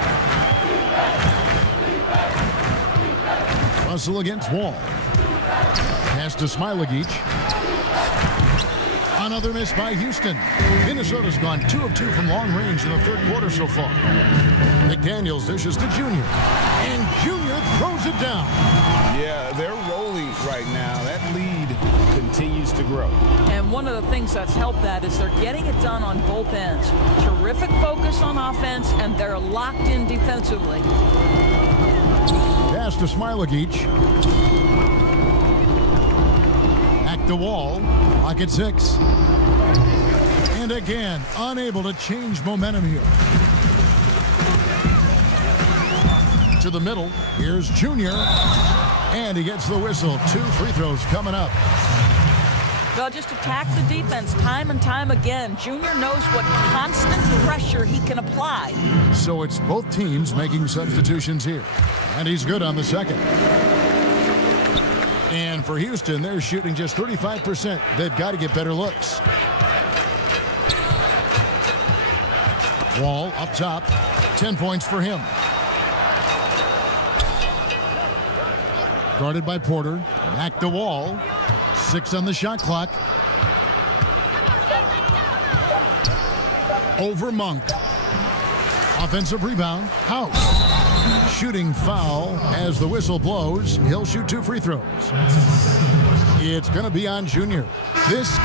Russell against Wall. Pass to Smilagic. Another miss by Houston. Minnesota's gone 2 of 2 from long range in the third quarter so far. McDaniels dishes to Junior. And Junior throws it down. Yeah, they're rolling right now. That lead continues to grow. And one of the things that's helped that is they're getting it done on both ends. Terrific focus on offense, and they're locked in defensively. Pass to Smilagic. Back to Wall. Lock at 6. And again, unable to change momentum here. To the middle. Here's Junior. And he gets the whistle. 2 free throws coming up. They'll just attack the defense time and time again. Junior knows what constant pressure he can apply. So it's both teams making substitutions here. And he's good on the second. And for Houston, they're shooting just 35%. They've got to get better looks. Wall up top. 10 points for him. Guarded by Porter. Back to Wall. 6 on the shot clock. Over Monk. Offensive rebound. House. Shooting foul as the whistle blows. He'll shoot 2 free throws. It's going to be on Junior. This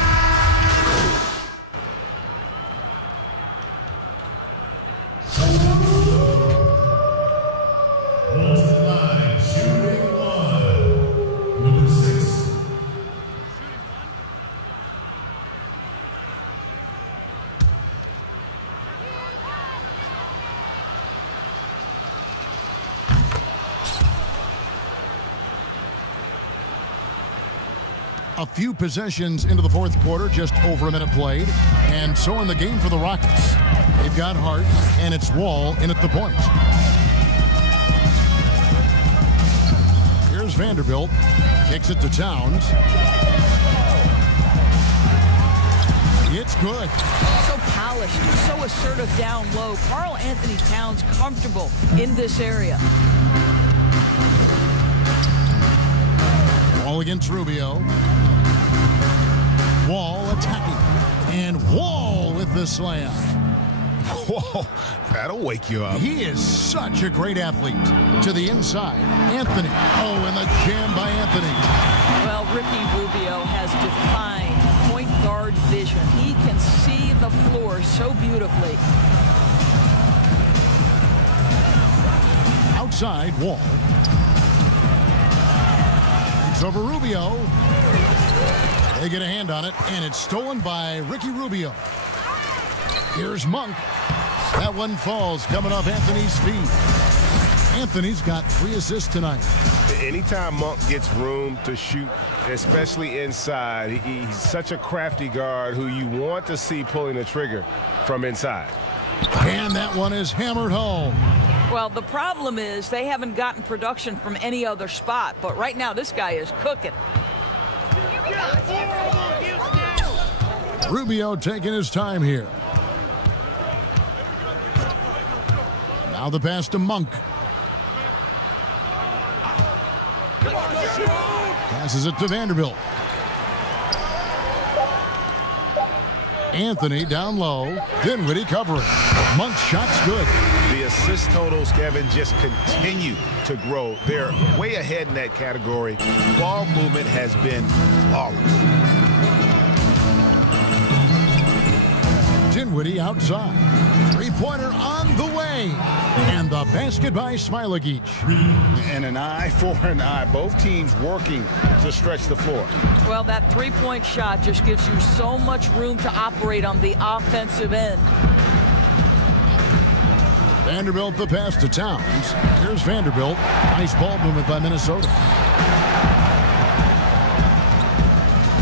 a few possessions into the fourth quarter, just over a minute played. And so in the game for the Rockets. They've got Hart, and it's Wall in at the point. Here's Vanderbilt. Kicks it to Towns. It's good. So polished, so assertive down low. Karl Anthony Towns comfortable in this area. Wall against Rubio. Wall attacking. And Wall with the slam. Whoa, that'll wake you up. He is such a great athlete. To the inside. Anthony. Oh, and the jam by Anthony. Well, Ricky Rubio has defined point guard vision. He can see the floor so beautifully. Outside, Wall. It's over Rubio. They get a hand on it, and it's stolen by Ricky Rubio. Here's Monk. That one falls coming off Anthony's feet. Anthony's got 3 assists tonight. Anytime Monk gets room to shoot, especially inside, he's such a crafty guard who you want to see pulling the trigger from inside. And that one is hammered home. Well, the problem is they haven't gotten production from any other spot, but right now this guy is cooking. Rubio taking his time here. Now the pass to Monk. Passes it to Vanderbilt. Anthony down low. Dinwiddie covering. Monk's shot's good. The assist totals, Kevin, just continue to grow. They're way ahead in that category. Ball movement has been flawless. Dinwiddie outside. Three-pointer on the way. And the The basket by Smailagic. And an eye for an eye. Both teams working to stretch the floor. Well, that three-point shot just gives you so much room to operate on the offensive end. Vanderbilt the pass to Towns. Here's Vanderbilt. Nice ball movement by Minnesota.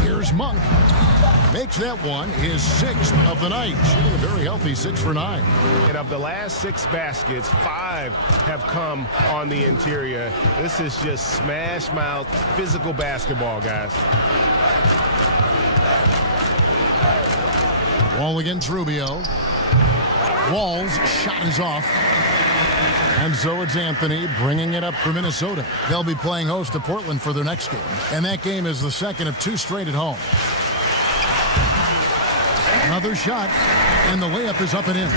Here's Monk. Makes that one his 6th of the night. Shooting a very healthy 6 for 9. And of the last 6 baskets, 5 have come on the interior. This is just smash mouth physical basketball, guys. Wall against Rubio. Wall's shot is off. And so it's Anthony bringing it up for Minnesota. They'll be playing host to Portland for their next game. And that game is the second of 2 straight at home. Another shot, and the layup is up and in.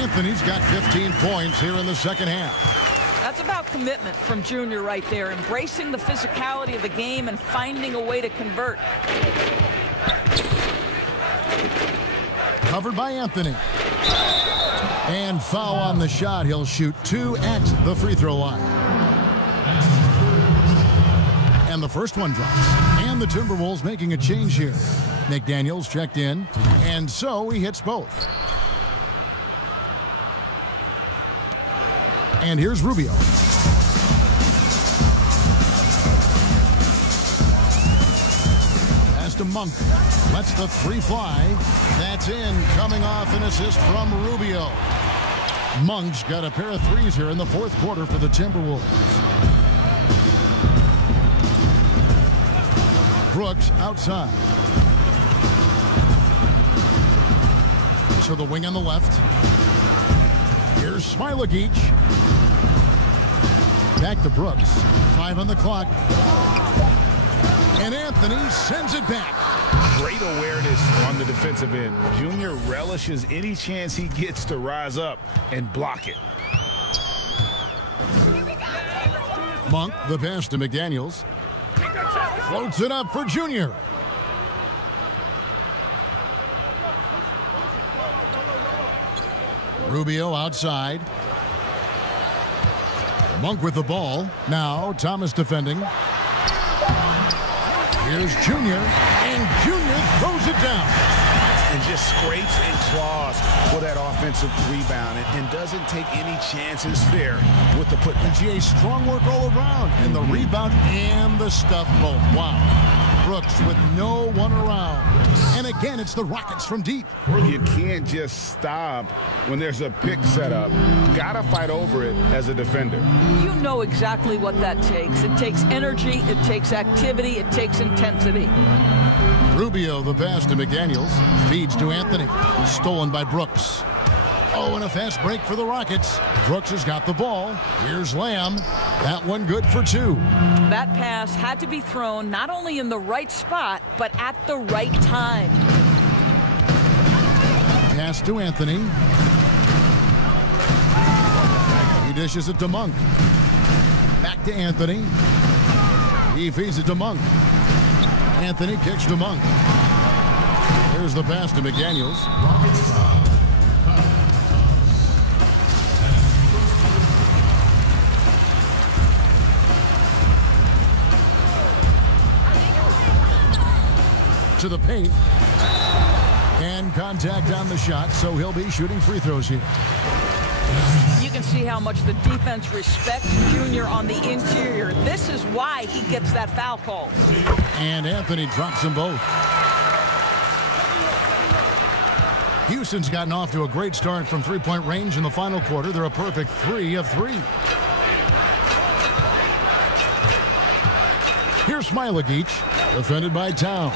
Anthony's got 15 points here in the second half. That's about commitment from Junior right there, embracing the physicality of the game and finding a way to convert. Covered by Anthony. And foul on the shot. He'll shoot 2 at the free throw line. And the first one drops. And the Timberwolves making a change here. McDaniels checked in, and so he hits both. And here's Rubio. Pass to Monk. Lets the 3 fly. That's in, coming off an assist from Rubio. Monk's got a pair of 3s here in the 4th quarter for the Timberwolves. Brooks outside. To the wing on the left. Here's Smailagic. Back to Brooks. 5 on the clock. And Anthony sends it back. Great awareness on the defensive end. Junior relishes any chance he gets to rise up and block it. Monk, the pass to McDaniels. Floats it up for Junior. Rubio outside. Monk with the ball. Now Thomas defending. Here's Junior, and Junior throws it down. And just scrapes and claws for that offensive rebound and doesn't take any chances there with the put. And GA, strong work all around. And the rebound and the stuff both. Wow. Brooks with no one around. And again, it's the Rockets from deep. You can't just stop when there's a pick set up. Gotta fight over it as a defender. You know exactly what that takes. It takes energy, it takes activity, it takes intensity. Rubio, the pass to McDaniels. Feeds to Anthony. Stolen by Brooks. Oh, and a fast break for the Rockets. Brooks has got the ball. Here's Lamb. That one good for 2. That pass had to be thrown not only in the right spot, but at the right time. Pass to Anthony. He dishes it to Monk. Back to Anthony. He feeds it to Monk. Anthony kicks to Monk. Here's the pass to McDaniels. To the paint. And contact on the shot, so he'll be shooting free throws here. You can see how much the defense respects Junior on the interior. This is why he gets that foul call. And Anthony drops them both. Houston's gotten off to a great start from three-point range in the final quarter. They're a perfect 3 of 3. Here's Smailagic, defended by Towns.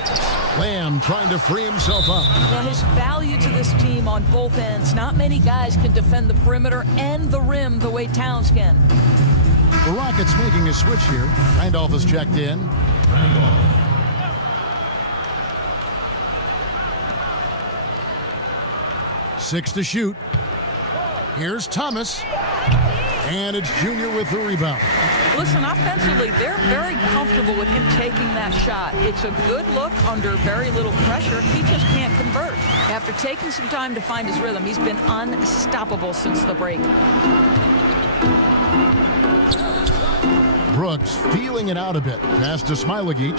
Lamb trying to free himself up. Well, his value to this team on both ends. Not many guys can defend the perimeter and the rim the way Towns can. The Rockets making a switch here. Randolph has checked in. 6 to shoot. Here's Thomas. And it's Junior with the rebound. Listen, offensively, they're very comfortable with him taking that shot. It's a good look under very little pressure. He just can't convert. After taking some time to find his rhythm, he's been unstoppable since the break. Brooks feeling it out a bit. Pass to Smailagic.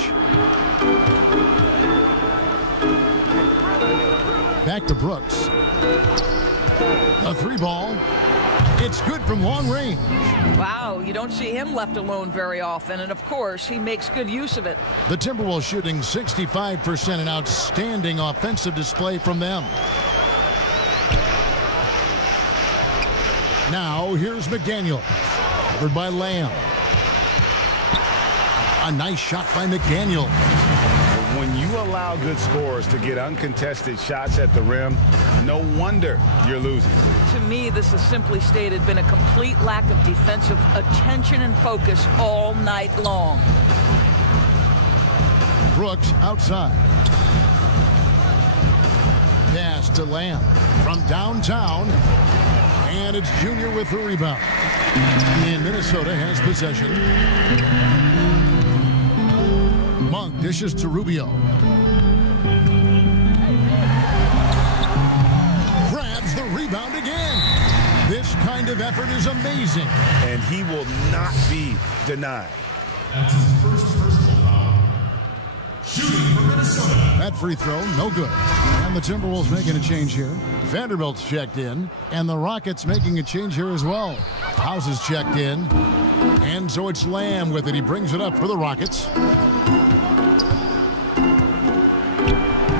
Back to Brooks. A 3-ball. It's good from long range. Wow, you don't see him left alone very often, and of course, he makes good use of it. The Timberwolves shooting 65%, an outstanding offensive display from them. Now, here's McDaniel. Covered by Lamb. A nice shot by McDaniel. When you allow good scorers to get uncontested shots at the rim, no wonder you're losing. To me, this has simply stated been a complete lack of defensive attention and focus all night long. Brooks outside. Pass to Lamb from downtown. And it's Junior with the rebound. And Minnesota has possession. Monk dishes to Rubio. Grabs the rebound again. This kind of effort is amazing. And he will not be denied. That's his first personal foul. Shooting for Minnesota. That free throw, no good. And the Timberwolves making a change here. Vanderbilt's checked in. And the Rockets making a change here as well. House is checked in. And so it's Lamb with it. He brings it up for the Rockets.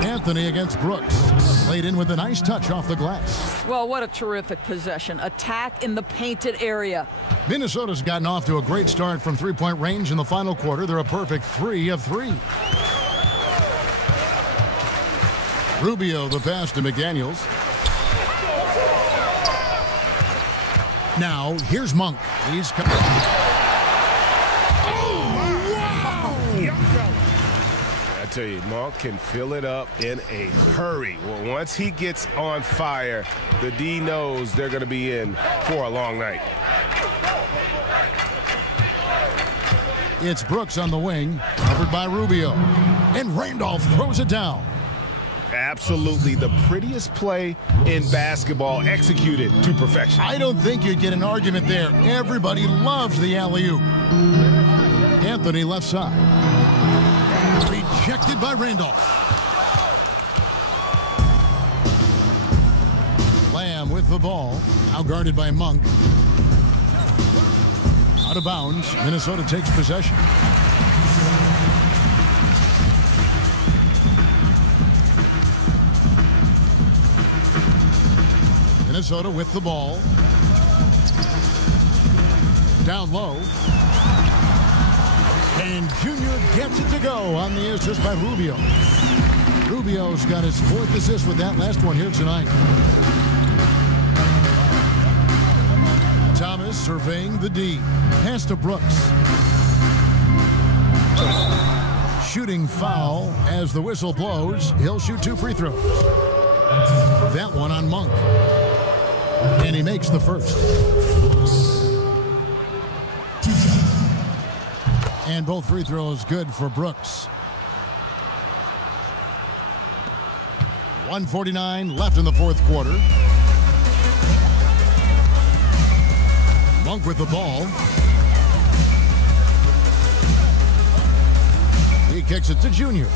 Anthony against Brooks. Laid in with a nice touch off the glass. Well, what a terrific possession. Attack in the painted area. Minnesota's gotten off to a great start from three-point range in the final quarter. They're a perfect 3 of 3. Rubio, the pass to McDaniels. Now, here's Monk. He's coming. I tell you, Monk can fill it up in a hurry. Well, once he gets on fire, the D knows they're going to be in for a long night. It's Brooks on the wing, covered by Rubio. And Randolph throws it down. Absolutely the prettiest play in basketball, executed to perfection. I don't think you'd get an argument there. Everybody loves the alley-oop. Anthony left side. Rejected by Randolph. Lamb with the ball. Now guarded by Monk. Out of bounds. Minnesota takes possession. Minnesota with the ball. Down low. And Junior gets it to go on the assist by Rubio. Rubio's got his 4th assist with that last one here tonight. Thomas surveying the D. Pass to Brooks. Shooting foul as the whistle blows. He'll shoot 2 free throws. That one on Monk. And he makes the first. And both free throws good for Brooks. 1:49 left in the 4th quarter. Monk with the ball. He kicks it to Junior.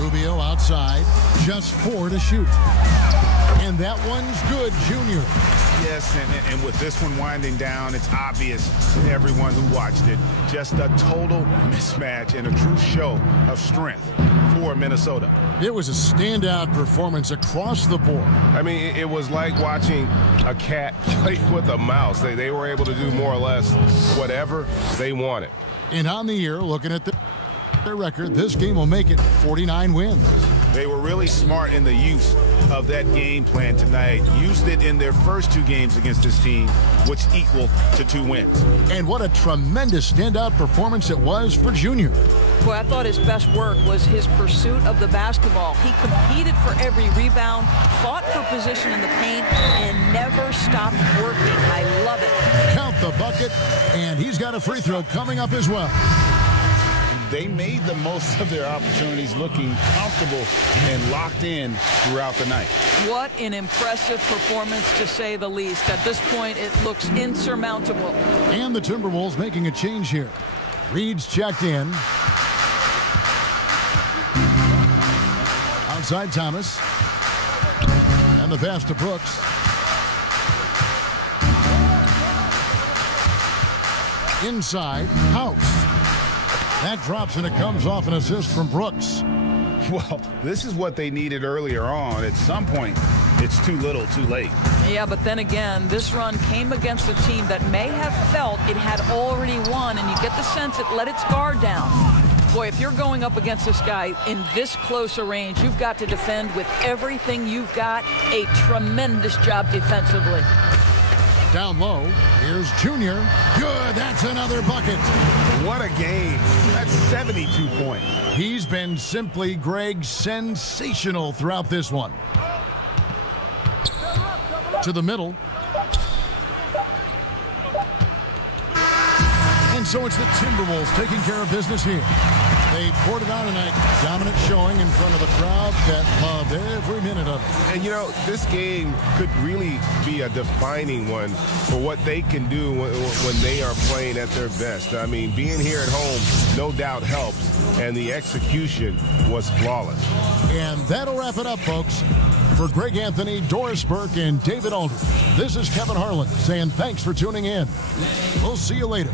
Rubio outside, just 4 to shoot. And that one's good, Junior. Yes, and with this one winding down, it's obvious to everyone who watched it. Just a total mismatch and a true show of strength for Minnesota. It was a standout performance across the board. I mean, it was like watching a cat play with a mouse. They were able to do more or less whatever they wanted. And on the year, looking at their record, this game will make it 49 wins. They were really smart in the use of that game plan tonight. Used it in their first 2 games against this team, which equal to 2 wins. And what a tremendous standout performance it was for Junior. Boy, I thought his best work was his pursuit of the basketball. He competed for every rebound, fought for position in the paint, and never stopped working. I love it. Count the bucket, and he's got a free throw coming up as well. they made the most of their opportunities, looking comfortable and locked in throughout the night. What an impressive performance, to say the least. At this point, it looks insurmountable. And the Timberwolves making a change here. Reed's checked in. Outside Thomas. And the pass to Brooks. Inside, House. That drops and it comes off an assist from Brooks. Well, this is what they needed earlier on. At some point, it's too little, too late. Yeah, but then again, this run came against a team that may have felt it had already won, and you get the sense it let its guard down. Boy, if you're going up against this guy in this close a range, you've got to defend with everything you've got. A tremendous job defensively. Down low, here's Junior. Good, that's another bucket. What a game. That's 72 points. He's been simply, Greg, sensational throughout this one. To the middle. And so it's the Timberwolves taking care of business here. They poured it on tonight. Dominant showing in front of the crowd that loved every minute of it. And, you know, this game could really be a defining one for what they can do when they are playing at their best. I mean, being here at home no doubt helps, and the execution was flawless. And that'll wrap it up, folks. For Greg Anthony, Doris Burke, and David Aldridge, this is Kevin Harlan saying thanks for tuning in. We'll see you later.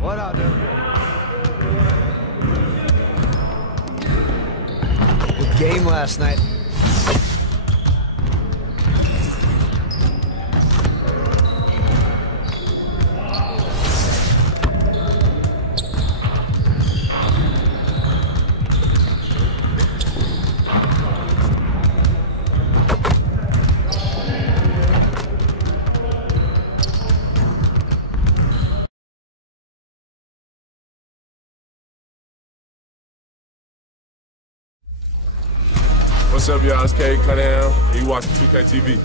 What up, dude? Good game last night. What's up, y'all? It's Cade Cunningham. You watching 2K TV.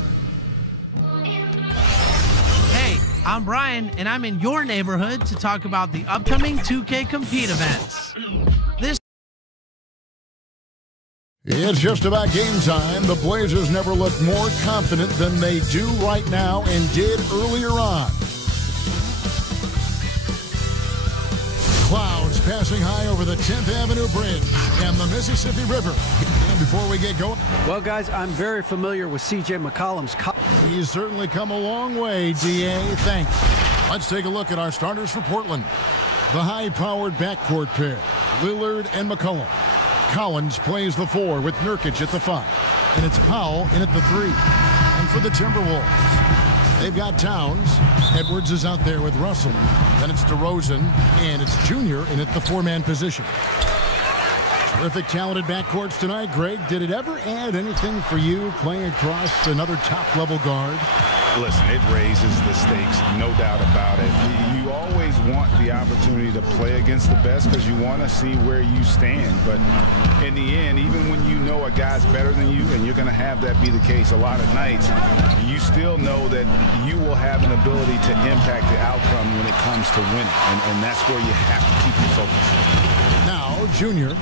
Hey, I'm Brian, and I'm in your neighborhood to talk about the upcoming 2K Compete events. It's just about game time. The Blazers never looked more confident than they do right now and did earlier on. Clouds passing high over the 10th Avenue Bridge and the Mississippi River. And before we get going... Well, guys, I'm very familiar with C.J. McCollum's... He's certainly come a long way, D.A. Thanks. Let's take a look at our starters for Portland. The high-powered backcourt pair, Lillard and McCullum. Collins plays the 4 with Nurkic at the 5. And it's Powell in at the 3. And for the Timberwolves, they've got Towns. Edwards is out there with Russell. Then it's DeRozan, and it's Junior in at the 4-man position. Terrific talented backcourts tonight. Greg, did it ever add anything for you playing across another top-level guard? Listen, it raises the stakes, no doubt about it. You always want the opportunity to play against the best because you want to see where you stand. But in the end, even when you know a guy's better than you, and you're going to have that be the case a lot of nights, you still know that you will have an ability to impact the outcome when it comes to winning. And that's where you have to keep your focus. Now, Junior,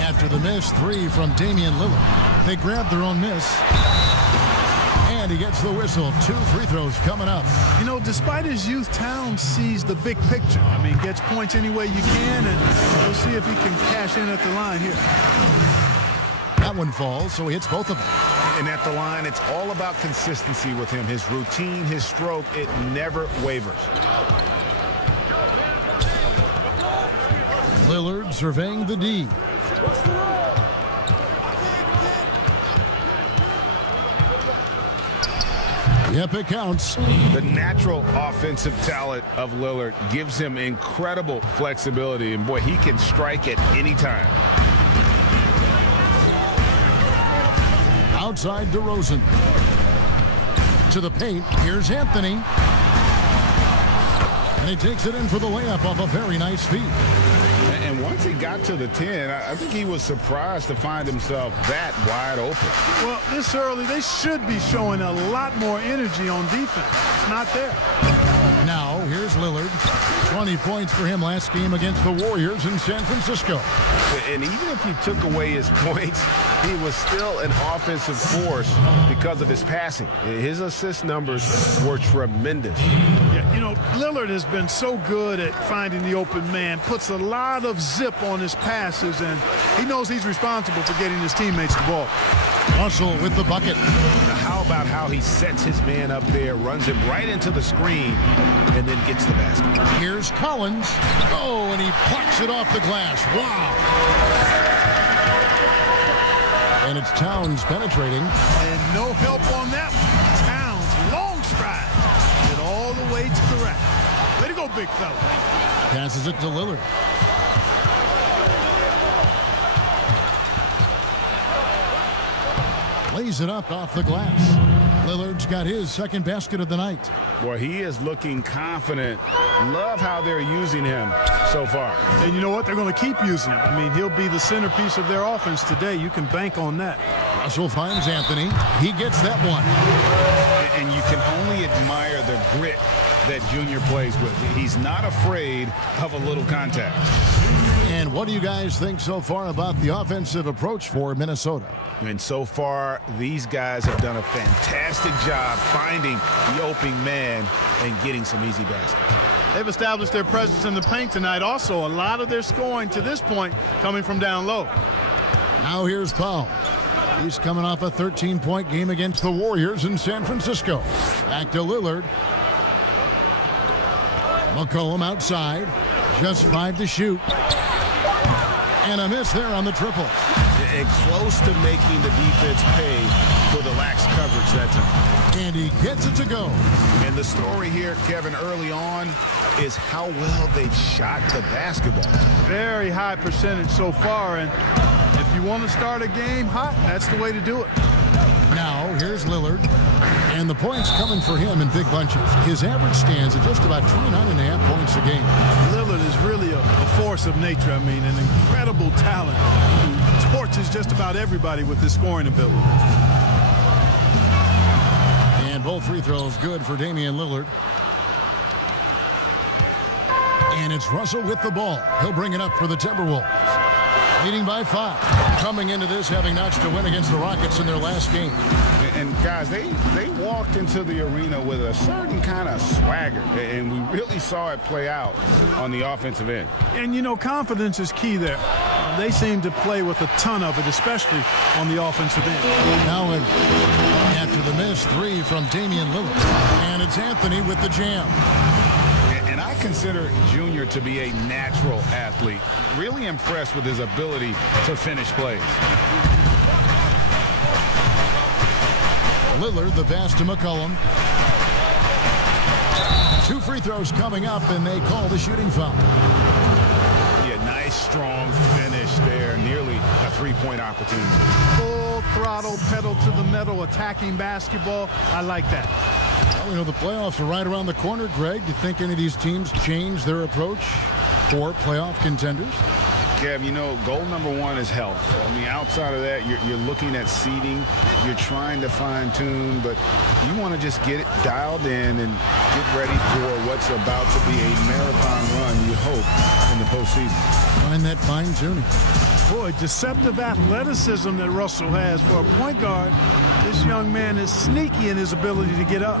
after the missed 3 from Damian Lillard, they grab their own miss. And he gets the whistle. 2 free throws coming up. You know, despite his youth, Towns sees the big picture. I mean, gets points any way you can, and we'll see if he can cash in at the line here. That one falls, so he hits both of them. And at the line, it's all about consistency with him. His routine, his stroke, it never wavers. Lillard surveying the D. Yep, it counts. The natural offensive talent of Lillard gives him incredible flexibility, and boy, he can strike at any time. Outside DeRozan. To the paint, here's Anthony. And he takes it in for the layup off a very nice feed. And once he got to the 10, I think he was surprised to find himself that wide open. Well, this early, they should be showing a lot more energy on defense. It's not there. Now, here's Lillard. 20 points for him last game against the Warriors in San Francisco. And even if you took away his points, he was still an offensive force because of his passing. His assist numbers were tremendous. Yeah, you know, Lillard has been so good at finding the open man, puts a lot of zip on his passes, and he knows he's responsible for getting his teammates the ball. Russell with the bucket. Now, how about how he sets his man up there, runs him right into the screen, and then gets the basket. Here's Collins. Oh, and he plucks it off the glass. Wow. And it's Towns penetrating. And no help on that one. Towns, long stride. Get all the way to the rack. Way to go, big fella. Passes it to Lillard. Lays it up off the glass. Lillard's got his second basket of the night. Boy, he is looking confident. Love how they're using him so far. And you know what? They're going to keep using him. I mean, he'll be the centerpiece of their offense today. You can bank on that. Russell finds Anthony. He gets that one. And you can only admire the grit that Junior plays with. He's not afraid of a little contact. And what do you guys think so far about the offensive approach for Minnesota? And so far, these guys have done a fantastic job finding the opening man and getting some easy baskets. They've established their presence in the paint tonight. Also, a lot of their scoring to this point coming from down low. Now here's Powell. He's coming off a 13-point game against the Warriors in San Francisco. Back to Lillard. McCullum outside. Just 5 to shoot. And a miss there on the triple. And close to making the defense pay for the lax coverage that time. And he gets it to go. And the story here, Kevin, early on is how well they've shot the basketball. Very high percentage so far. And if you want to start a game hot, that's the way to do it. Now, here's Lillard. And the points coming for him in big bunches. His average stands at just about 29.5 points a game. Lillard is really a force of nature. I mean, an incredible talent who torches just about everybody with his scoring ability. And both free throws good for Damian Lillard. And it's Russell with the ball. He'll bring it up for the Timberwolves. leading by 5. Coming into this, having notched a win against the Rockets in their last game. And guys, they walked into the arena with a certain kind of swagger, and we really saw it play out on the offensive end. And, you know, confidence is key there. They seem to play with a ton of it, especially on the offensive end. Now, after the miss, 3 from Damian Lillard. And it's Anthony with the jam. And I consider Junior to be a natural athlete. Really impressed with his ability to finish plays. Lillard, the pass to McCullum. 2 free throws coming up, and they call the shooting foul. Yeah, nice, strong finish there. Nearly a 3-point opportunity. Full throttle, pedal to the metal, attacking basketball. I like that. Well, you know, the playoffs are right around the corner, Greg. Do you think any of these teams change their approach for playoff contenders? Kev, you know, goal number 1 is health. I mean, outside of that, you're looking at seeding. You're trying to fine-tune, but you want to just get it dialed in and get ready for what's about to be a marathon run, you hope, in the postseason. Find that fine-tuning. Boy, deceptive athleticism that Russell has for a point guard. This young man is sneaky in his ability to get up.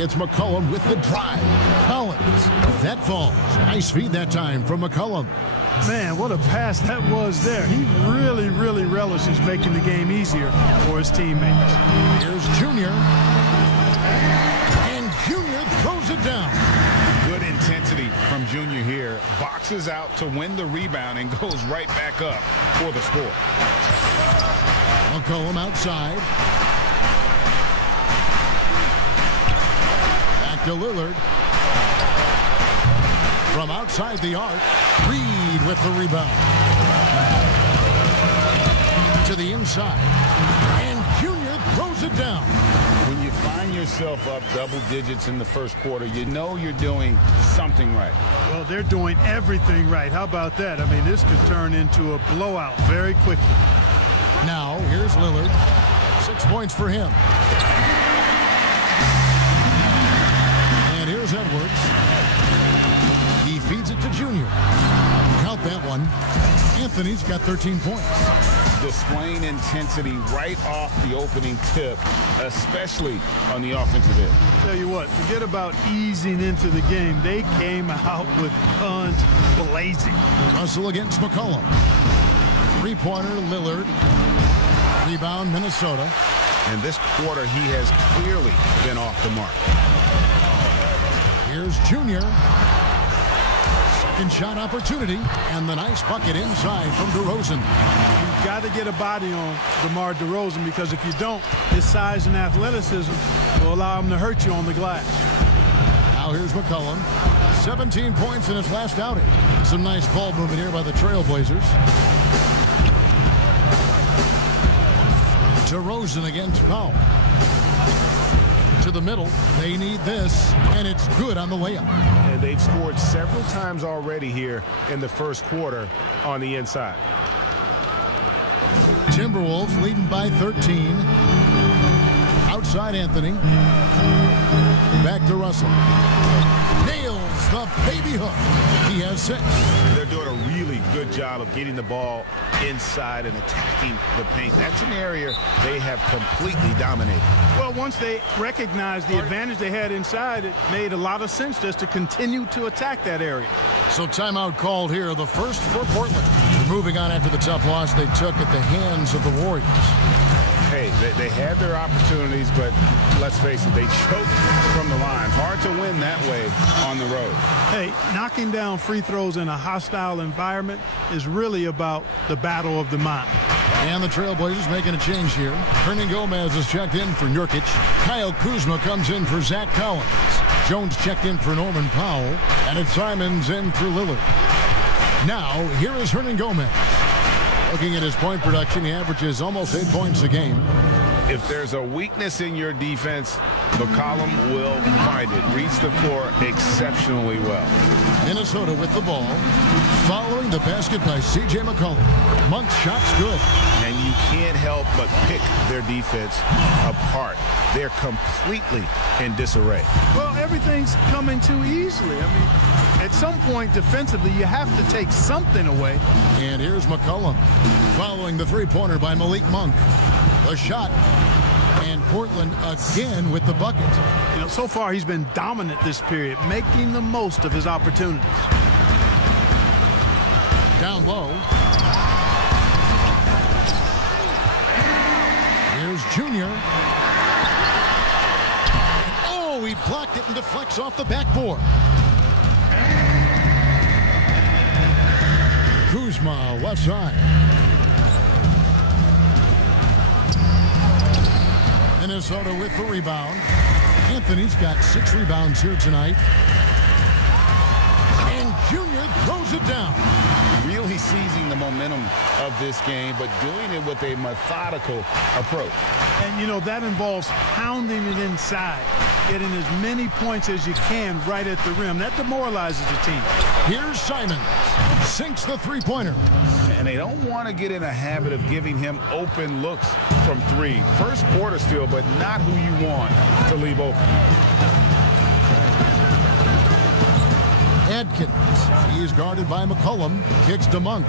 It's McCullum with the drive. Collins. That falls. Nice feed that time from McCullum. Man, what a pass that was there. He really, really relishes making the game easier for his teammates. Here's Junior. And Junior throws it down. Good intensity from Junior here. Boxes out to win the rebound and goes right back up for the score. McCullum outside. To Lillard. From outside the arc, Reed with the rebound. To the inside. And Junior throws it down. When you find yourself up double digits in the first quarter, you know you're doing something right. Well, they're doing everything right. How about that? I mean, this could turn into a blowout very quickly. Now, here's Lillard. 6 points for him. Here's Edwards. He feeds it to Junior. Count that one. Anthony's got 13 points. Displaying intensity right off the opening tip, especially on the offensive end. Tell you what, forget about easing into the game. They came out with guns blazing. Russell against McCullum. 3-pointer, Lillard. Rebound, Minnesota. And this quarter, he has clearly been off the mark. Here's Junior. Second shot opportunity. And the nice bucket inside from DeRozan. You've got to get a body on DeMar DeRozan, because if you don't, his size and athleticism will allow him to hurt you on the glass. Now here's McCullum. 17 points in his last outing. Some nice ball movement here by the Trailblazers. DeRozan against Powell. To the middle. They need this, and it's good on the layup. And they've scored several times already here in the first quarter on the inside. Timberwolves leading by 13. Outside Anthony. Back to Russell. Nails the baby hook. He has 6. They're doing a really good job of getting the ball inside and attacking the paint. That's an area they have completely dominated. Well, once they recognized the advantage they had inside, it made a lot of sense just to continue to attack that area. So timeout called here, the first for Portland. Moving on after the tough loss they took at the hands of the Warriors. Hey, they had their opportunities, but let's face it, they choked from the line. Hard to win that way on the road. Hey, knocking down free throws in a hostile environment is really about the battle of the mind. And the Trailblazers making a change here. Hernan Gomez is checked in for Nurkic. Kyle Kuzma comes in for Zach Collins. Jones checked in for Norman Powell. And it's Simons in for Lillard. Now, here is Hernan Gomez. Looking at his point production, he averages almost 8 points a game. If there's a weakness in your defense, McCollum will find it. Reads the floor exceptionally well. Minnesota with the ball. Following the basket by C.J. McCullum. Monk's shot's good. And you can't help but pick their defense apart. They're completely in disarray. Well, everything's coming too easily. I mean, at some point defensively, you have to take something away. And here's McCullum following the three-pointer by Malik Monk. The shot. And Portland again with the bucket. You know, so far he's been dominant this period, making the most of his opportunities. Down low. Here's Junior. Oh, he blocked it and deflects off the backboard. Kuzma, left side. Minnesota with the rebound. Anthony's got 6 rebounds here tonight. And Junior throws it down. Really seizing the momentum of this game, but doing it with a methodical approach. And, you know, that involves pounding it inside, getting as many points as you can right at the rim. That demoralizes the team. Here's Simon. Sinks the three-pointer. And they don't want to get in a habit of giving him open looks from 3. First quarter still, but not who you want to leave open. Adkins. He's guarded by McCullum. Kicks to Monk.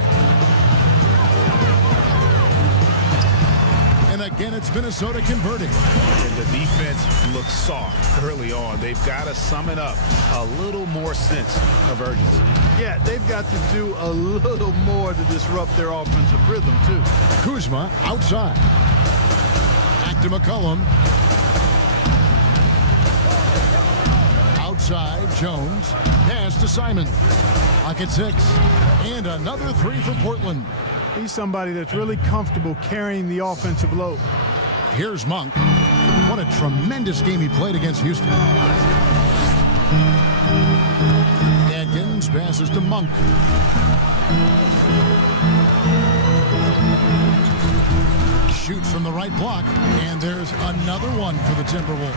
And again, it's Minnesota converting. And the defense looks soft early on. They've got to summon up a little more sense of urgency. Yeah, they've got to do a little more to disrupt their offensive rhythm, too. Kuzma outside. Back to McCullum. Outside, Jones. Pass to Simon. Pocket 6. And another 3 for Portland. He's somebody that's really comfortable carrying the offensive load. Here's Monk. What a tremendous game he played against Houston. Adkins passes to Monk. Shoots from the right block. And there's another one for the Timberwolves.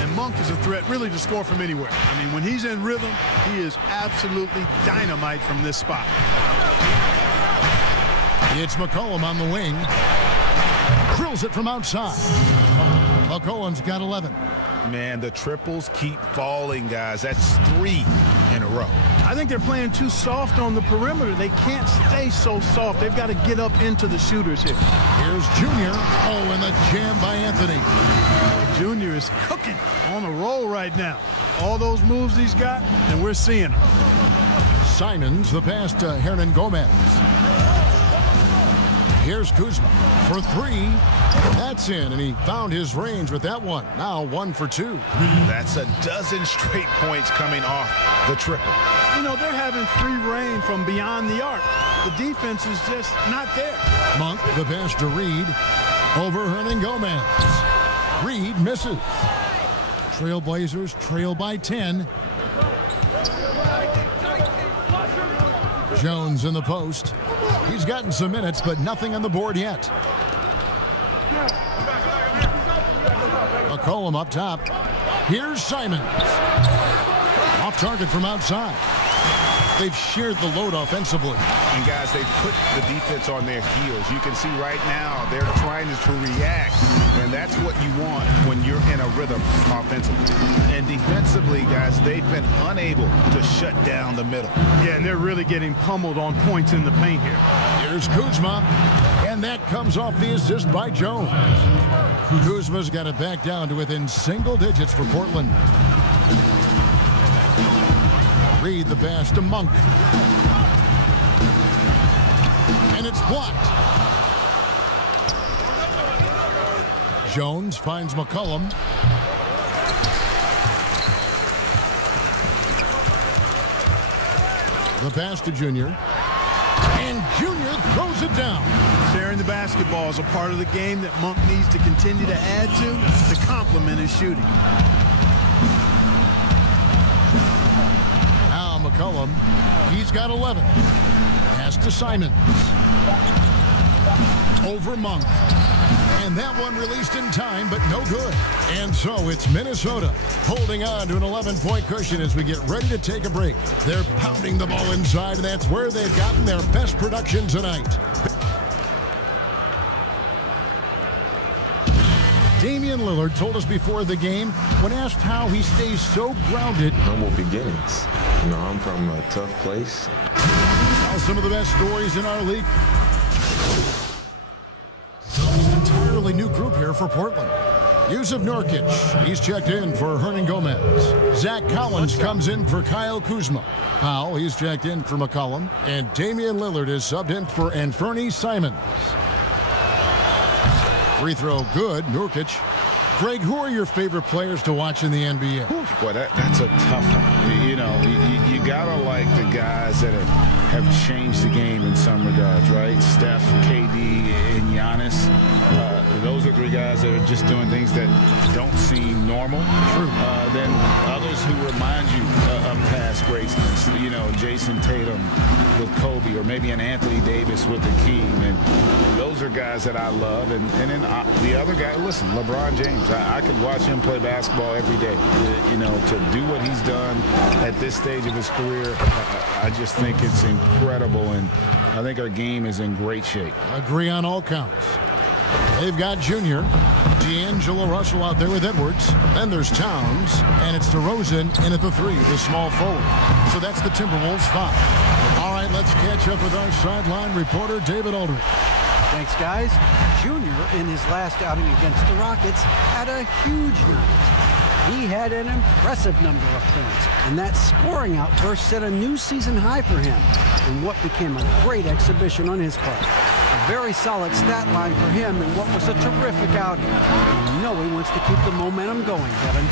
And Monk is a threat really to score from anywhere. I mean, when he's in rhythm, he is absolutely dynamite from this spot. It's McCullum on the wing. Drills it from outside. McCullum's got 11. Man, the triples keep falling, guys. That's 3 in a row. I think they're playing too soft on the perimeter. They can't stay so soft. They've got to get up into the shooters here. Here's Junior. Oh, and the jam by Anthony. Junior is cooking on a roll right now. All those moves he's got, and we're seeing them. Simons, the pass to Hernan Gomez. Here's Kuzma for 3. That's in, and he found his range with that one. Now 1 for 2. That's a dozen straight points coming off the triple. You know, they're having free reign from beyond the arc. The defense is just not there. Monk, the pass to Reed. Over Hernan Gomez. Reed misses. Trailblazers trail by 10. Jones in the post. He's gotten some minutes, but nothing on the board yet. McCullum up top. Here's Simons. Off target from outside. They've shared the load offensively. And guys, they've put the defense on their heels. You can see right now they're trying to react. And that's what you want when you're in a rhythm offensively. And defensively, guys, they've been unable to shut down the middle. Yeah, and they're really getting pummeled on points in the paint here. Here's Kuzma. And that comes off the assist by Jones. Kuzma's got it back down to within single digits for Portland. Reed the pass to Monk. And it's blocked. Jones finds McCullum. The pass to Junior. And Junior throws it down. Sharing the basketball is a part of the game that Monk needs to continue to add to complement his shooting. Now McCullum, he's got 11. Pass to Simons. Over Monk. And that one released in time, but no good. And so it's Minnesota holding on to an 11-point cushion as we get ready to take a break. They're pounding the ball inside, and that's where they've gotten their best production tonight. Damian Lillard told us before the game, when asked how he stays so grounded. Humble beginnings. You know, I'm from a tough place. Now some of the best stories in our league. An entirely new group here for Portland. Yusuf Nurkic, he's checked in for Hernan Gomez. Zach Collins comes in for Kyle Kuzma. Powell, he's checked in for McCullum. And Damian Lillard is subbed in for Anthony Simons. Free throw good, Nurkic. Greg, who are your favorite players to watch in the NBA? Boy, that's a tough one. You know, you gotta like the guys that have changed the game in some regards, right? Steph, KD, and Giannis. Those are three guys that are just doing things that don't seem normal. True. Then others who remind you of past greatness. You know, Jason Tatum with Kobe, or maybe an Anthony Davis with Hakeem. And those are guys that I love. And then the other guy, listen, LeBron James. I could watch him play basketball every day. You know, to do what he's done at this stage of his career, I just think it's incredible. And I think our game is in great shape. Agree on all counts. They've got Junior, D'Angelo Russell out there with Edwards. Then there's Towns, and it's DeRozan in at the 3, the small forward. So that's the Timberwolves 5. All right, let's catch up with our sideline reporter, David Aldridge. Thanks, guys. Junior, in his last outing against the Rockets, had a huge night. He had an impressive number of points, and that scoring outburst set a new season high for him in what became a great exhibition on his part. A very solid stat line for him in what was a terrific outing. You know he wants to keep the momentum going, Kevin.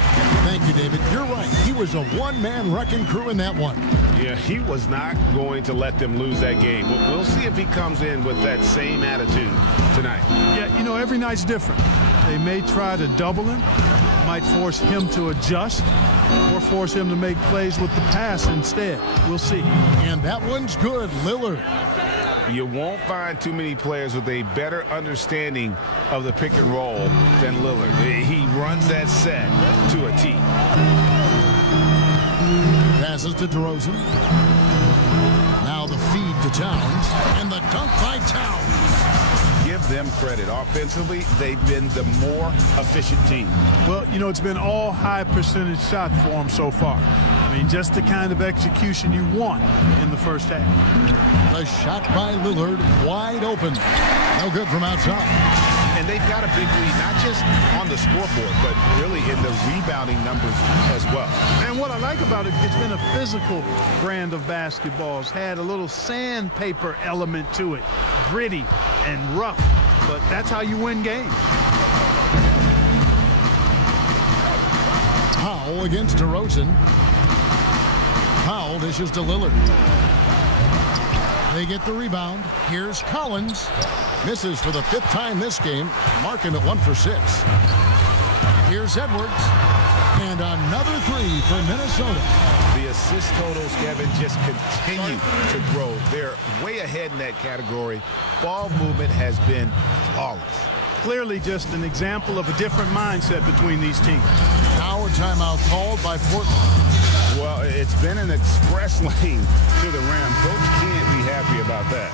Thank you, David. You're right. He was a one-man wrecking crew in that one. Yeah, he was not going to let them lose that game. We'll see if he comes in with that same attitude tonight. Yeah, you know, every night's different. They may try to double him, might force him to adjust, or force him to make plays with the pass instead. We'll see. And that one's good, Lillard. You won't find too many players with a better understanding of the pick and roll than Lillard. He runs that set to a T. Passes to DeRozan. Now the feed to Towns, and the dunk by Towns. Give them credit. Offensively, they've been the more efficient team. Well, you know, it's been all high percentage shots for them so far. I mean, just the kind of execution you want in the first half. The shot by Lillard, wide open. No good from outside. And they've got a big lead, not just on the scoreboard, but really in the rebounding numbers as well. And what I like about it, it's been a physical brand of basketball. It's had a little sandpaper element to it, gritty and rough, but that's how you win games. Powell against DeRozan. Powell dishes to Lillard. They get the rebound. Here's Collins. Misses for the 5th time this game. Mark him at 1 for 6. Here's Edwards. And another 3 for Minnesota. The assist totals, Kevin, just continue to grow. They're way ahead in that category. Ball movement has been flawless. Clearly just an example of a different mindset between these teams. Now a timeout called by Portland. Well, it's been an express lane to the rim. Coach can't be happy about that.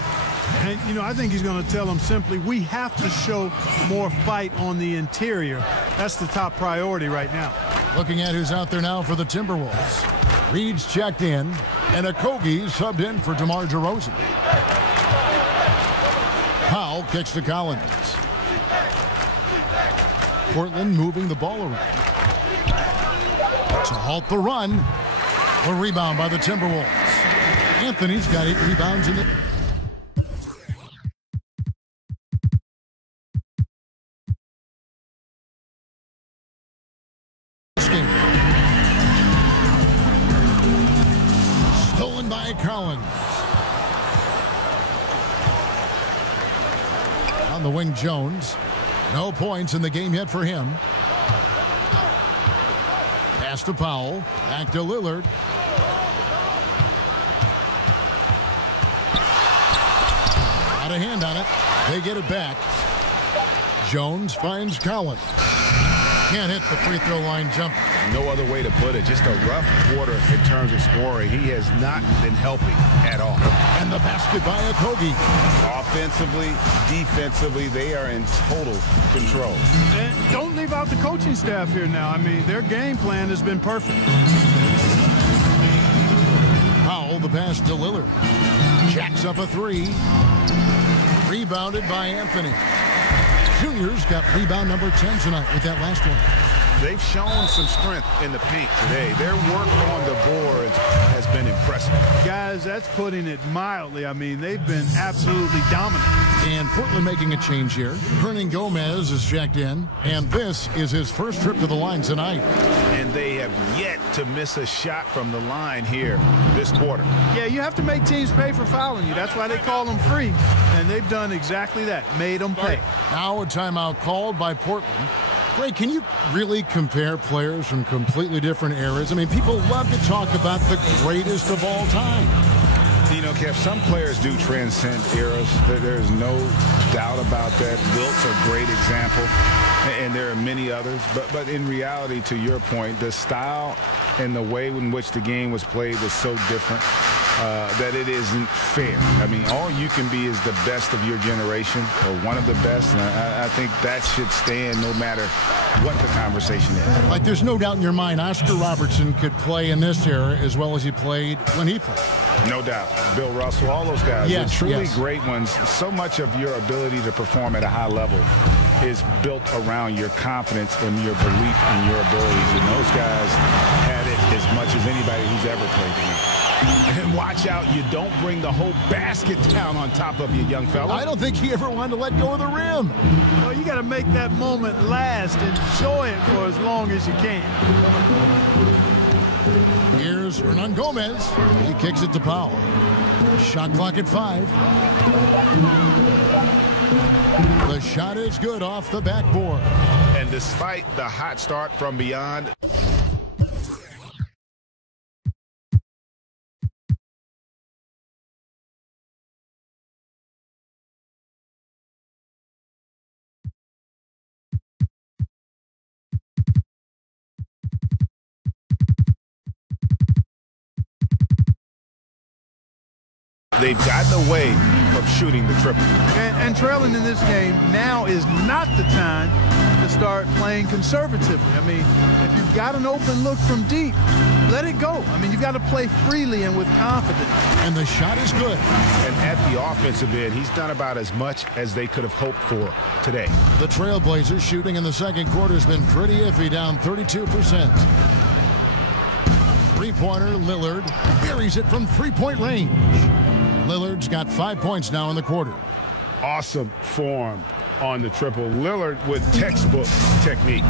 And, you know, I think he's going to tell them simply, we have to show more fight on the interior. That's the top priority right now. Looking at who's out there now for the Timberwolves. Reed's checked in, and Okogie subbed in for DeMar DeRozan. Powell kicks to Collins. Portland moving the ball around. To halt the run. A rebound by the Timberwolves. Anthony's got 8 rebounds in the game. Stolen by Collins. On the wing, Jones. No points in the game yet for him. Pass to Powell. Back to Lillard. Got a hand on it. They get it back. Jones finds Collins. Can't hit the free throw line jump. No other way to put it. Just a rough quarter in terms of scoring. He has not been helping at all. And the basket by Okogie. Offensively, defensively, they are in total control. And don't leave out the coaching staff here now. I mean, their game plan has been perfect. Powell, the pass to Lillard. Jacks up a three. Rebounded by Anthony. Juniors got rebound number 10 tonight with that last one. They've shown some strength in the paint today. Their work on the boards has been impressive. Guys, that's putting it mildly. I mean, they've been absolutely dominant. And Portland making a change here. Hernan Gomez is checked in, and this is his first trip to the line tonight. And they have yet to miss a shot from the line here this quarter. Yeah, you have to make teams pay for fouling you. That's why they call them free. And they've done exactly that, made them pay. Now a timeout called by Portland. Greg, can you really compare players from completely different eras? I mean, people love to talk about the greatest of all time. You know, Kev, some players do transcend eras. There's no doubt about that. Wilt's a great example, and there are many others. But in reality, to your point, the style and the way in which the game was played was so different that it isn't fair. I mean, all you can be is the best of your generation or one of the best, and I think that should stand no matter what the conversation is. Like, there's no doubt in your mind Oscar Robertson could play in this era as well as he played when he played. No doubt. Bill Russell, all those guys, yes, the truly yes. great ones. So much of your ability to perform at a high level is built around your confidence and your belief in your abilities. And those guys had it as much as anybody who's ever played the game. And watch out, you don't bring the whole basket down on top of you, young fella. I don't think he ever wanted to let go of the rim. Well, you got to make that moment last. Enjoy it for as long as you can. Here's Hernan Gomez. He kicks it to Powell. Shot clock at 5. The shot is good off the backboard. And despite the hot start from beyond, they've gotten away from shooting the triple. And trailing in this game now is not the time to start playing conservatively. I mean, if you've got an open look from deep, let it go. I mean, you've got to play freely and with confidence. And the shot is good. And at the offensive end, he's done about as much as they could have hoped for today. The Trailblazers shooting in the second quarter has been pretty iffy, down 32%. Three-pointer, Lillard buries it from three-point range. Lillard's got 5 points now in the quarter. Awesome form on the triple. Lillard with textbook technique.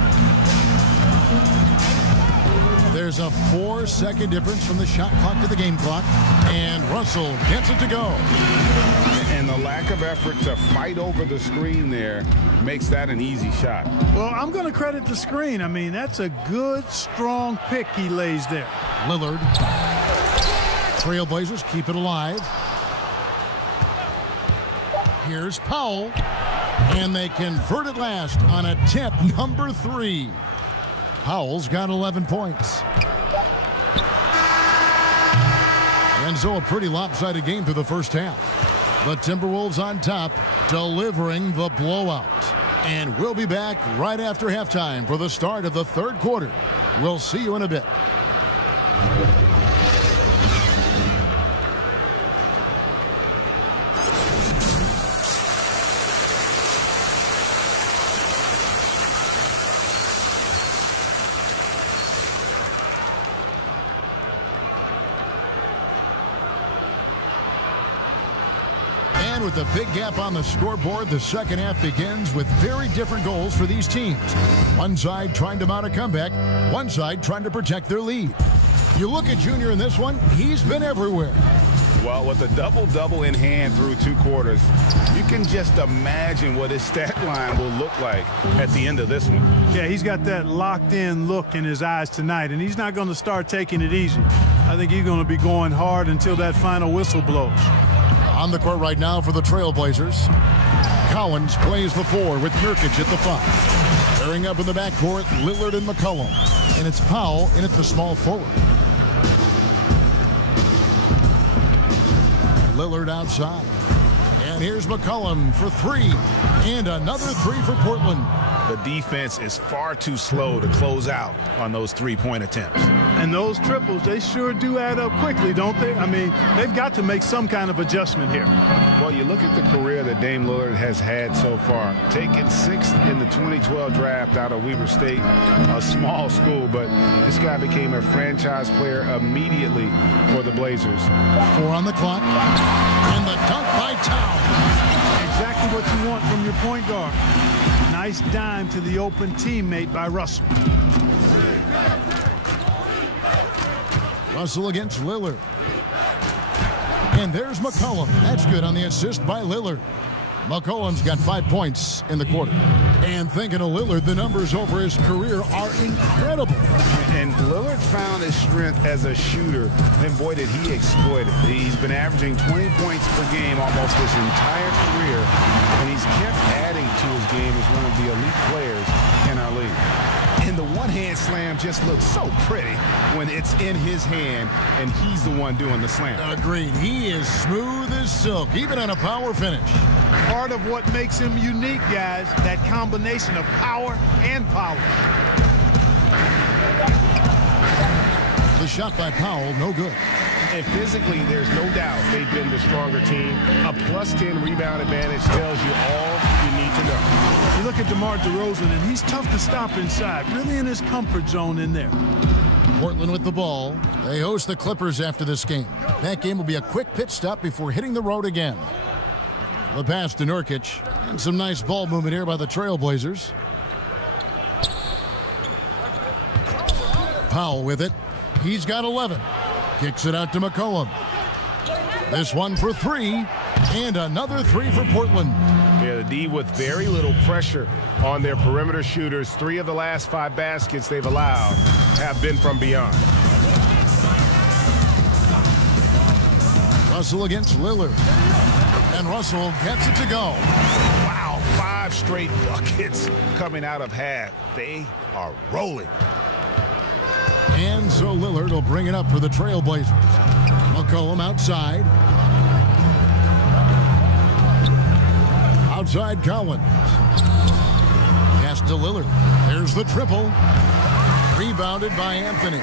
There's a 4-second difference from the shot clock to the game clock, and Russell gets it to go. And the lack of effort to fight over the screen there makes that an easy shot. Well, I'm going to credit the screen. I mean, that's a good, strong pick he lays there. Lillard. Trailblazers keep it alive. Here's Powell, and they convert it last on attempt number 3. Powell's got 11 points. And so a pretty lopsided game through the first half. The Timberwolves on top, delivering the blowout. And we'll be back right after halftime for the start of the third quarter. We'll see you in a bit. With a big gap on the scoreboard, the second half begins with very different goals for these teams. One side trying to mount a comeback, one side trying to protect their lead. You look at Junior in this one, he's been everywhere. Well, with a double-double in hand through 2 quarters, you can just imagine what his stat line will look like at the end of this one. Yeah, he's got that locked-in look in his eyes tonight, and he's not going to start taking it easy. I think he's going to be going hard until that final whistle blows. On the court right now for the Trailblazers, Collins plays the 4 with Nurkic at the 5. Pairing up in the backcourt, Lillard and McCullum. And it's Powell in at the small forward. Lillard outside. And here's McCullum for 3. And another 3 for Portland. The defense is far too slow to close out on those three-point attempts. And those triples, they sure do add up quickly, don't they? I mean, they've got to make some kind of adjustment here. Well, you look at the career that Dame Lillard has had so far. Taken 6th in the 2012 draft out of Weber State, a small school, but this guy became a franchise player immediately for the Blazers. 4 on the clock. And the dunk by Towns. Exactly what you want from your point guard. Nice dime to the open teammate by Russell. Russell against Lillard. And there's McCullum. That's good on the assist by Lillard. McCullum's got 5 points in the quarter. And thinking of Lillard, the numbers over his career are incredible. And Lillard found his strength as a shooter, and boy, did he exploit it. He's been averaging 20 points per game almost his entire career, and he's kept adding to his game as one of the elite players in our league. And the one-hand slam just looks so pretty when it's in his hand and he's the one doing the slam. Agreed. He is smooth as silk, even on a power finish. Part of what makes him unique, guys, that combination of power and power. The shot by Powell, no good. And physically, there's no doubt they've been the stronger team. A +10 rebound advantage tells you all you need to know. You look at DeMar DeRozan, and he's tough to stop inside, really in his comfort zone in there. Portland with the ball. They host the Clippers after this game. That game will be a quick pit stop before hitting the road again. The pass to Nurkic. And some nice ball movement here by the Trailblazers. Powell with it. He's got 11. Kicks it out to McCullum. This one for 3. And another 3 for Portland. Yeah, the D with very little pressure on their perimeter shooters. 3 of the last 5 baskets they've allowed have been from beyond. Russell against Lillard. And Russell gets it to go. Wow, 5 straight buckets coming out of half. They are rolling. And so Lillard will bring it up for the Trailblazers. McCullum outside. Outside Collins. Pass to Lillard. There's the triple. Rebounded by Anthony.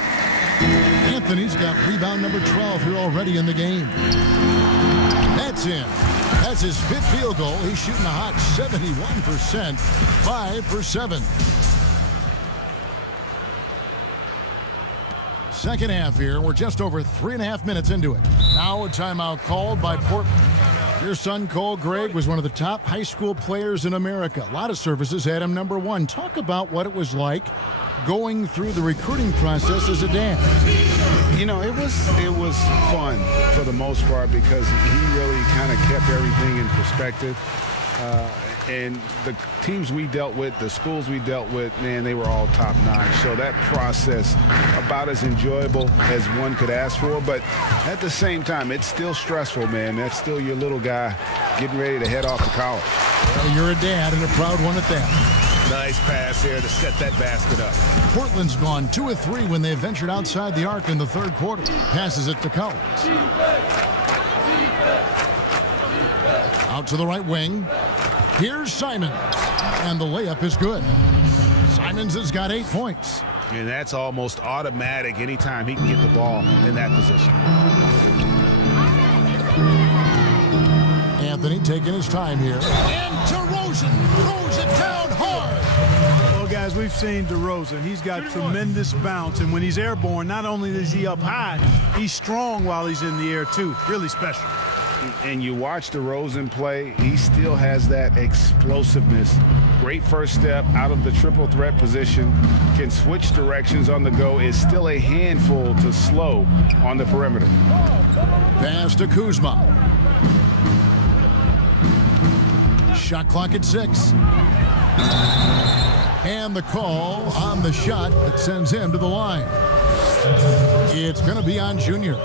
Anthony's got rebound number 12 here already in the game. That's in. That's his 5th field goal. He's shooting a hot 71%. 5 for 7. Second half here. We're just over 3.5 minutes into it. Now a timeout called by Portland. Your son, Cole Gregg, was one of the top high school players in America. A lot of services had him number 1. Talk about what it was like going through the recruiting process as a dad. You know, it was fun for the most part because he really kind of kept everything in perspective. And the teams we dealt with, the schools we dealt with, man, they were all top-notch. So that process, about as enjoyable as one could ask for. But at the same time, it's still stressful, man. That's still your little guy getting ready to head off to college. Well, you're a dad and a proud one at that. Nice pass here to set that basket up. Portland's gone 2 of 3 when they ventured outside the arc in the 3rd quarter. Passes it to Collins. Out to the right wing. Here's Simon. And the layup is good. Simons has got 8 points. And that's almost automatic anytime he can get the ball in that position. Anthony taking his time here. And DeRozan throws it down hard. Well, guys, we've seen DeRozan. He's got tremendous bounce. And when he's airborne, not only is he up high, he's strong while he's in the air, too. Really special. And you watch DeRozan play, he still has that explosiveness. Great first step out of the triple threat position. Can switch directions on the go. Is still a handful to slow on the perimeter. Pass to Kuzma. Shot clock at 6. And the call on the shot that sends him to the line. It's going to be on Junior.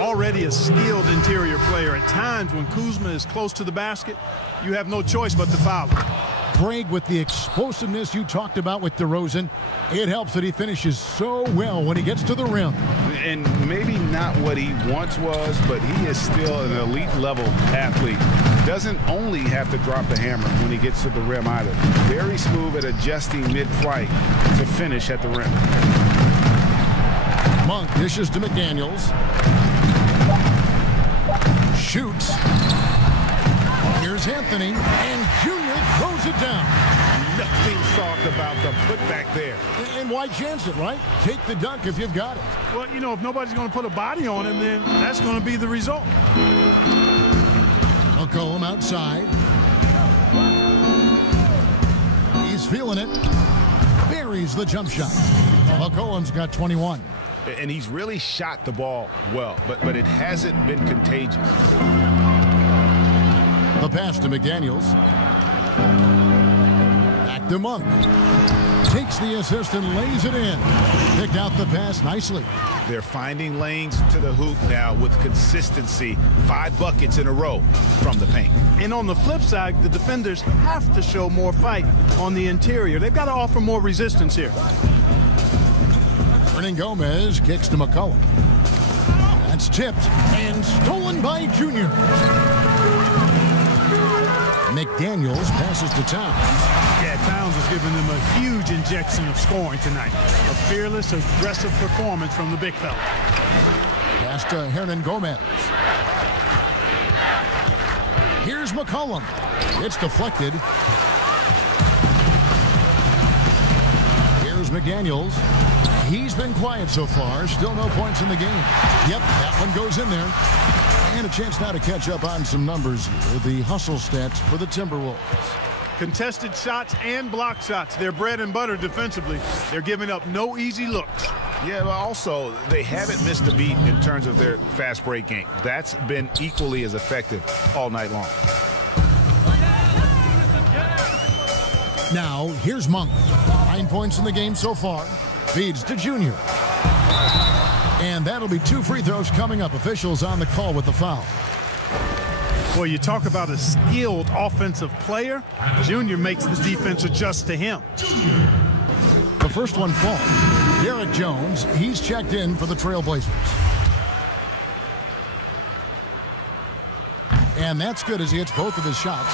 All already a skilled interior player. At times when Kuzma is close to the basket, you have no choice but to foul him. Greg, with the explosiveness you talked about with DeRozan, it helps that he finishes so well when he gets to the rim. And maybe not what he once was, but he is still an elite level athlete. Doesn't only have to drop the hammer when he gets to the rim either. Very smooth at adjusting mid-flight to finish at the rim. Monk dishes to McDaniels. Shoots. Here's Anthony, and Junior throws it down. Nothing soft about the putback there. And why chance it, right? Take the dunk if you've got it. Well, you know, if nobody's going to put a body on him, then that's going to be the result. Mccullum outside. He's feeling it. Buries the jump shot. McCullum's got 21. And he's really shot the ball well, but it hasn't been contagious. The pass to McDaniels. Back to Monk. Takes the assist and lays it in. Picked out the pass nicely. They're finding lanes to the hoop now with consistency. 5 buckets in a row from the paint. And on the flip side, the defenders have to show more fight on the interior. They've got to offer more resistance here. Hernan Gomez kicks to McCullum. That's tipped and stolen by Junior. McDaniels passes to Towns. Yeah, Towns is giving them a huge injection of scoring tonight. A fearless, aggressive performance from the big fella. Pass to Hernan Gomez. Here's McCullum. It's deflected. Here's McDaniels. He's been quiet so far. Still no points in the game. Yep, that one goes in there. And a chance now to catch up on some numbers here. The hustle stats for the Timberwolves. Contested shots and block shots. They're bread and butter defensively. They're giving up no easy looks. Yeah, but also they haven't missed a beat in terms of their fast break game. That's been equally as effective all night long. Now, here's Monk. 9 points in the game so far. Feeds to Junior. And that'll be 2 free throws coming up. Officials on the call with the foul. Well, you talk about a skilled offensive player. Junior makes the defense adjust to him. The first one falls. Derek Jones, he's checked in for the Trailblazers. And that's good as he hits both of his shots.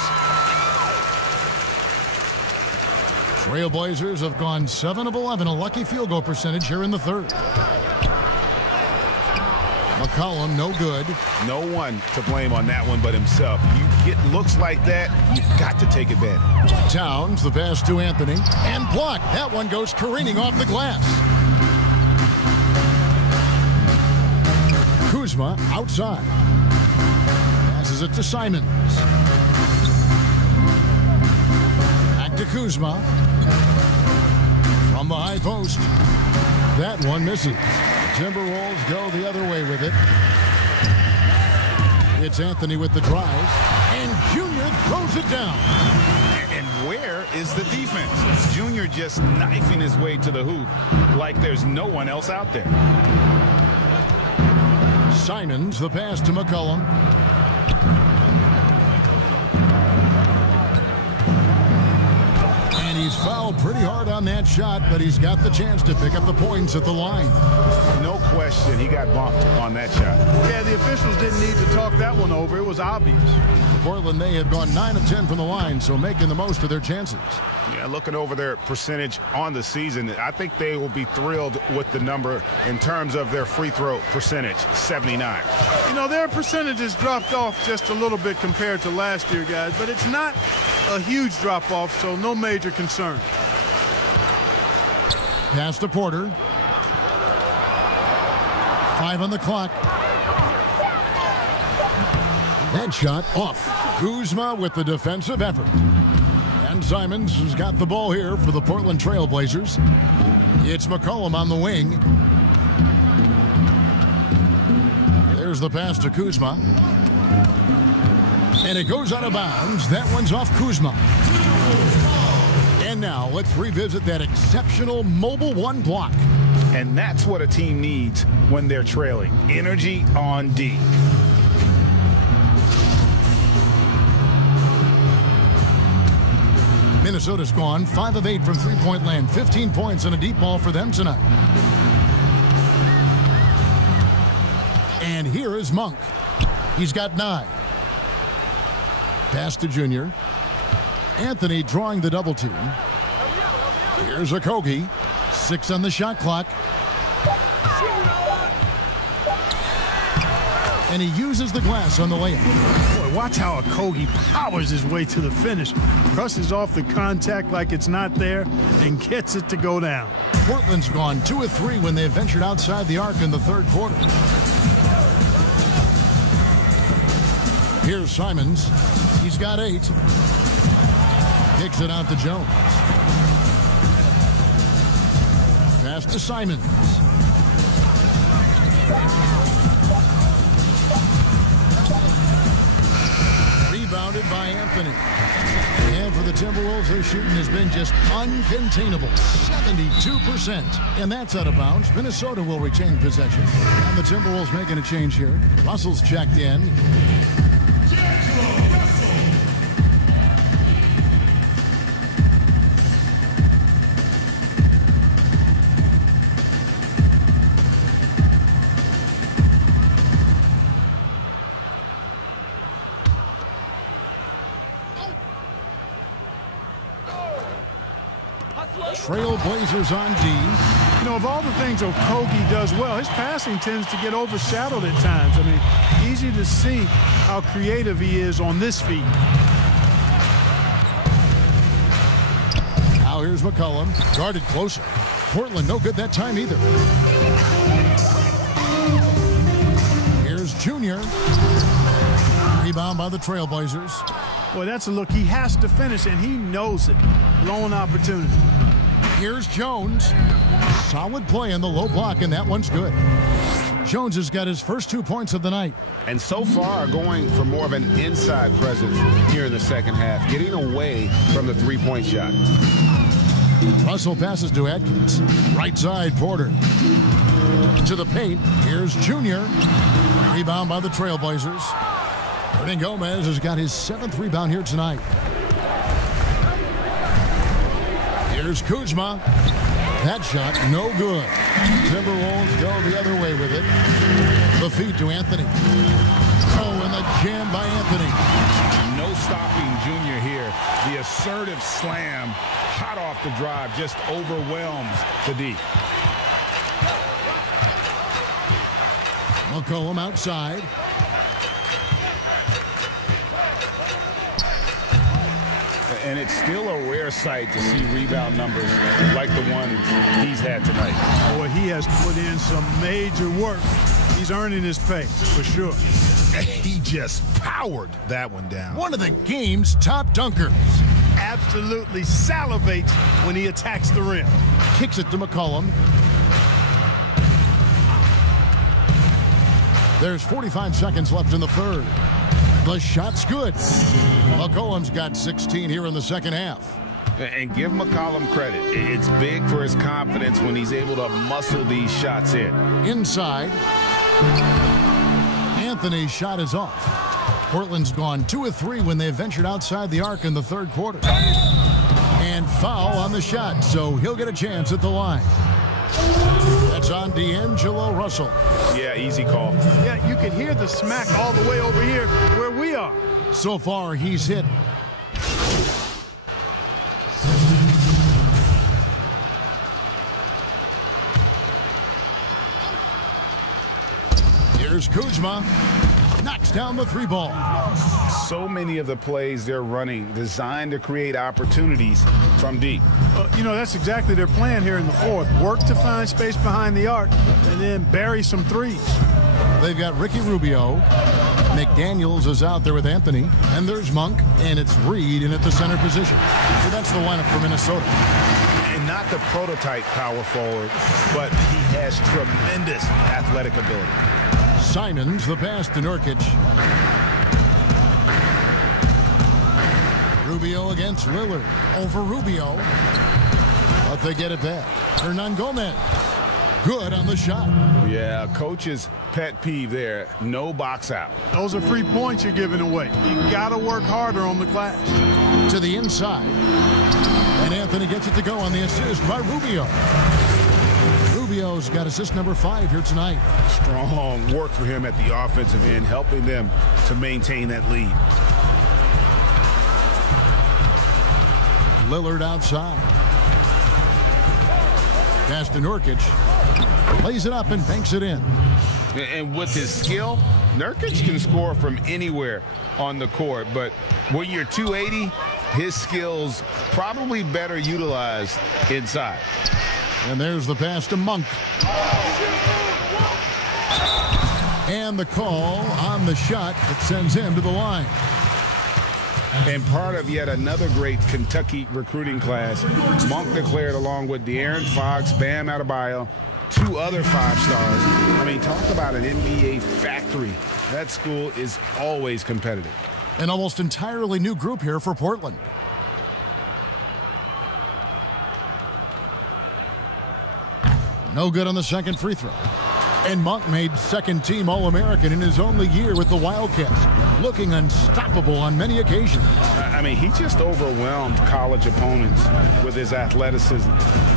Trailblazers have gone 7 of 11, a lucky field goal percentage here in the third. McCullum, no good. No one to blame on that one but himself. You get looks like that, you've got to take advantage. Towns, the pass to Anthony, and blocked. That one goes careening off the glass. Kuzma outside. Passes it to Simons. Back to Kuzma. From the high post. That one misses. Timberwolves go the other way with it. It's Anthony with the drive. And Junior throws it down. And where is the defense? Junior just knifing his way to the hoop like there's no one else out there. Simons, the pass to McCullum. And he's fouled pretty hard on that shot, but he's got the chance to pick up the points at the line. No question, he got bumped on that shot. Yeah, the officials didn't need to talk that one over. It was obvious. Portland, they have gone 9 of 10 from the line, so making the most of their chances. Yeah, looking over their percentage on the season, I think they will be thrilled with the number in terms of their free throw percentage, 79. You know, their percentages dropped off just a little bit compared to last year, guys, but it's not a huge drop-off, so no major concern. Pass to Porter. 5 on the clock. That shot off. Kuzma with the defensive effort. And Simons has got the ball here for the Portland Trailblazers. It's McCullum on the wing. There's the pass to Kuzma. And it goes out of bounds. That one's off Kuzma. And now let's revisit that exceptional Mobile One block. And that's what a team needs when they're trailing. Energy on D. Minnesota's gone 5 of 8 from three-point land. 15 points and a deep ball for them tonight. And here is Monk. He's got 9. Pass to Junior. Anthony drawing the double team. Here's Okogie. 6 on the shot clock. And he uses the glass on the layup. Boy, watch how Okogie powers his way to the finish. Brushes off the contact like it's not there and gets it to go down. Portland's gone 2 of 3 when they ventured outside the arc in the third quarter. Here's Simons. He's got 8. Kicks it out to Jones. Pass to Simons. Rebounded by Anthony. And for the Timberwolves, their shooting has been just uncontainable. 72%. And that's out of bounds. Minnesota will retain possession. And the Timberwolves making a change here. Russell's checked in. Trailblazers on D. You know, of all the things Okogie does well, his passing tends to get overshadowed at times. I mean, easy to see how creative he is on this feed. Now here's McCullum. Guarded closer. Portland no good that time either. Here's Junior. Rebound by the Trailblazers. Boy, that's a look he has to finish, and he knows it. Blown opportunity. Here's Jones. Solid play in the low block, and that one's good. Jones has got his first 2 points of the night. And so far going for more of an inside presence here in the second half, getting away from the three-point shot. Russell passes to Atkins. Right side, Porter. To the paint. Here's Junior. Rebound by the Trailblazers. Hernan Gomez has got his 7th rebound here tonight. Here's Kuzma. That shot, no good. Timberwolves go the other way with it. The feed to Anthony. Oh, and the jam by Anthony. No stopping Junior here. The assertive slam, hot off the drive, just overwhelms the D. Mccullum outside. And it's still a rare sight to see rebound numbers like the ones he's had tonight. Boy, he has put in some major work. He's earning his pay, for sure. He just powered that one down. One of the game's top dunkers. Absolutely salivates when he attacks the rim. Kicks it to McCullum. There's 45 seconds left in the third. The shot's good. McCollum's got 16 here in the second half. And give McCollum credit. It's big for his confidence when he's able to muscle these shots in. Inside. Anthony's shot is off. Portland's gone 2 of 3 when they ventured outside the arc in the third quarter. And foul on the shot, so he'll get a chance at the line. That's on D'Angelo Russell. Yeah, easy call. Yeah, you could hear the smack all the way over here where we are. So far, he's hit. Here's Kuzma. Knocks down the 3 ball. So many of the plays they're running designed to create opportunities from deep. You know, that's exactly their plan here in the fourth. Work to find space behind the arc and then bury some threes. They've got Ricky Rubio. McDaniels is out there with Anthony. And there's Monk. And it's Reed in at the center position. So that's the lineup for Minnesota. And not the prototype power forward, but he has tremendous athletic ability. Simons, the pass to Nurkic. Rubio against Lillard. Over Rubio. But they get it back. Hernan Gomez. Good on the shot. Yeah, coach's pet peeve there. No box out. Those are free points you're giving away. You got to work harder on the glass. To the inside. And Anthony gets it to go on the assist by Rubio. Rubio's got assist number 5 here tonight. Strong work for him at the offensive end, helping them to maintain that lead. Lillard outside. Pass to Nurkic. Lays it up and banks it in. And with his skill, Nurkic can score from anywhere on the court. But when you're 280, his skills probably better utilized inside. And there's the pass to Monk. And the call on the shot that sends him to the line. And part of yet another great Kentucky recruiting class, Monk declared along with De'Aaron Fox, Bam Adebayo, 2 other 5-stars. I mean, talk about an NBA factory. That school is always competitive. An almost entirely new group here for Portland. No good on the second free throw. And Monk made second-team All-American in his only year with the Wildcats, looking unstoppable on many occasions. I mean, he just overwhelmed college opponents with his athleticism.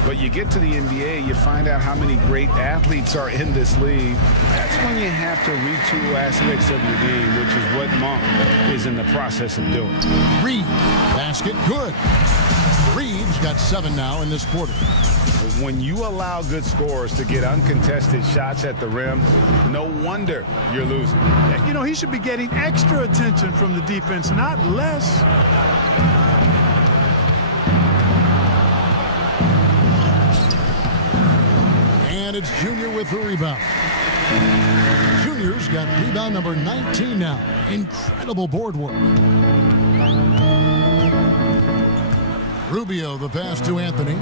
But you get to the NBA, you find out how many great athletes are in this league. That's when you have to retool aspects of your game, which is what Monk is in the process of doing. Reed, basket good. Reed's got 7 now in this quarter. When you allow good scorers to get uncontested shots at the rim, no wonder you're losing. You know, he should be getting extra attention from the defense, not less. And it's Junior with the rebound. Junior's got rebound number 19 now. Incredible board work. Rubio, the pass to Anthony.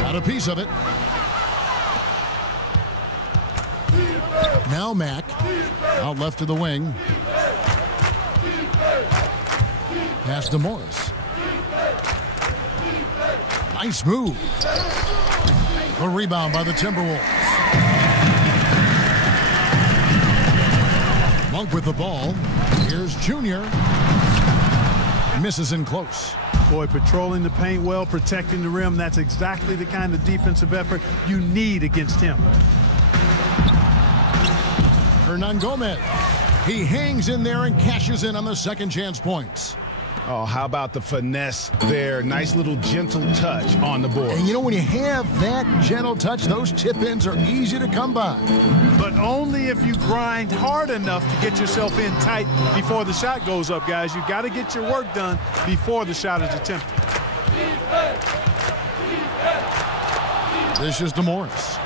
Got a piece of it. Now Mack. Out left to the wing. Pass to Morris. Nice move. A rebound by the Timberwolves. Monk with the ball. Here's Junior. Misses in close. Boy, patrolling the paint well, protecting the rim, that's exactly the kind of defensive effort you need against him. Hernangomez. He hangs in there and cashes in on the second chance points. Oh, how about the finesse there? Nice little gentle touch on the board. And you know, when you have that gentle touch, those tip-ins are easy to come by. But only if you grind hard enough to get yourself in tight before the shot goes up, guys. You've got to get your work done before the shot is attempted. This is to Morris.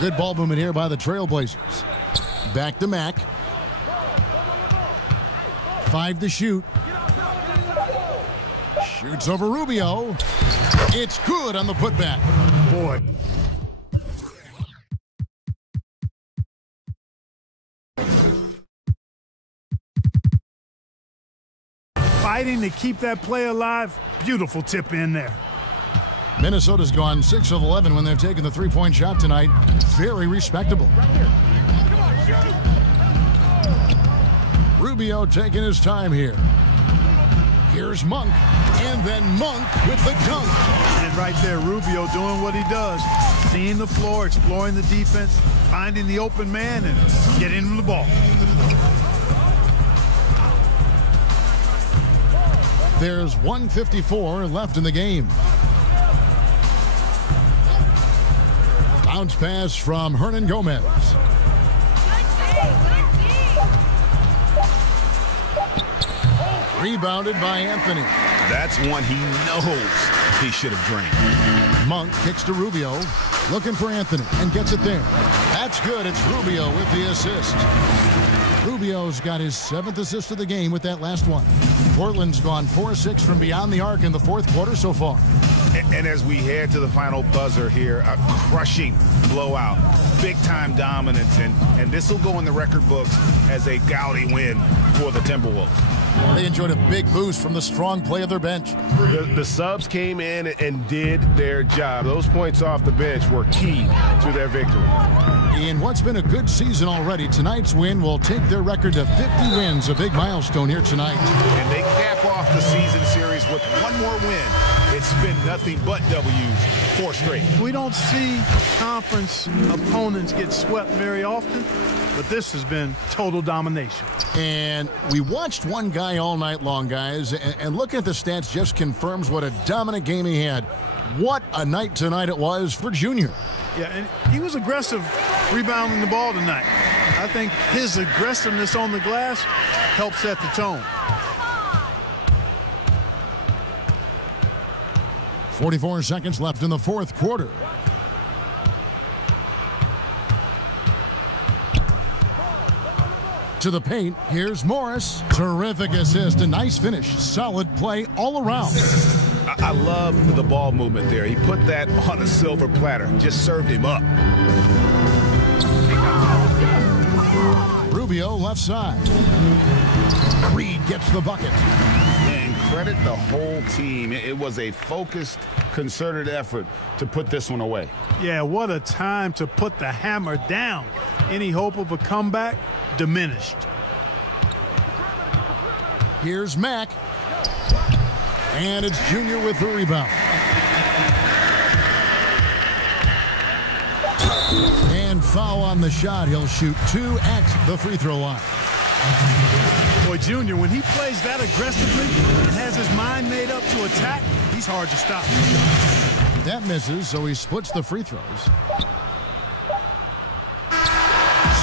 Good ball movement here by the Trailblazers. Back to Mack. 5 to shoot. Shoots over Rubio. It's good on the putback. Boy. Fighting to keep that play alive. Beautiful tip in there. Minnesota's gone 6 of 11 when they've taken the three-point shot tonight. Very respectable. Rubio taking his time here. Here's Monk, and then Monk with the dunk. And right there, Rubio doing what he does. Seeing the floor, exploring the defense, finding the open man, and getting him the ball. There's 1:54 left in the game. Bounce pass from Hernangomez. Rebounded by Anthony. That's one he knows he should have drained. Monk kicks to Rubio, looking for Anthony, and gets it there. That's good. It's Rubio with the assist. Rubio's got his 7th assist of the game with that last one. Portland's gone 4-6 from beyond the arc in the 4th quarter so far. And as we head to the final buzzer here, a crushing blowout, big-time dominance, and this will go in the record books as a gaudy win for the Timberwolves. They enjoyed a big boost from the strong play of their bench. The subs came in and did their job. Those points off the bench were key to their victory. In what's been a good season already, tonight's win will take their record to 50 wins, a big milestone here tonight. And they cap off the season series with one more win. It's been nothing but W's, 4 straight. We don't see conference opponents get swept very often, but this has been total domination. And we watched one guy all night long, guys, and looking at the stats just confirms what a dominant game he had. What a night tonight it was for Junior. Yeah, and he was aggressive rebounding the ball tonight. I think his aggressiveness on the glass helped set the tone. 44 seconds left in the fourth quarter. To the paint, here's Morris. Terrific assist, a nice finish. Solid play all around. I love the ball movement there. He put that on a silver platter, just served him up. Rubio left side. Reed gets the bucket. And credit the whole team. It was a focused, concerted effort to put this one away. Yeah, what a time to put the hammer down. Any hope of a comeback diminished. Here's Mack. And it's Junior with the rebound. And foul on the shot. He'll shoot 2 at the free throw line. Boy, Junior, when he plays that aggressively and has his mind made up to attack, he's hard to stop. That misses, so he splits the free throws.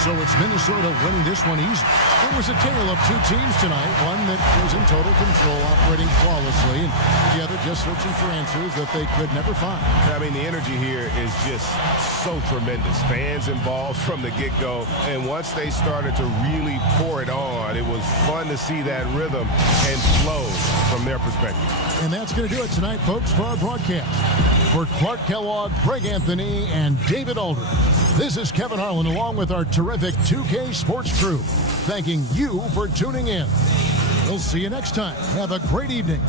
So it's Minnesota winning this one easy. It was a tale of 2 teams tonight. One that was in total control, operating flawlessly, and the other just searching for answers that they could never find. I mean, the energy here is just so tremendous. Fans involved from the get-go, and once they started to really pour it on, it was fun to see that rhythm and flow from their perspective. And that's going to do it tonight, folks, for our broadcast. For Clark Kellogg, Greg Anthony, and David Aldridge, this is Kevin Harlan along with our terrific 2K Sports crew, thanking you for tuning in. We'll see you next time. Have a great evening.